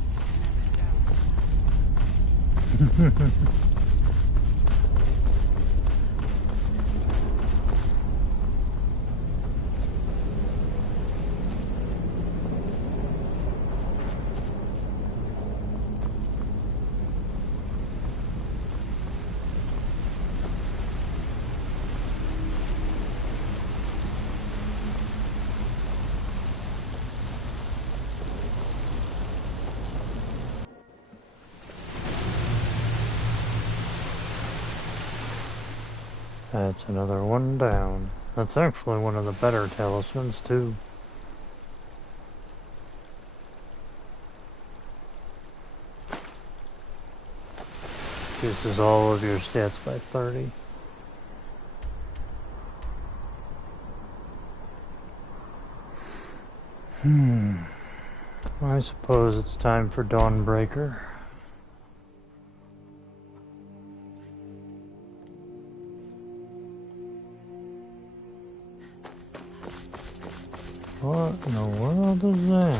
That's another one down. That's actually one of the better talismans, too. Reduces all of your stats by 30. I suppose it's time for Dawnbreaker. What in the world is that?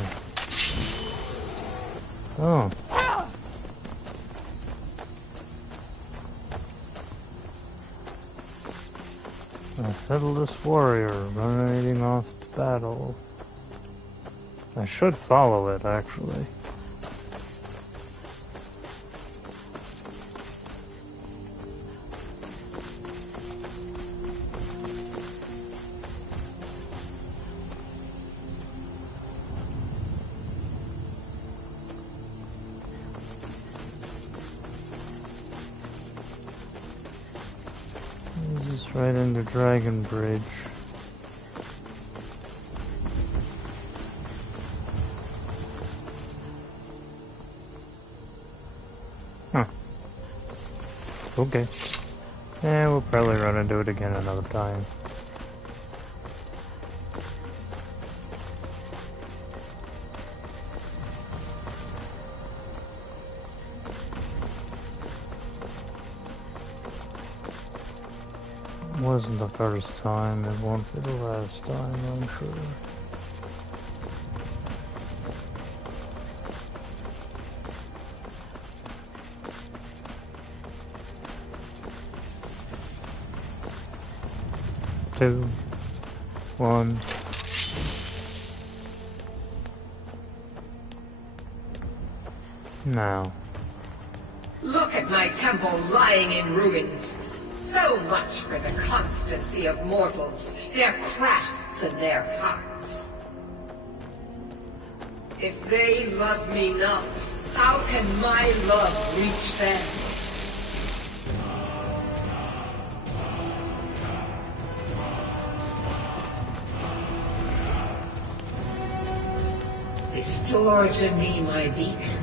Oh. A headless warrior running off to battle. I should follow it, actually. This is right into Dragon Bridge. Huh. Okay. Yeah, we'll probably run into it again another time. Wasn't the first time, it won't be the last time, I'm sure. Two, one. Now. Look at my temple lying in ruins. So much for the constancy of mortals, their crafts and their hearts. If they love me not, how can my love reach them? Restore to me my beacon,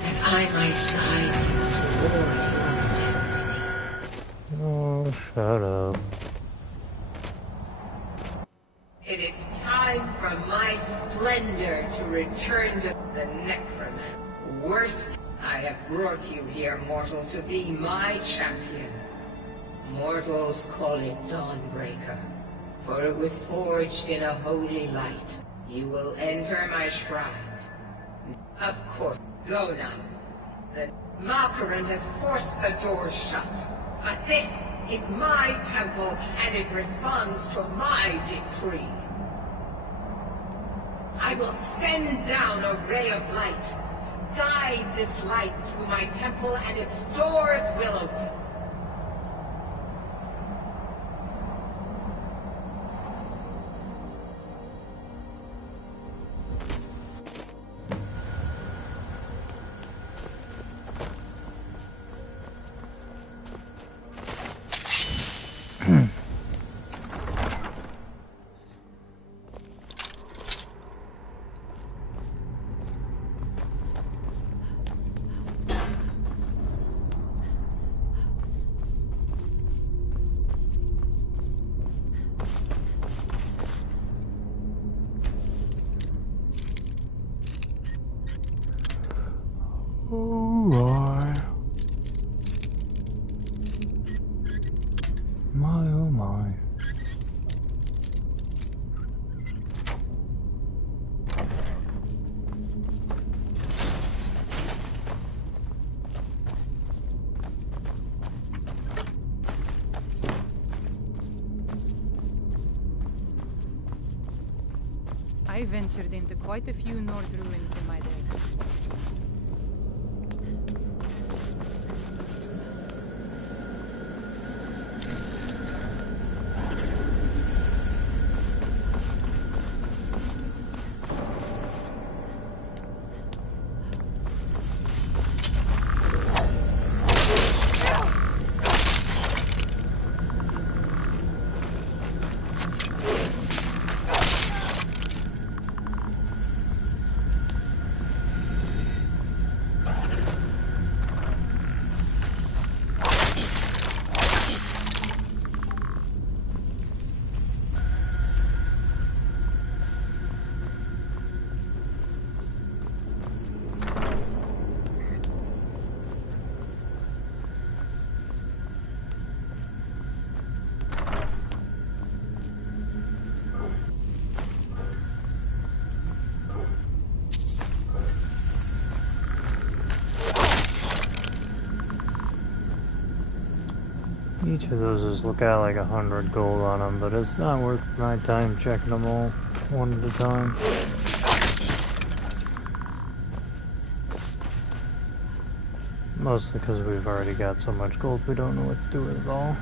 that I might guide you toward your destiny. Oh, shut up. It is time for my splendor to return to the necromancer. Worse, I have brought you here, mortal, to be my champion. Mortals call it Dawnbreaker, for it was forged in a holy light. You will enter my shrine. Of course, go now. The Malkaran has forced the doors shut. But this is my temple, and it responds to my decree. I will send down a ray of light. Guide this light through my temple, and its doors will open. my. I ventured into quite a few Nord ruins in my day. Each of those is look at like 100 gold on them, but it's not worth my time checking them all one at a time. Mostly because we've already got so much gold we don't know what to do with it all.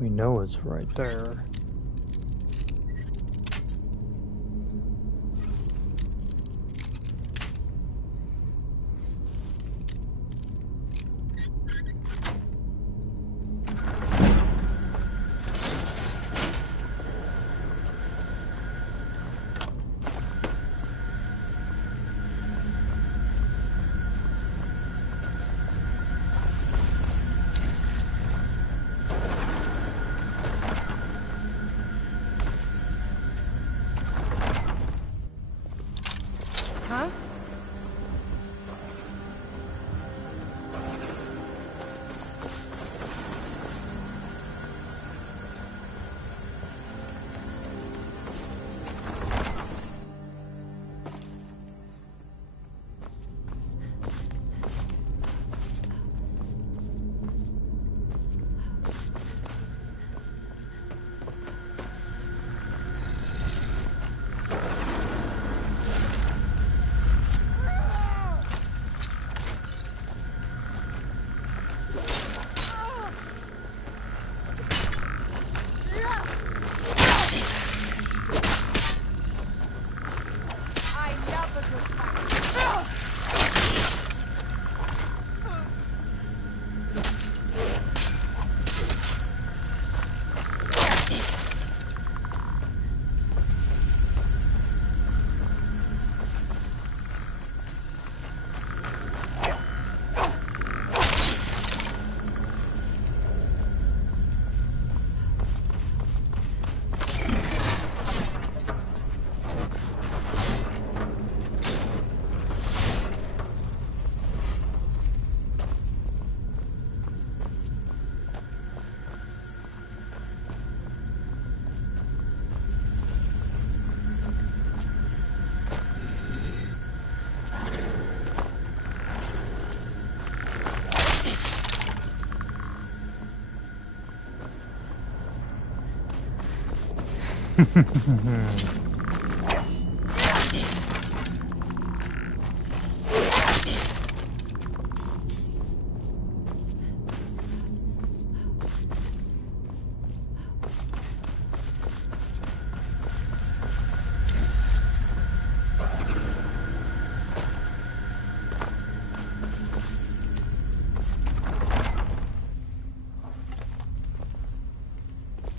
We know it's right there. Huh?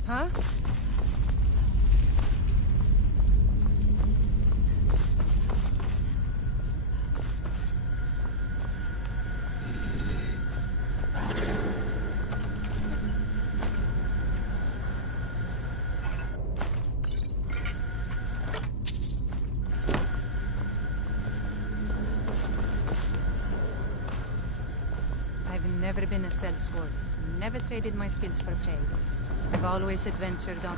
Huh? never been a sellsword. Never traded my skills for pay. I've always adventured on.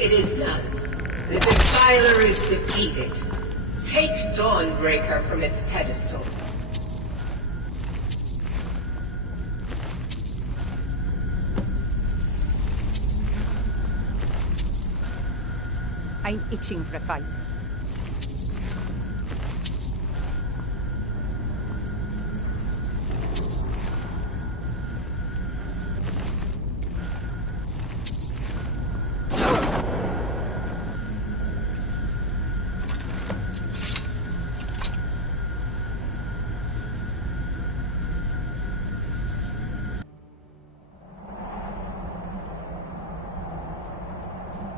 It is done. The Defiler is defeated. Take Dawnbreaker from its pedestal. I'm itching for a fight.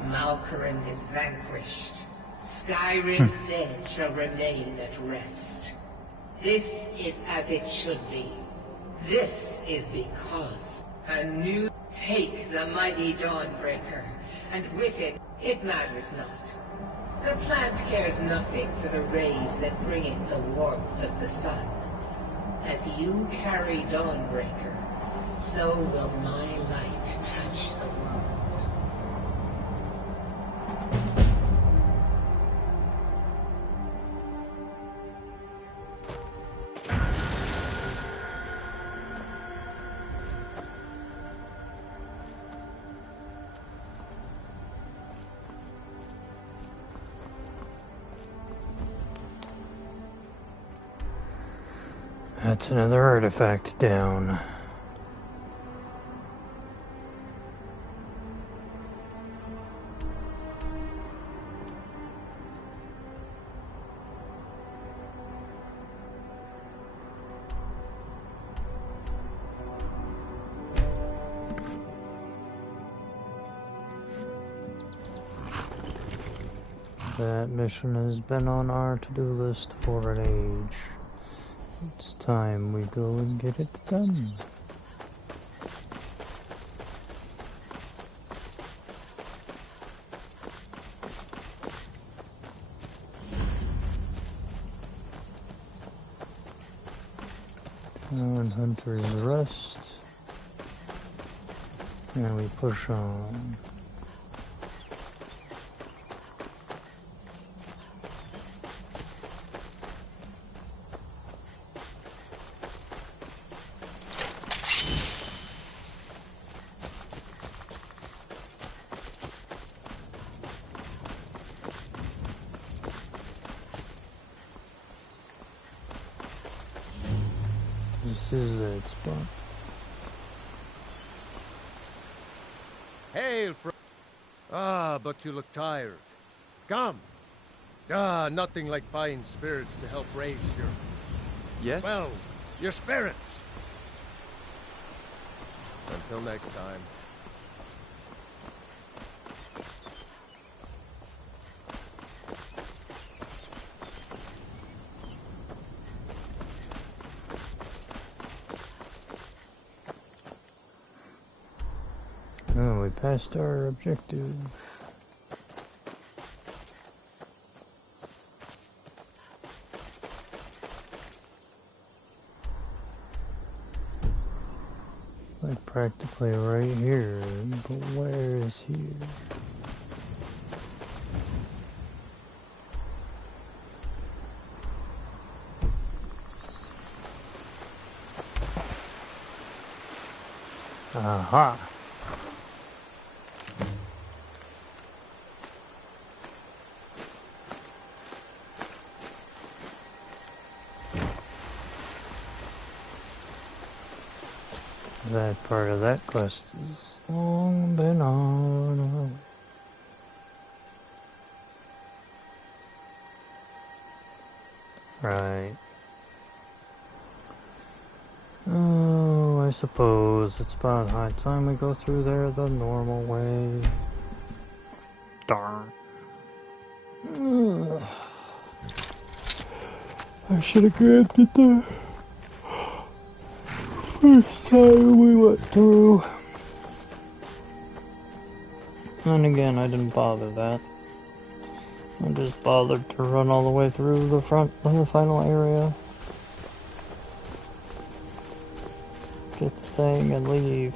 Malkaran is vanquished. Skyrim's dead shall remain at rest. This is as it should be. This is because a new... Take the mighty Dawnbreaker, and with it, it matters not. The plant cares nothing for the rays that bring it the warmth of the sun. As you carry Dawnbreaker, so will my light touch the world. That's another artifact down. That mission has been on our to-do list for an age. It's time we go and get it done. And Hunter's Rest. And we push on. This is that spot. Hail from... Ah, but you look tired. Come. Ah, nothing like fine spirits to help raise your... Yes? Well, your spirits. Until next time. Oh, we passed our objective. Like practically right here, but where is here? Aha! That part of that quest is long been on. Right. Oh, I suppose it's about high time we go through there the normal way. Darn. I should have grabbed it the first time we went through. And again, I didn't bother that. I just bothered to run all the way through the front of the final area. Get the thing and leave.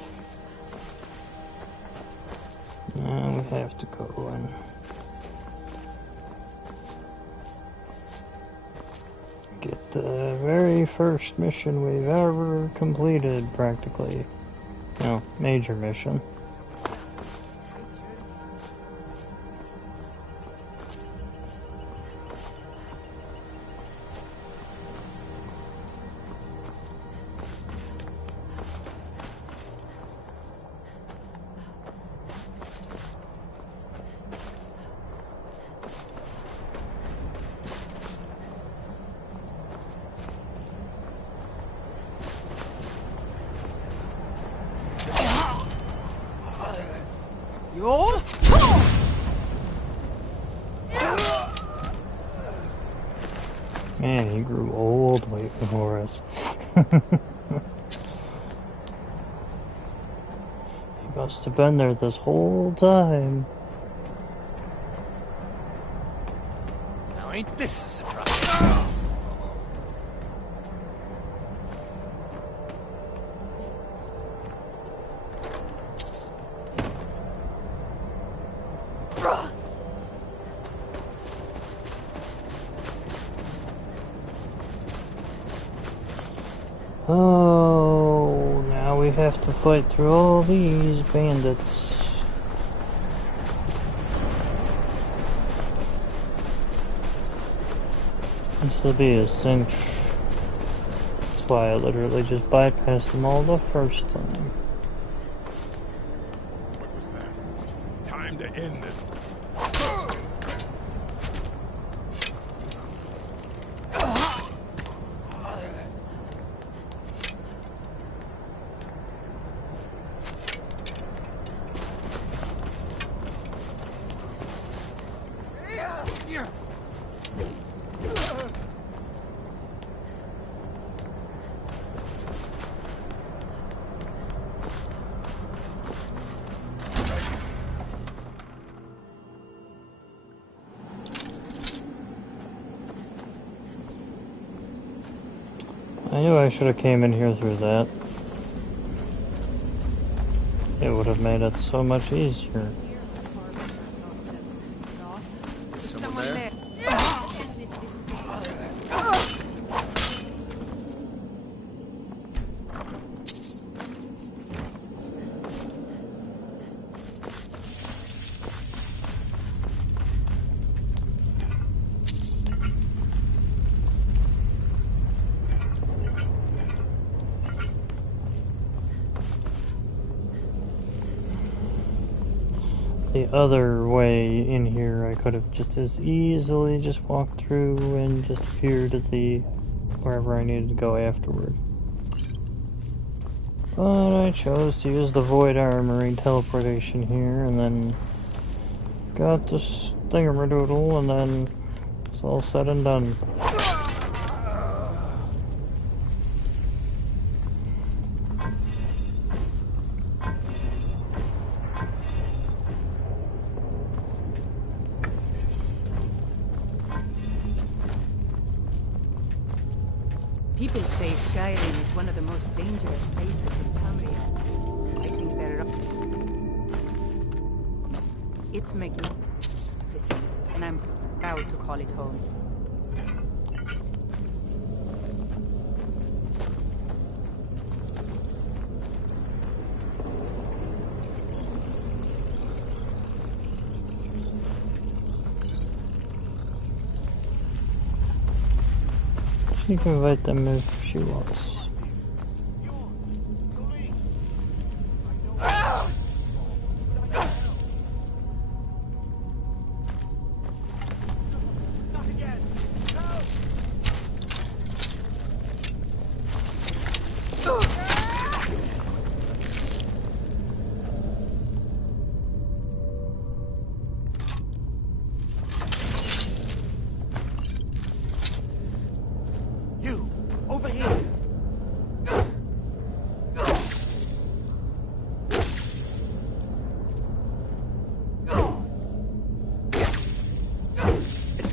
Now we have to go in. Get the very first mission we've ever completed, practically. No, major mission. Man, he grew old waiting for us. He must have been there this whole time. Now ain't this a surprise? Oh, now we have to fight through all these bandits. This will be a cinch. That's why I literally just bypassed them all the first time. What was that? Time to end this. I knew I should have came in here through that. It would have made it so much easier. Someone there? The other way in here, I could have just as easily just walked through and just appeared at the wherever I needed to go afterward. But I chose to use the Void Armory teleportation here, and then got this thingamadoodle, and then it's all said and done. People say Skyrim is one of the most dangerous places in Tamriel. I think they're... It's magnificent, and I'm proud to call it home. She can invite them if she wants.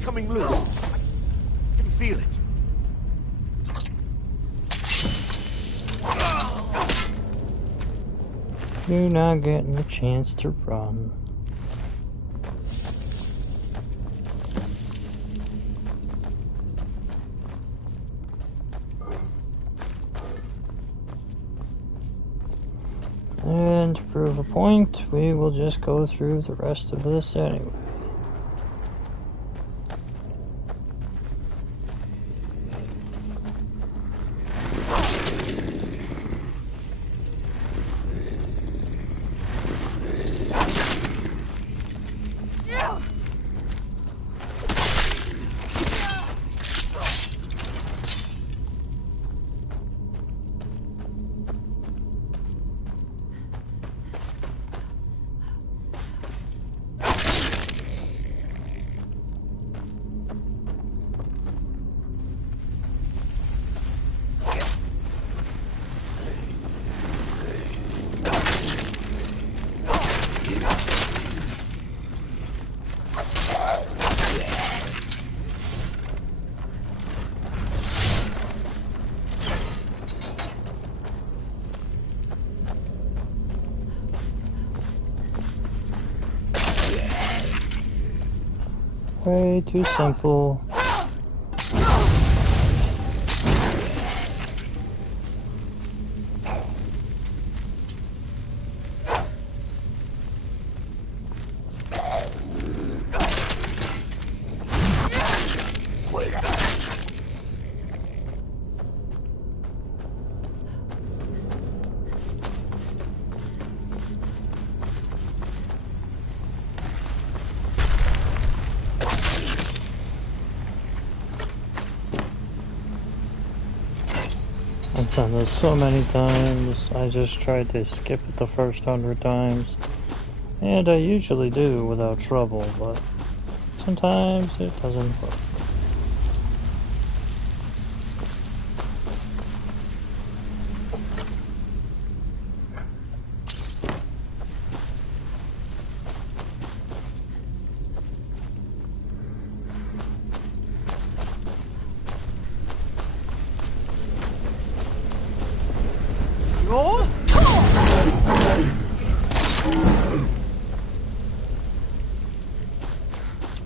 coming loose. I can feel it. You're not getting a chance to run. And to prove a point, we will just go through the rest of this anyway. Way too simple. I've done this so many times. I just tried to skip it the first 100 times. And I usually do without trouble, but sometimes it doesn't work.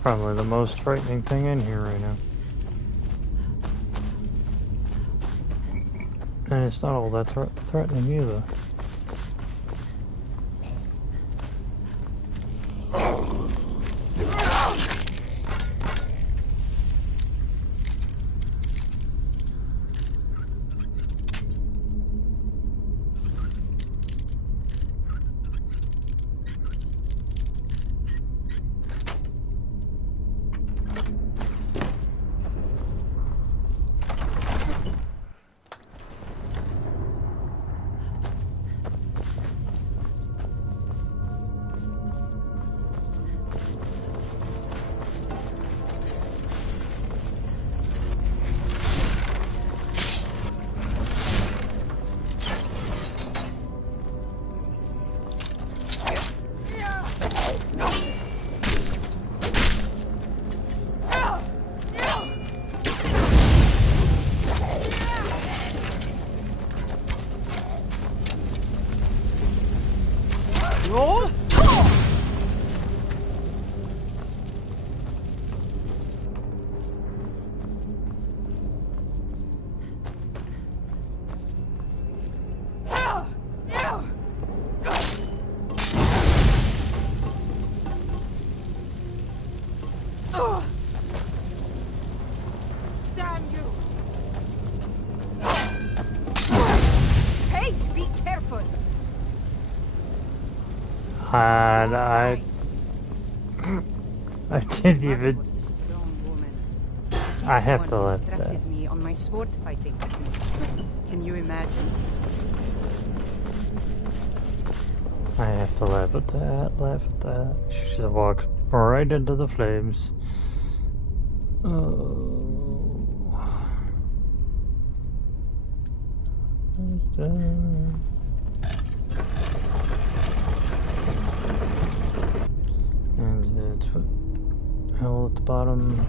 Probably the most frightening thing in here right now. And it's not all that threatening either. And I didn't even. I have to let that. Me on my sword fighting technique. Can you imagine? I have to laugh at that. She just walks right into the flames. hell at the bottom.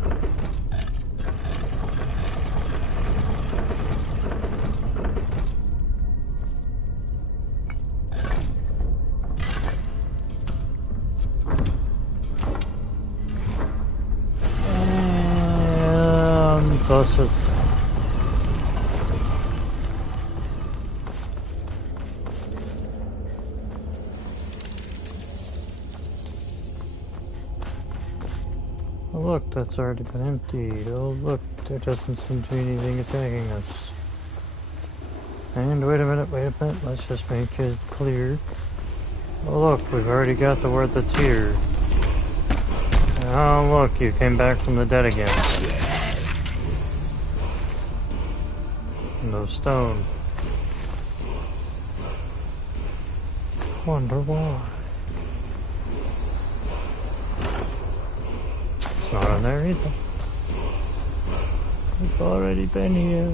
Closest. Oh look, that's already been emptied. Oh look, there doesn't seem to be anything attacking us. And wait a minute, let's just make it clear. Oh look, we've already got the word that's here. Oh look, you came back from the dead again. No stone. Wonder why. It's not on there either. We've already been here.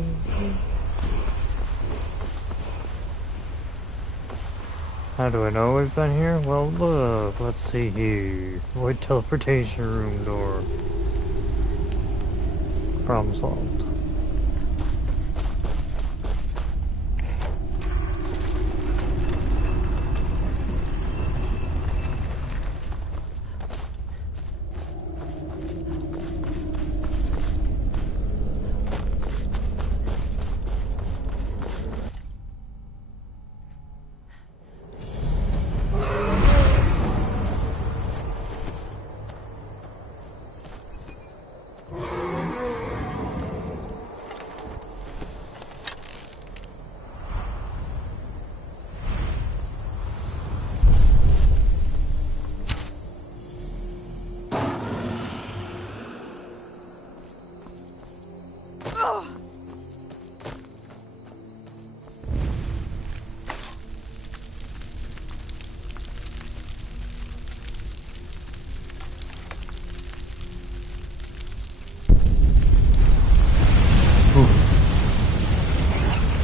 How do I know we've been here? Well, look, let's see here. Void teleportation room door. Problem solved.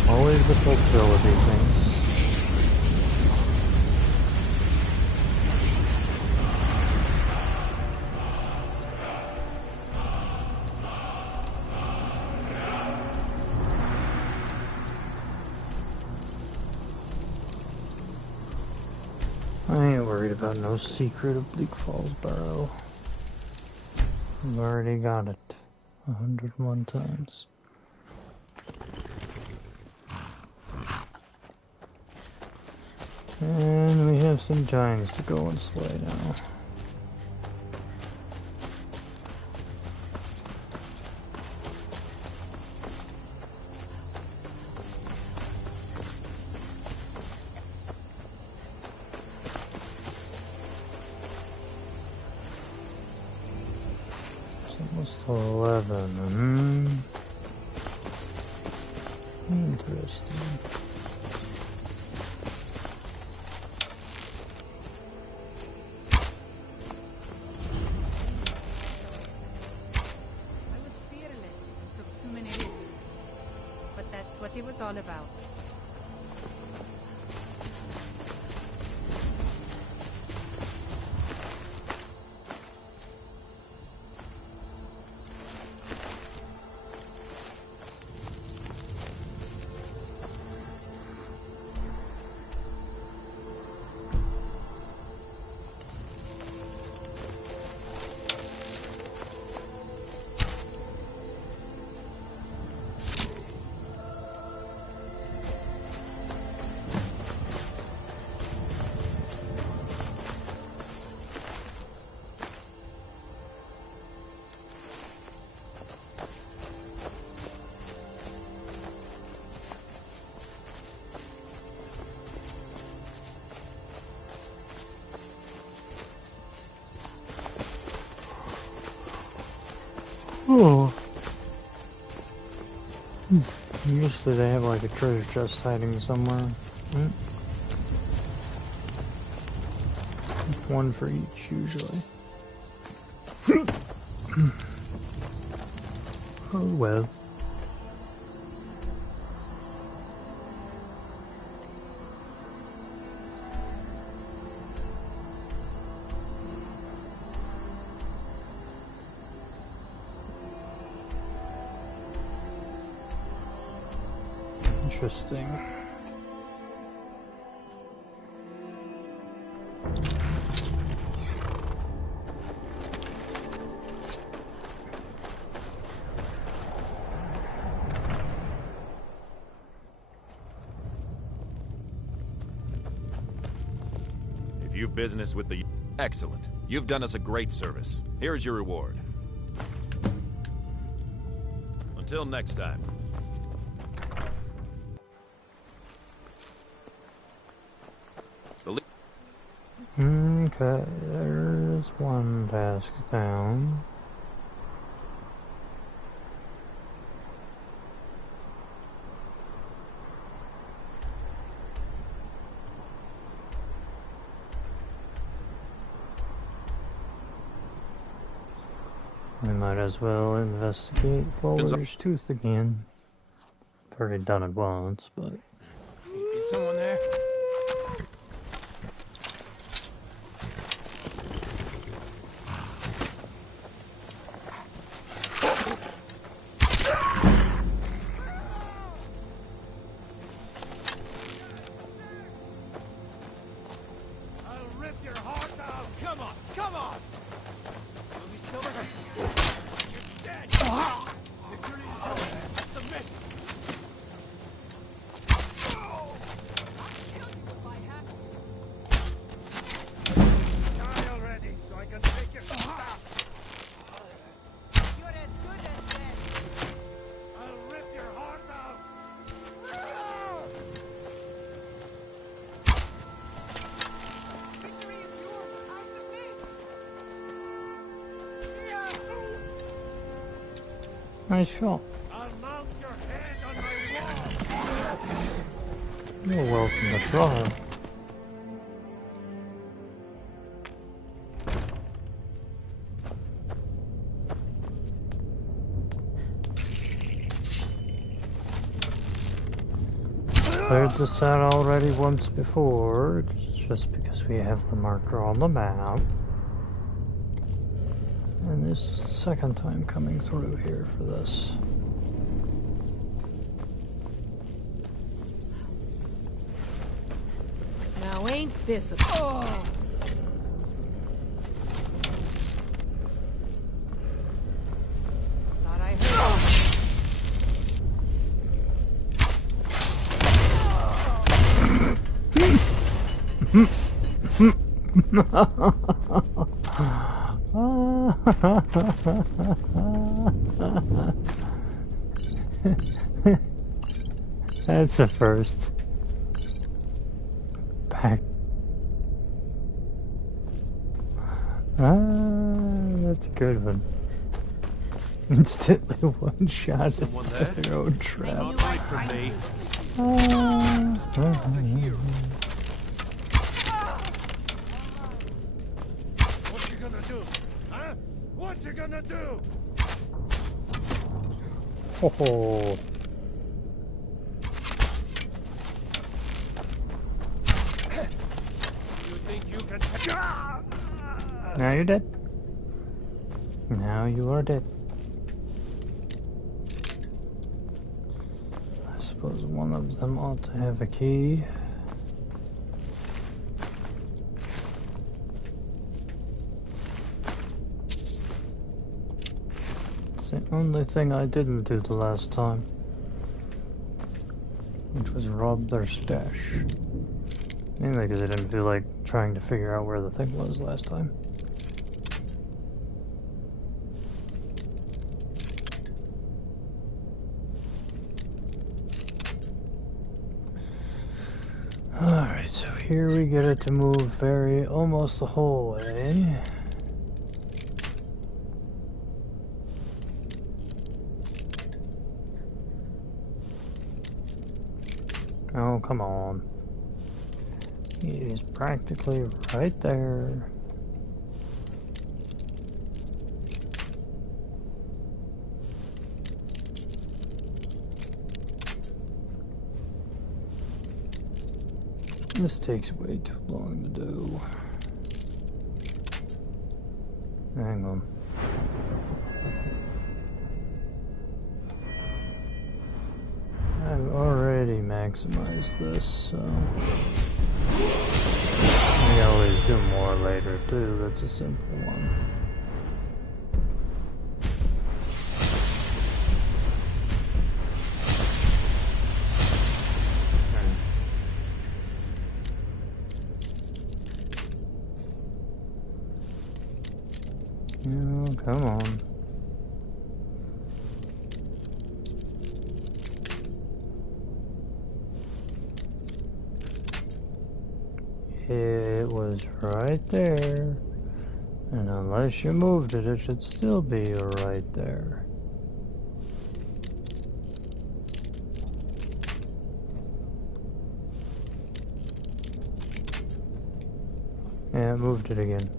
Always the full chill with these things. I ain't worried about no secret of Bleak Falls Burrow. I've already got it 101 times. And we have some giants to go and slay now. It's almost 11. Interesting. What it was all about. Oh. Usually they have like a treasure chest hiding somewhere. One for each, usually. Oh well. Interesting. If you've business with the... Excellent. You've done us a great service. Here's your reward. Until next time. Okay, there's one task down. We might as well investigate Fuller's Tooth again. I've already done it once, but... Is someone there? Nice shot. You're welcome to try. Cleared this out already once before, it's just because we have the marker on the map. And this is the second time coming through here for this. Now ain't this a... Oh! Thought I That's a first. Back. That's a good one. Instantly one shot at their own trap. What you gonna do? Huh? What you gonna do? Oh. You think you can... Now you're dead. Now you are dead. I suppose one of them ought to have a key. It's the only thing I didn't do the last time, which was rob their stash. Mainly because I didn't feel like trying to figure out where the thing was last time. Alright, so here we get it to move almost the whole way. Oh, come on. It is practically right there. This takes way too long to do. Hang on. I've already managed maximize this, so we can always do more later too. That's a simple one. Oh, come on. It was right there. And unless you moved it, it should still be right there. Yeah, it moved it again.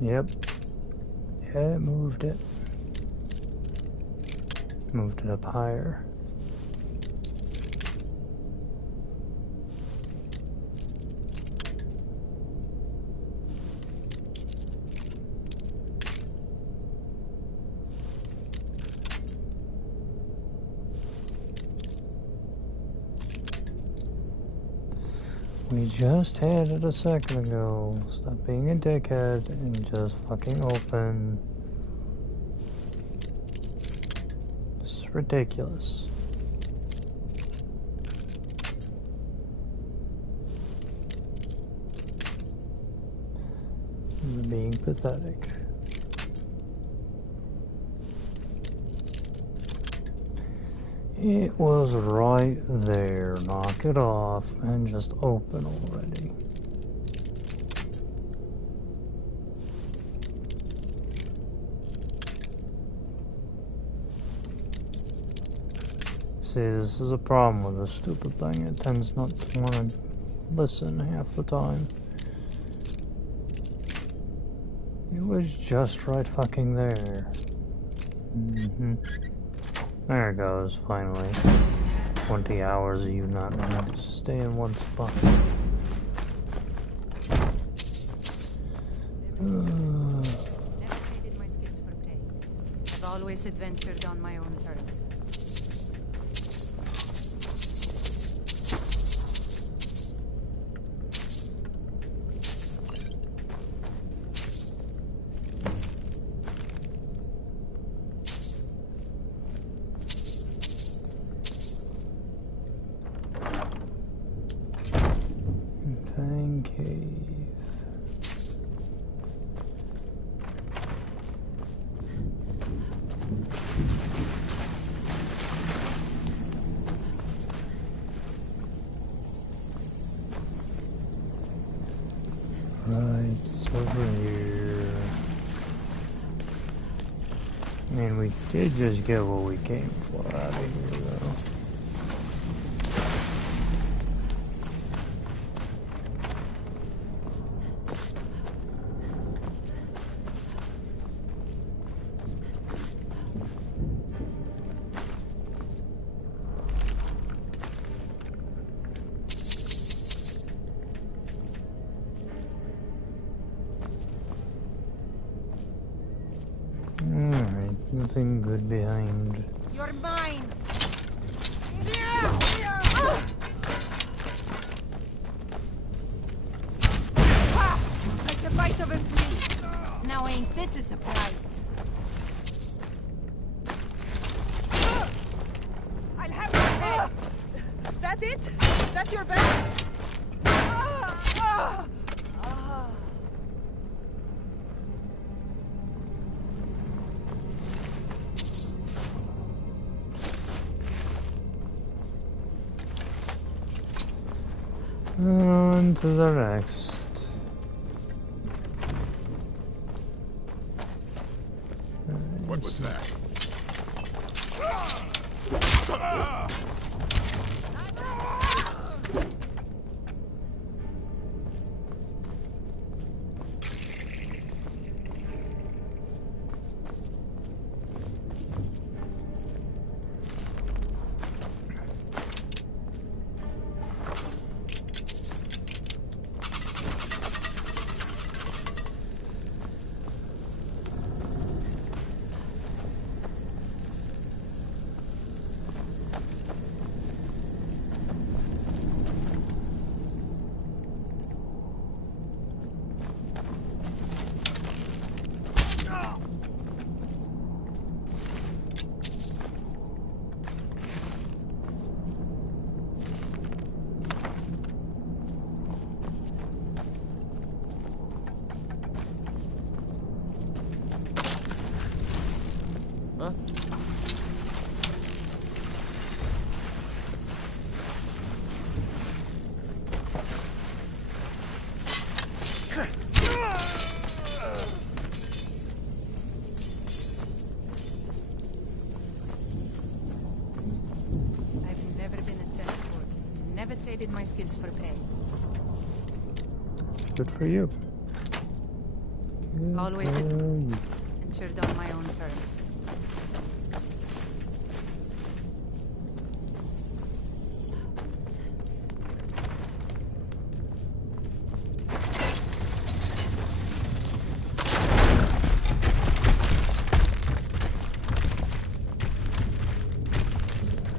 Yep. Yeah, it moved it. Moved it up higher. We just had it a second ago. Stop being a dickhead and just fucking open. This is ridiculous. You're being pathetic. It was right there. Knock it off and just open already. See, this is a problem with this stupid thing. It tends not to want to listen half the time. It was just right fucking there. There it goes, finally. 20 hours of you not knowing to stay in one spot. Never traded my skills for pay. I've always adventured on my own terms. Right, it's over here. I mean, we did just get what we came for out of here, though. Alright, nothing good behind. You're mine! Like the bite of a flea. Now ain't this a surprise? I'll have your head! That it? That your best? On to the next. What was that? my skills for pay. Good for you. Always ventured on my own terms.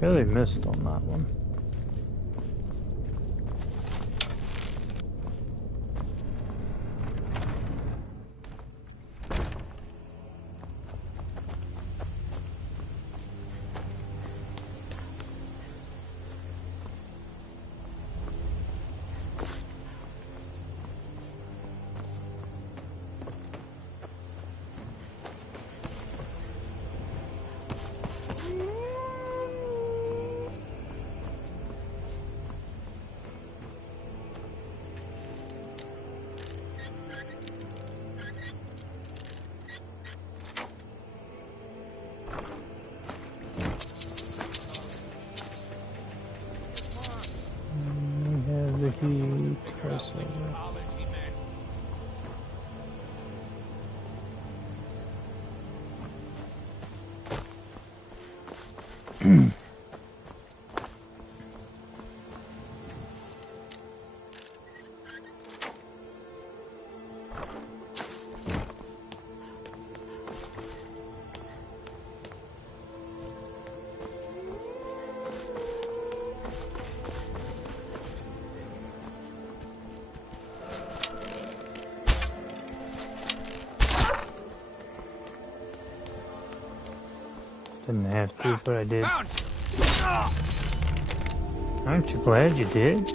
Really missed on that one. The key pressing. Didn't have to, but I did. Aren't you glad you did?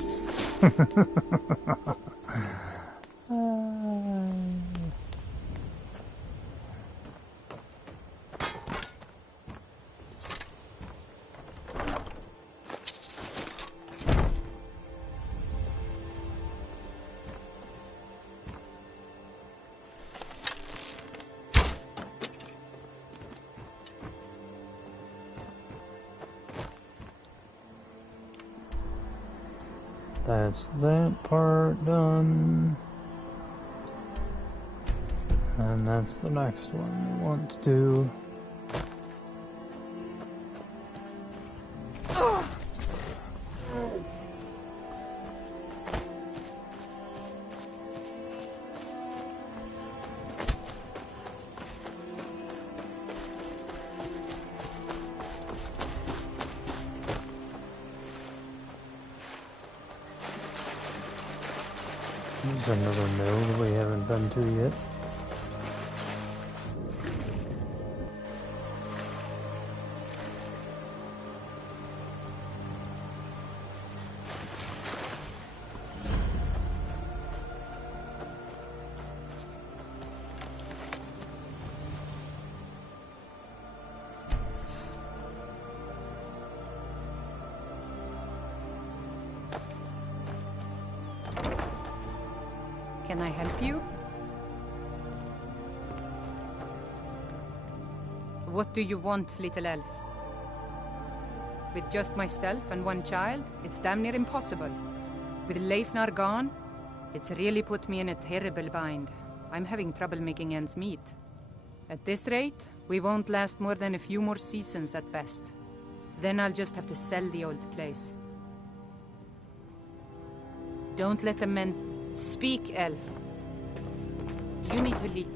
That's that part done. And that's the next one we want to do. There's another mill that we haven't been to yet. Can I help you? What do you want, little elf? With just myself and one child, it's damn near impossible. With Leifnar gone, it's really put me in a terrible bind. I'm having trouble making ends meet. At this rate, we won't last more than a few more seasons at best. Then I'll just have to sell the old place. Don't let the men speak, elf. You need to leave.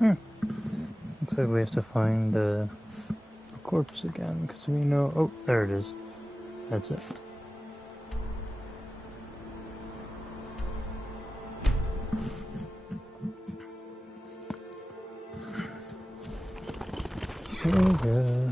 Looks like we have to find a corpse again, because we know... Oh, there it is. That's it. Yeah.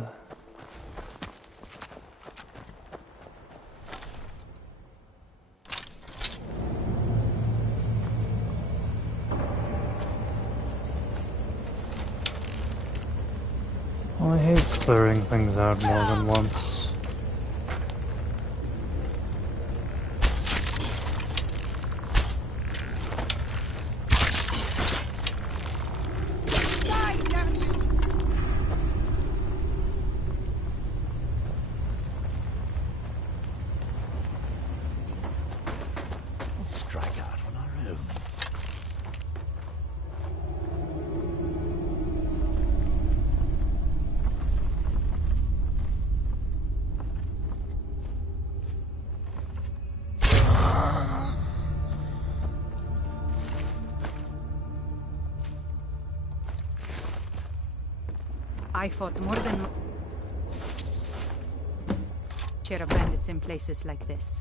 I hate clearing things out more than once. I fought more than share of bandits in places like this.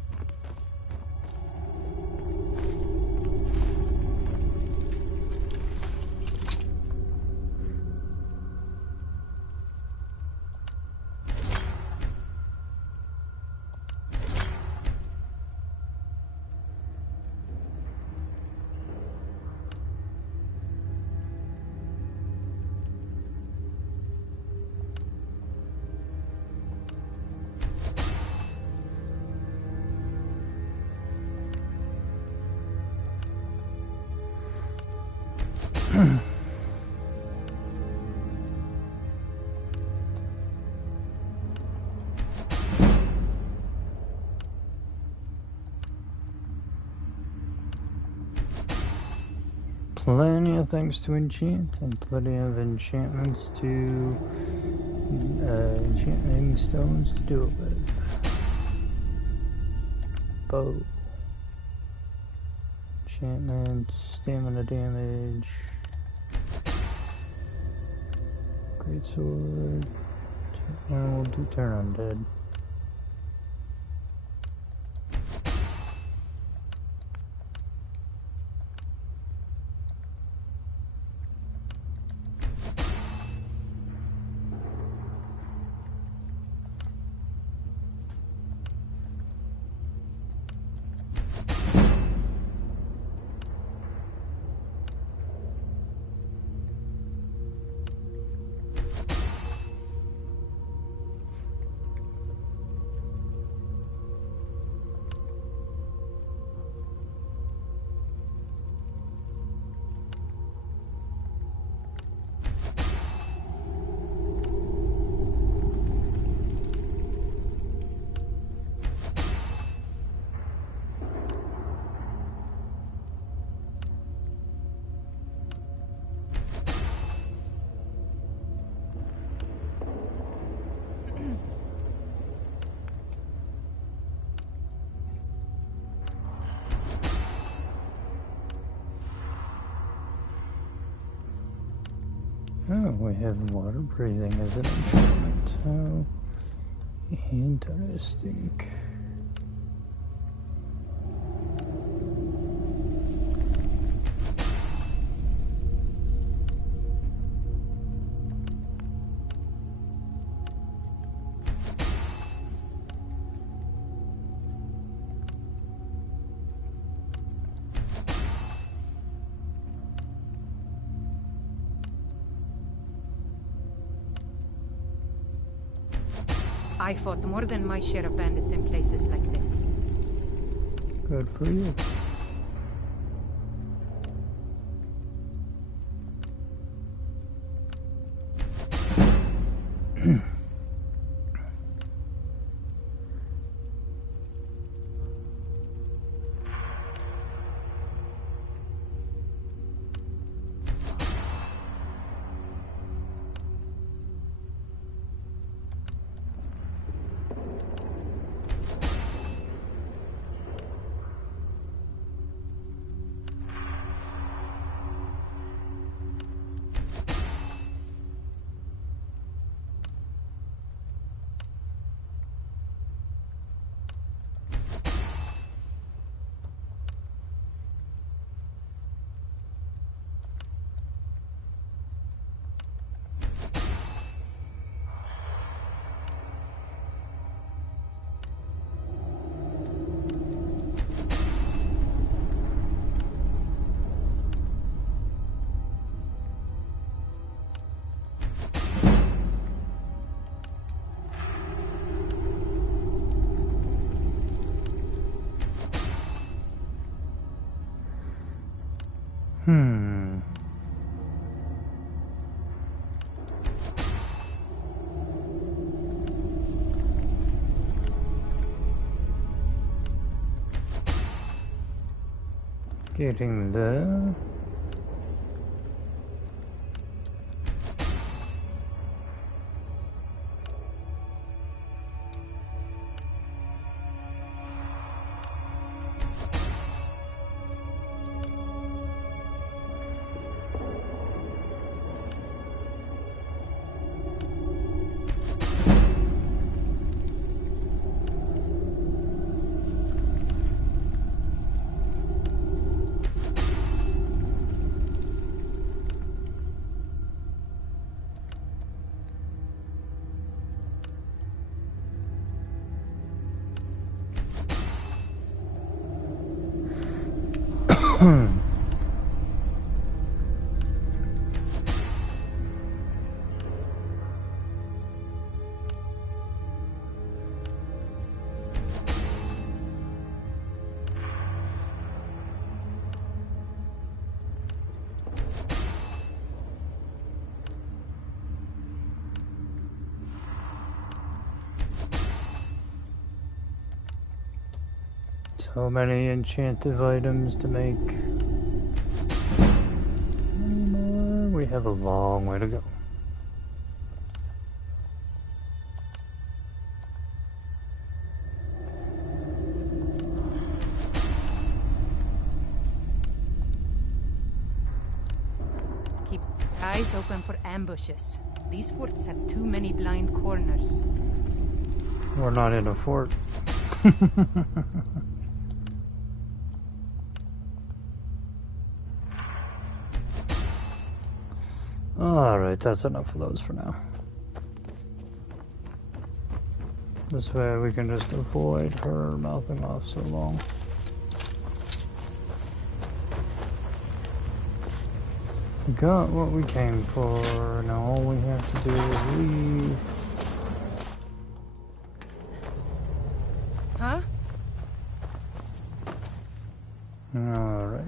Plenty of things to enchant, and plenty of enchantments to enchanting stones to do it with. Bow. Enchantment, stamina damage. Great sword. We'll do turn undead. Oh, we have water breathing as an enchantment. How interesting. I fought more than my share of bandits in places like this. Good for you. Getting there. So many enchanted items to make. We have a long way to go. Keep your eyes open for ambushes. These forts have too many blind corners. We're not in a fort. Alright, that's enough of those for now. This way we can just avoid her mouthing off so long. We got what we came for. Now all we have to do is leave. Huh? Alright.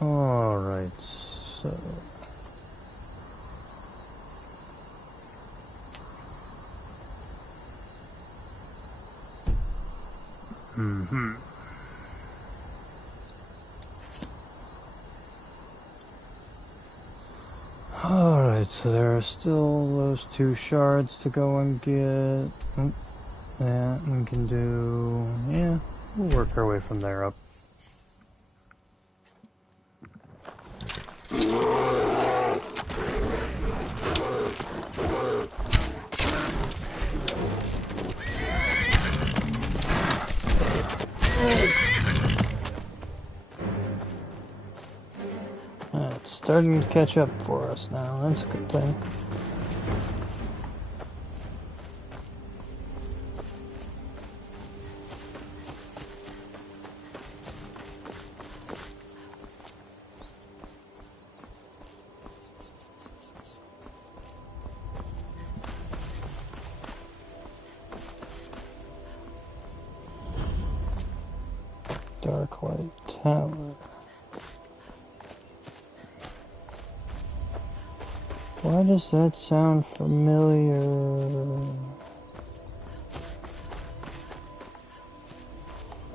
Alright, so... Alright, so there are still those 2 shards to go and get. That we can do... Yeah, we'll work our way from there up. It's starting to catch up for us now, that's a good thing. Darklight Tower. Why does that sound familiar? You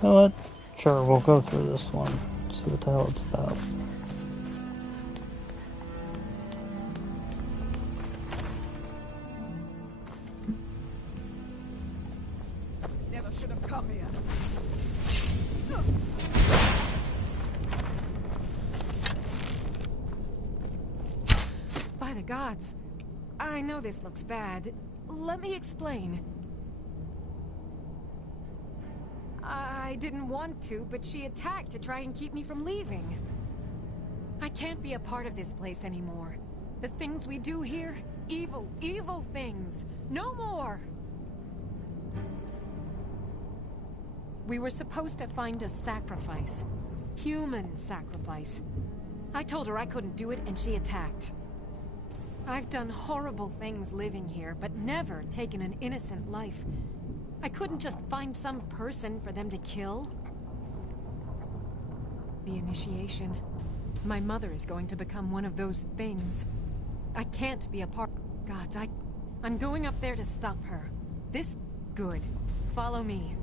know what? Sure, we'll go through this one. See what the hell it's about. Never should have come here. By the gods, I know this looks bad. Let me explain. I didn't want to, but she attacked to try and keep me from leaving. I can't be a part of this place anymore. The things we do here, evil, evil things. No more! We were supposed to find a sacrifice. Human sacrifice. I told her I couldn't do it, and she attacked. I've done horrible things living here, but never taken an innocent life. I couldn't just find some person for them to kill. The initiation. My mother is going to become one of those things. I can't be a part... Gods, I'm going up there to stop her. This... Good. Follow me.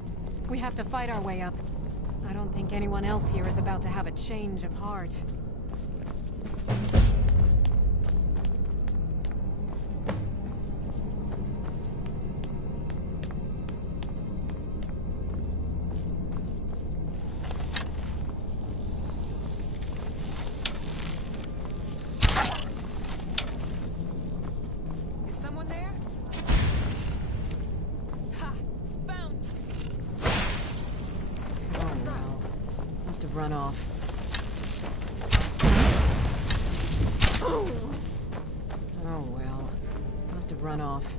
We have to fight our way up. I don't think anyone else here is about to have a change of heart. Run off. Must have run off.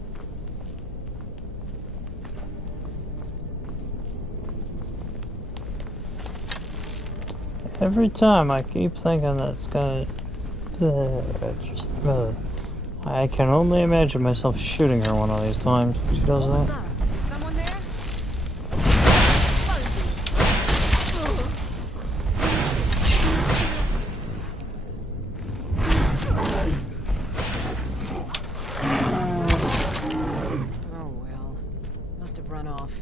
Every time I keep thinking that's gonna... I can only imagine myself shooting her one of these times when she does that. Is someone there? Oh well. Must have run off.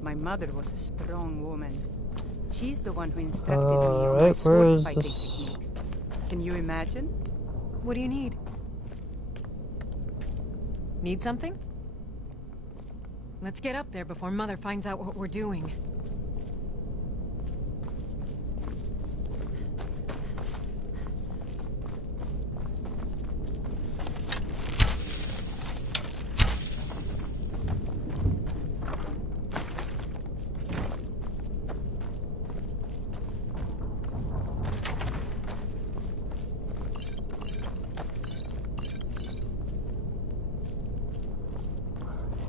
My mother was a strong woman. She's the one who instructed me on my sword fighting techniques. Can you imagine? What do you need? Need something? Let's get up there before Mother finds out what we're doing.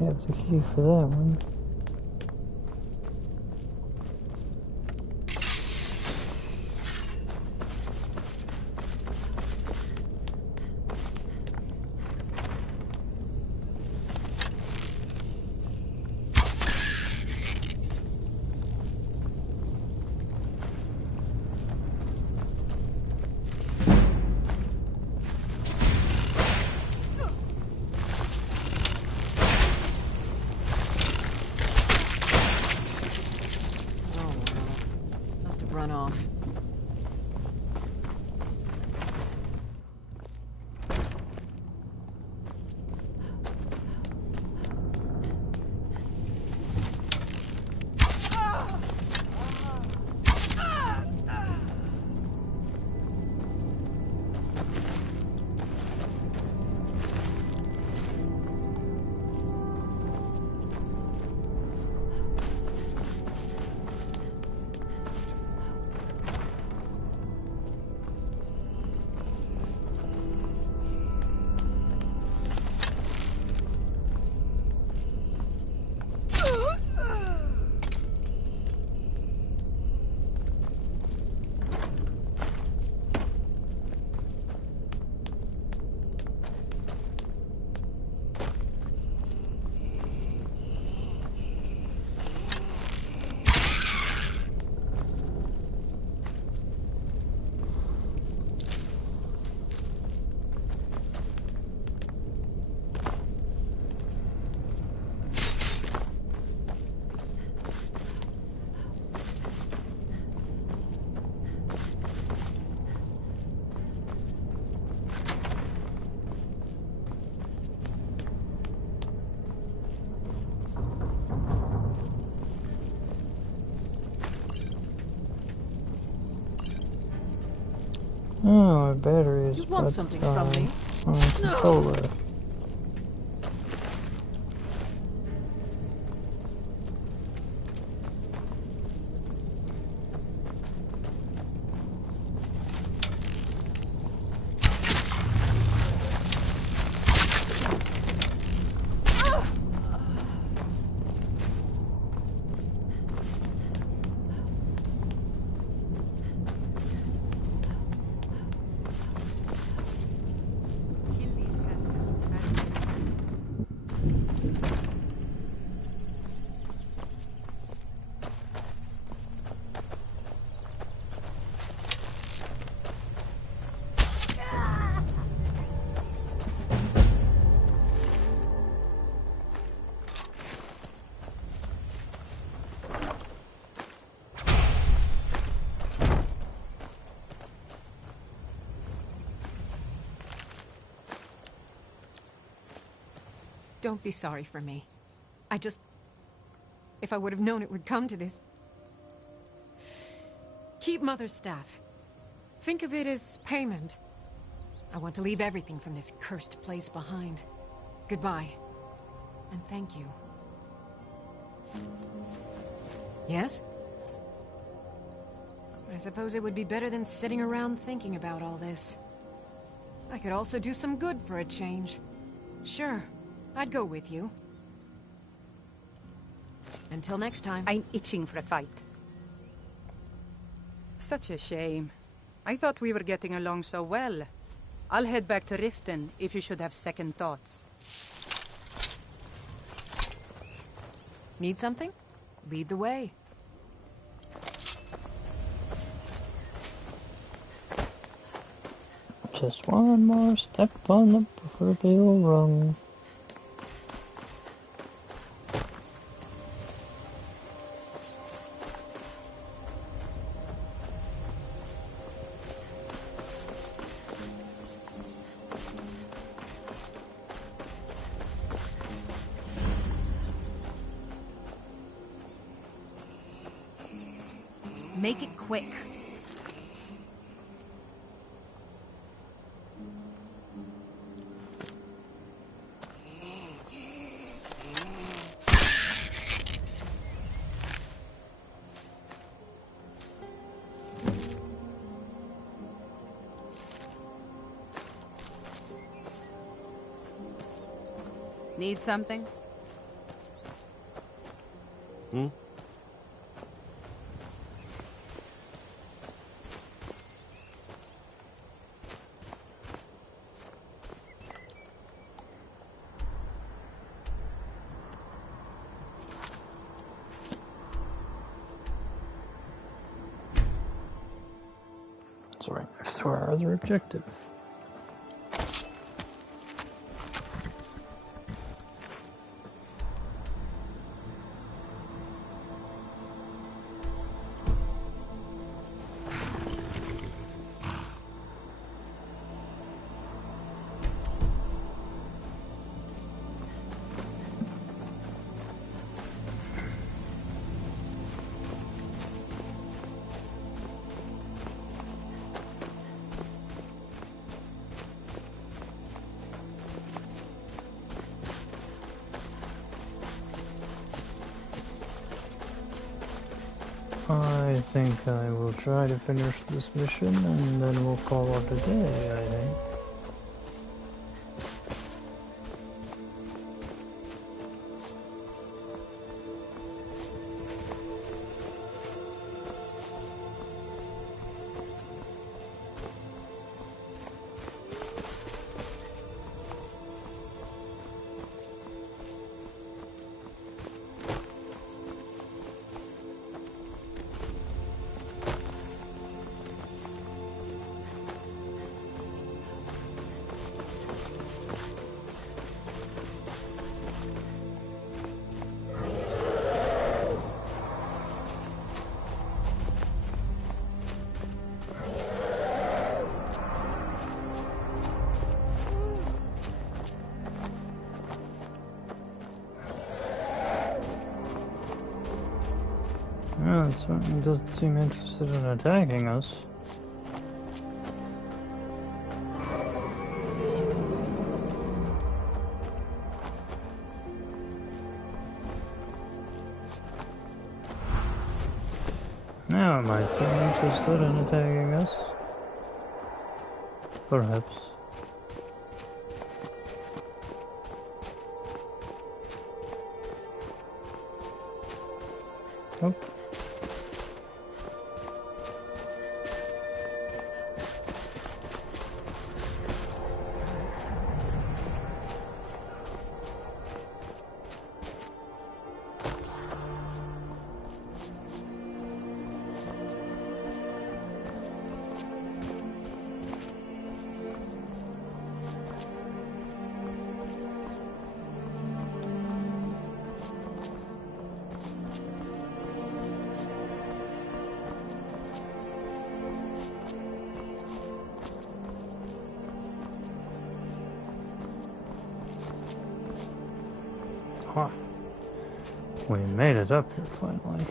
Yeah, it's a key for that one. Run off. Oh, my battery is You want something from me? Controller. Don't be sorry for me. If I would have known it would come to this... Keep Mother's staff. Think of it as payment. I want to leave everything from this cursed place behind. Goodbye. And thank you. Yes? I suppose it would be better than sitting around thinking about all this. I could also do some good for a change. Sure, I'd go with you. Until next time. I'm itching for a fight. Such a shame. I thought we were getting along so well. I'll head back to Riften if you should have second thoughts. Need something? Lead the way. Just one more step on the proverbial rung. Make it quick. Need something? Hmm? It's right next to our other objective. I think I will try to finish this mission and then we'll call it a day, I think. Yeah, it certainly doesn't seem interested in attacking us. Now it might seem interested in attacking us. Perhaps. Oh. Huh. We made it up here finally.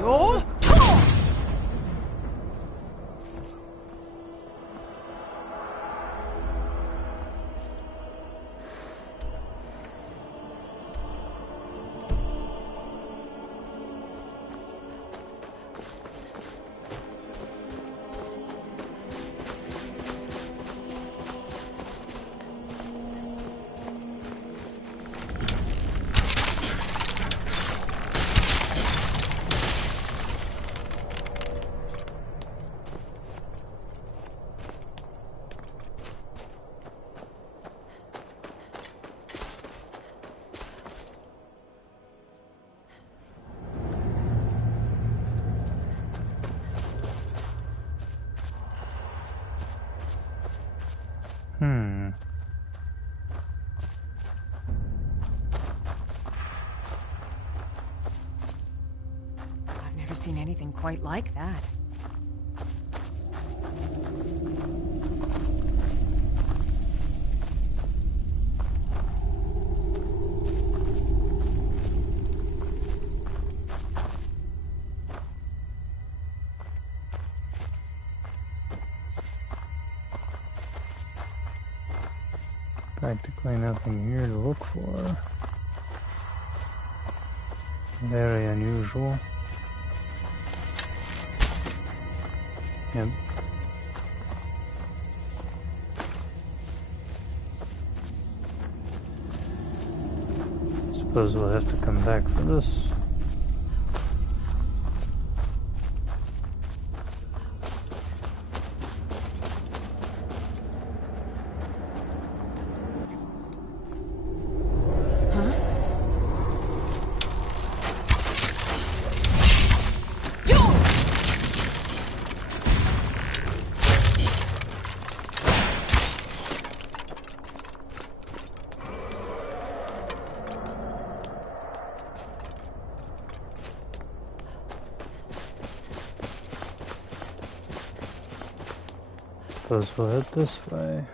Roll. I've never seen anything quite like that. Practically nothing here to look for. Very unusual. Yep. Suppose we'll have to come back for this. Suppose we'll head this way.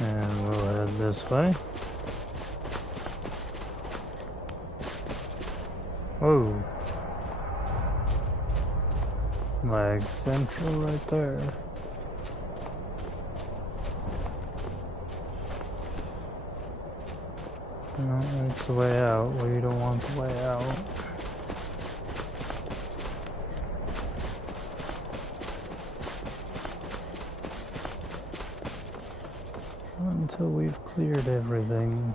And we'll head this way. Whoa. Lag central right there. No, that's the way out. We don't want the way out. Until we've cleared everything.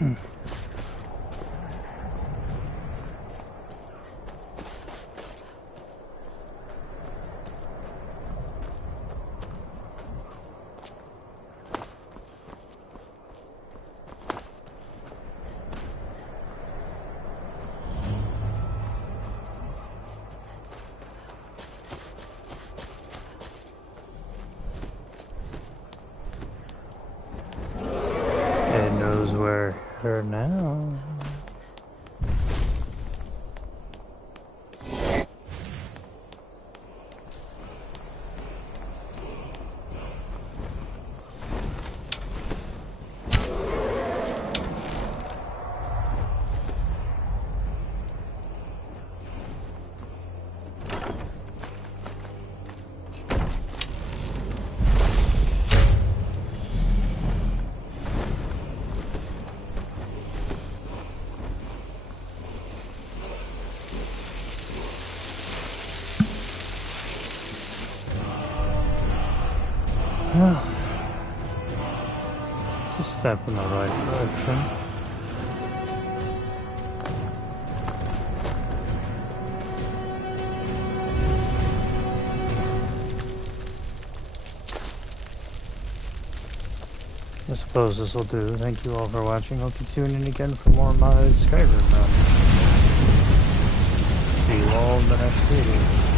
It knows where her now. It's a step in the right direction. I suppose this will do. Thank you all for watching. Hope you tune in again for more modded Skyrim. See you all in the next video.